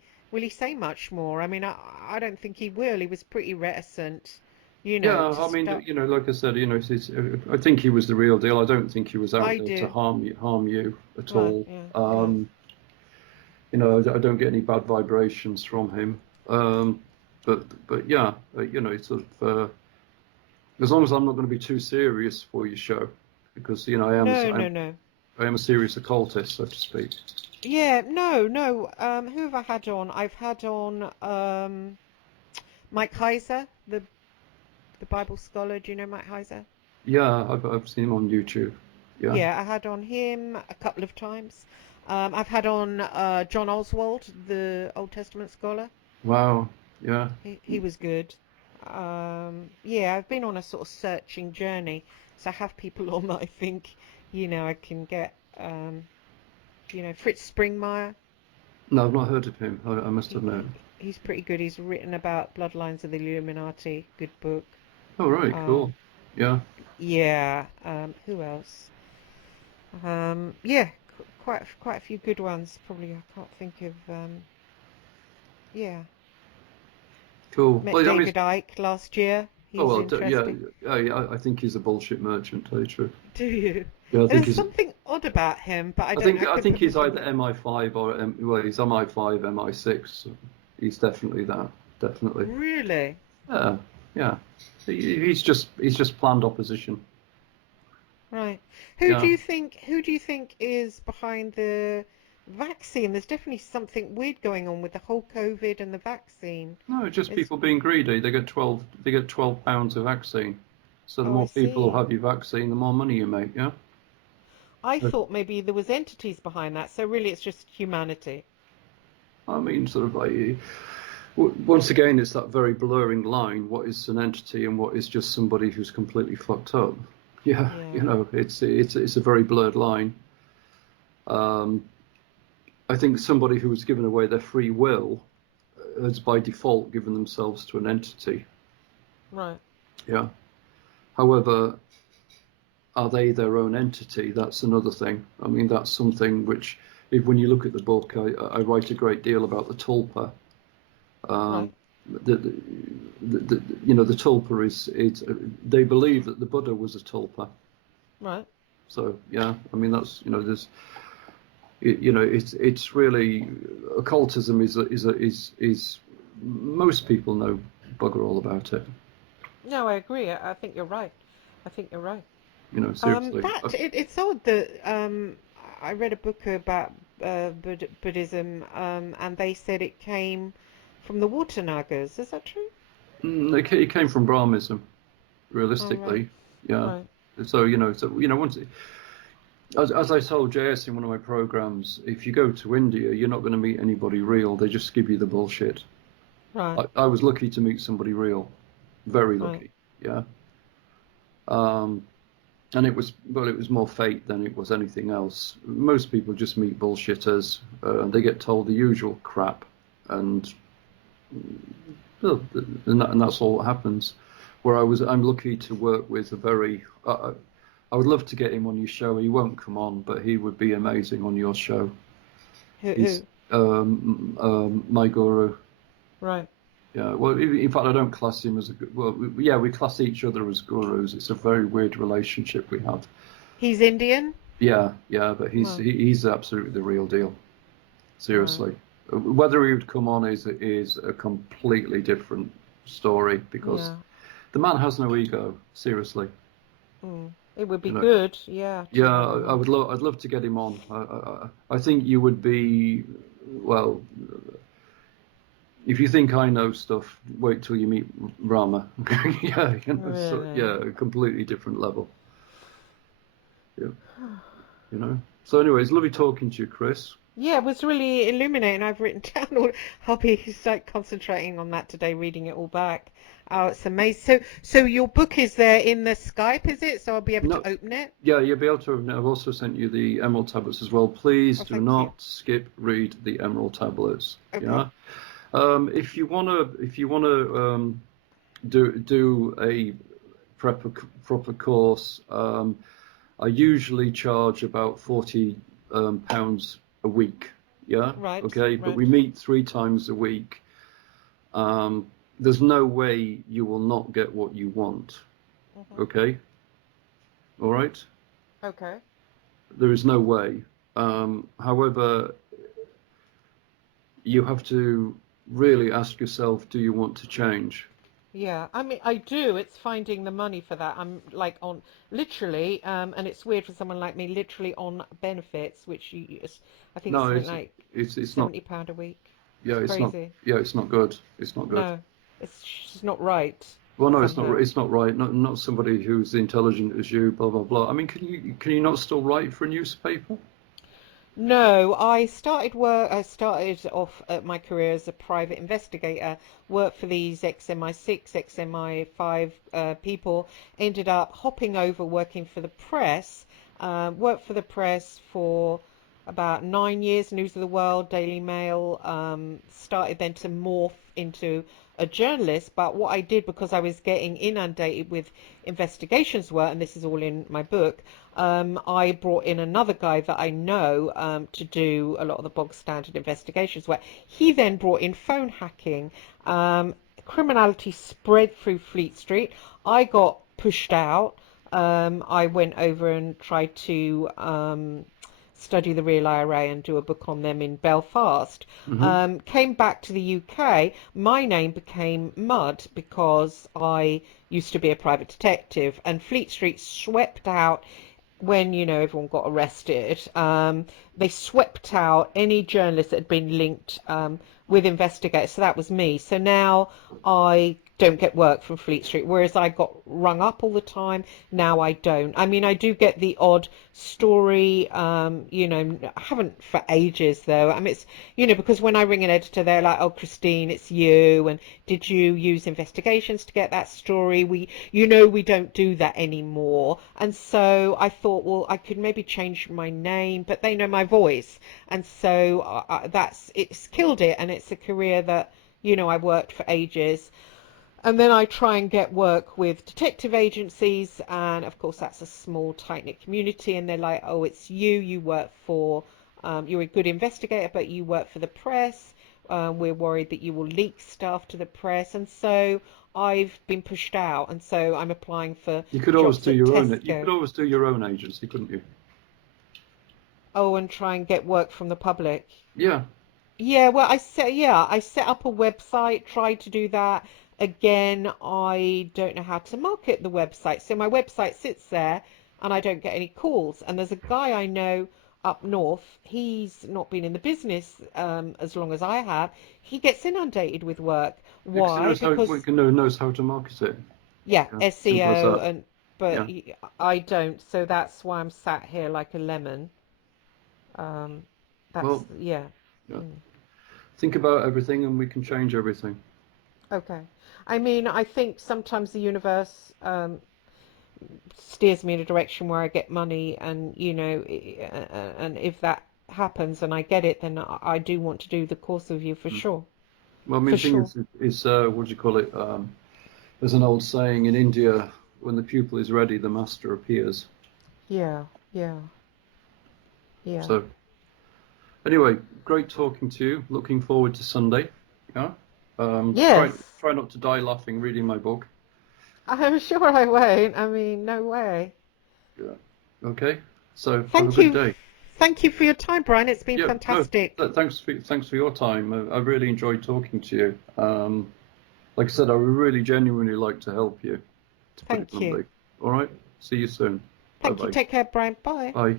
much more? I mean, I don't think he will. He was pretty reticent, Yeah. to I mean, start. like I said, I think he was the real deal. I don't think he was out I there to do. harm you at Well, all. yeah, yeah. I don't get any bad vibrations from him. But yeah, sort of, as long as I'm not going to be too serious for your show, because No, no, no. I am a serious occultist, so to speak. Yeah, no, no. Who have I had on? I've had on Mike Heiser, the Bible scholar. Do you know Mike Heiser? Yeah, I've seen him on YouTube. Yeah. Yeah, I had on him a couple of times. I've had on John Oswald, the Old Testament scholar. Wow. Yeah. He was good. Yeah, I've been on a sort of searching journey, so I have people on that I think, I can get. Fritz Springmeier. No, I've not heard of him. I must He, admit. he He's pretty good. He's written about Bloodlines of the Illuminati. Good book. Oh, right, cool. Um, Yeah, yeah. Who else? Yeah, quite a few good ones. Probably I can't think of. Yeah, cool. met Well, I mean, David Icke last year. oh He's well, yeah, interesting. I think he's a bullshit merchant, to tell you the truth. Do you? Yeah, I think There's he's. something odd about him, but I I don't know. think I I couldn't think put my he's either finger. MI5 or well, he's MI5, MI6. He's definitely that. Definitely. Really? Yeah, yeah. He's just planned opposition. Right. Yeah. Who do you think is behind the vaccine? There's definitely something weird going on with the whole COVID and the vaccine. No, just Is people being greedy. They get 12 pounds of vaccine. So the Oh, I more people who see. have your vaccine, the more money you make. Yeah. I Uh, thought maybe there was entities behind that, so really it's just humanity. I mean, sort of like once again, it's that very blurring line. What is an entity and what is just somebody who's completely fucked up? Yeah, Yeah. it's a very blurred line. Um, I think somebody who has given away their free will has by default given themselves to an entity. Right. Yeah. However, are they their own entity? That's another thing. I mean, that's something which, if when you look at the book, I write a great deal about the tulpa. Um, Right. the tulpa is they believe that the Buddha was a tulpa. Right. So yeah, I mean that's there's it's really occultism is most people know bugger all about it. No, I agree. I think you're right. I think you're right. Seriously. It's odd that I read a book about Buddhism, and they said it came from the water nagas. Is that true? It came from Brahmism, Oh, right. realistically. Yeah. Right. Once as I told JS in one of my programs, if you go to India, you're not going to meet anybody real. They just give you the bullshit. Right. I was lucky to meet somebody real, very Right. lucky. Yeah. Um, and it was more fate than it was anything else. Most people just meet bullshitters, and they get told the usual crap, and well, and that's all that happens. I'm lucky to work with a very. I would love to get him on your show. He won't come on, but he would be amazing on your show. Who? He's Who? my guru. Right. Yeah, well, in fact, I don't class him as well. Yeah, we class each other as gurus. It's a very weird relationship we have. He's Indian. Yeah, yeah, but he's Right. he's absolutely the real deal. Right. Seriously, whether he would come on is a completely different story because Yeah. the man has no ego. Seriously, Mm. It would be you know. good, yeah, to Yeah, have him on. I'd love to get him on. I think you would be well. If you think I know stuff, wait till you meet Rama. Yeah, Really. yeah, a completely different level. Yeah, So, anyways, lovely talking to you, Chris. Yeah, it was really illuminating. I've written down all. I'll be like concentrating on that today, reading it all back. Oh, it's amazing. So your book is there in the Skype, is it? So I'll be able No, to open it. yeah, you'll be able to. I've also sent you the Emerald tablets as well. Please Oh, do thank you. not skip read the Emerald tablets. Okay. Yeah. If you wanna do a proper course, I usually charge about £40 a week. Yeah. Right. Okay. But Right. we meet 3 times a week. Um, there's no way you will not get what you want. Hmm. Okay. All right. Okay. There is no way. However, you have to really ask yourself, do you want to change? Yeah, I mean, I do. It's finding the money for that. I'm like on literally, and it's weird for someone like me, literally on benefits, which I think it's No, something it's like it's not. £70 a week. Yeah, It's it's not. crazy. Yeah, it's not good. It's not good. No, it's just not right Well, no, it's not. somehow. It's not right. Not somebody who's intelligent as you. Blah blah blah. I mean, can you not still write for a newspaper? No, I started work. I started off my career as a private investigator. Worked for these XMI6, XMI5 people. Ended up hopping over working for the press. Worked for the press for about 9 years, News of the World, Daily Mail, started then to morph into a journalist. But what I did, because I was getting inundated with investigations work, and this is all in my book, I brought in another guy that I know to do a lot of the bog standard investigations work. He then brought in phone hacking. Criminality spread through Fleet Street. I got pushed out. I went over and tried to study the real IRA and do a book on them in Belfast. Hmm. Came back to the UK. My name became mud because I used to be a private detective, and Fleet Street swept out when everyone got arrested. They swept out any journalist that had been linked with investigators. So that was me. So now I don't get work from Fleet Street, whereas I got rung up all the time. Now I don't. I mean, I do get the odd story. I haven't for ages though. I mean, it's because when I ring an editor, they're like, "Oh, Christine, it's you, and did you use investigations to get that story?" We don't do that anymore. And so I thought, well, I could maybe change my name, but they know my voice, and so it's killed it, and it's a career that I worked for ages. And then I try and get work with detective agencies, and of course that's a small, tight-knit community, and they're like, "Oh, it's you. You work for, you're a good investigator, but you work for the press. We're worried that you will leak stuff to the press." And so I've been pushed out, and so I'm applying for You could always jobs do at your own. You could Tesco. always do your own agency, couldn't you? Oh, and try and get work from the public. Yeah. Yeah, well, I set up a website, tried to do that. Again, I don't know how to market the website. So my website sits there and I don't get any calls. And there's a guy I know up north. He's not been in the business as long as I have. He gets inundated with work. Because it Why? knows how, Because it knows how to market it. yeah, Yeah. Simple as SEO that. and but Yeah. I don't. So that's why I'm sat here like a lemon. Um, that's Well, yeah. yeah. Mm. Think about everything and we can change everything. Okay. I mean, I think sometimes the universe steers me in a direction where I get money, and and if that happens and I get it, then I do want to do the course with you for Mm. sure, Well, I mean, for the thing sure. is what do you call it? There's an old saying in India, when the pupil is ready, the master appears. Yeah, yeah, yeah. So, anyway, great talking to you. Looking forward to Sunday. Yeah. Try Yes, try not to die laughing reading my book. I'm sure I won't. I mean, no way. Yeah. Okay. So have a Thank good you, day. thank you for your time, Brian. It's been Yeah. No. fantastic. Thanks for your time. I really enjoyed talking to you. Like I said, I would really genuinely like to help you, to put it Thank you. bluntly. All right. See you soon. Bye Thank you. bye. Take care, Brian. Bye. Bye.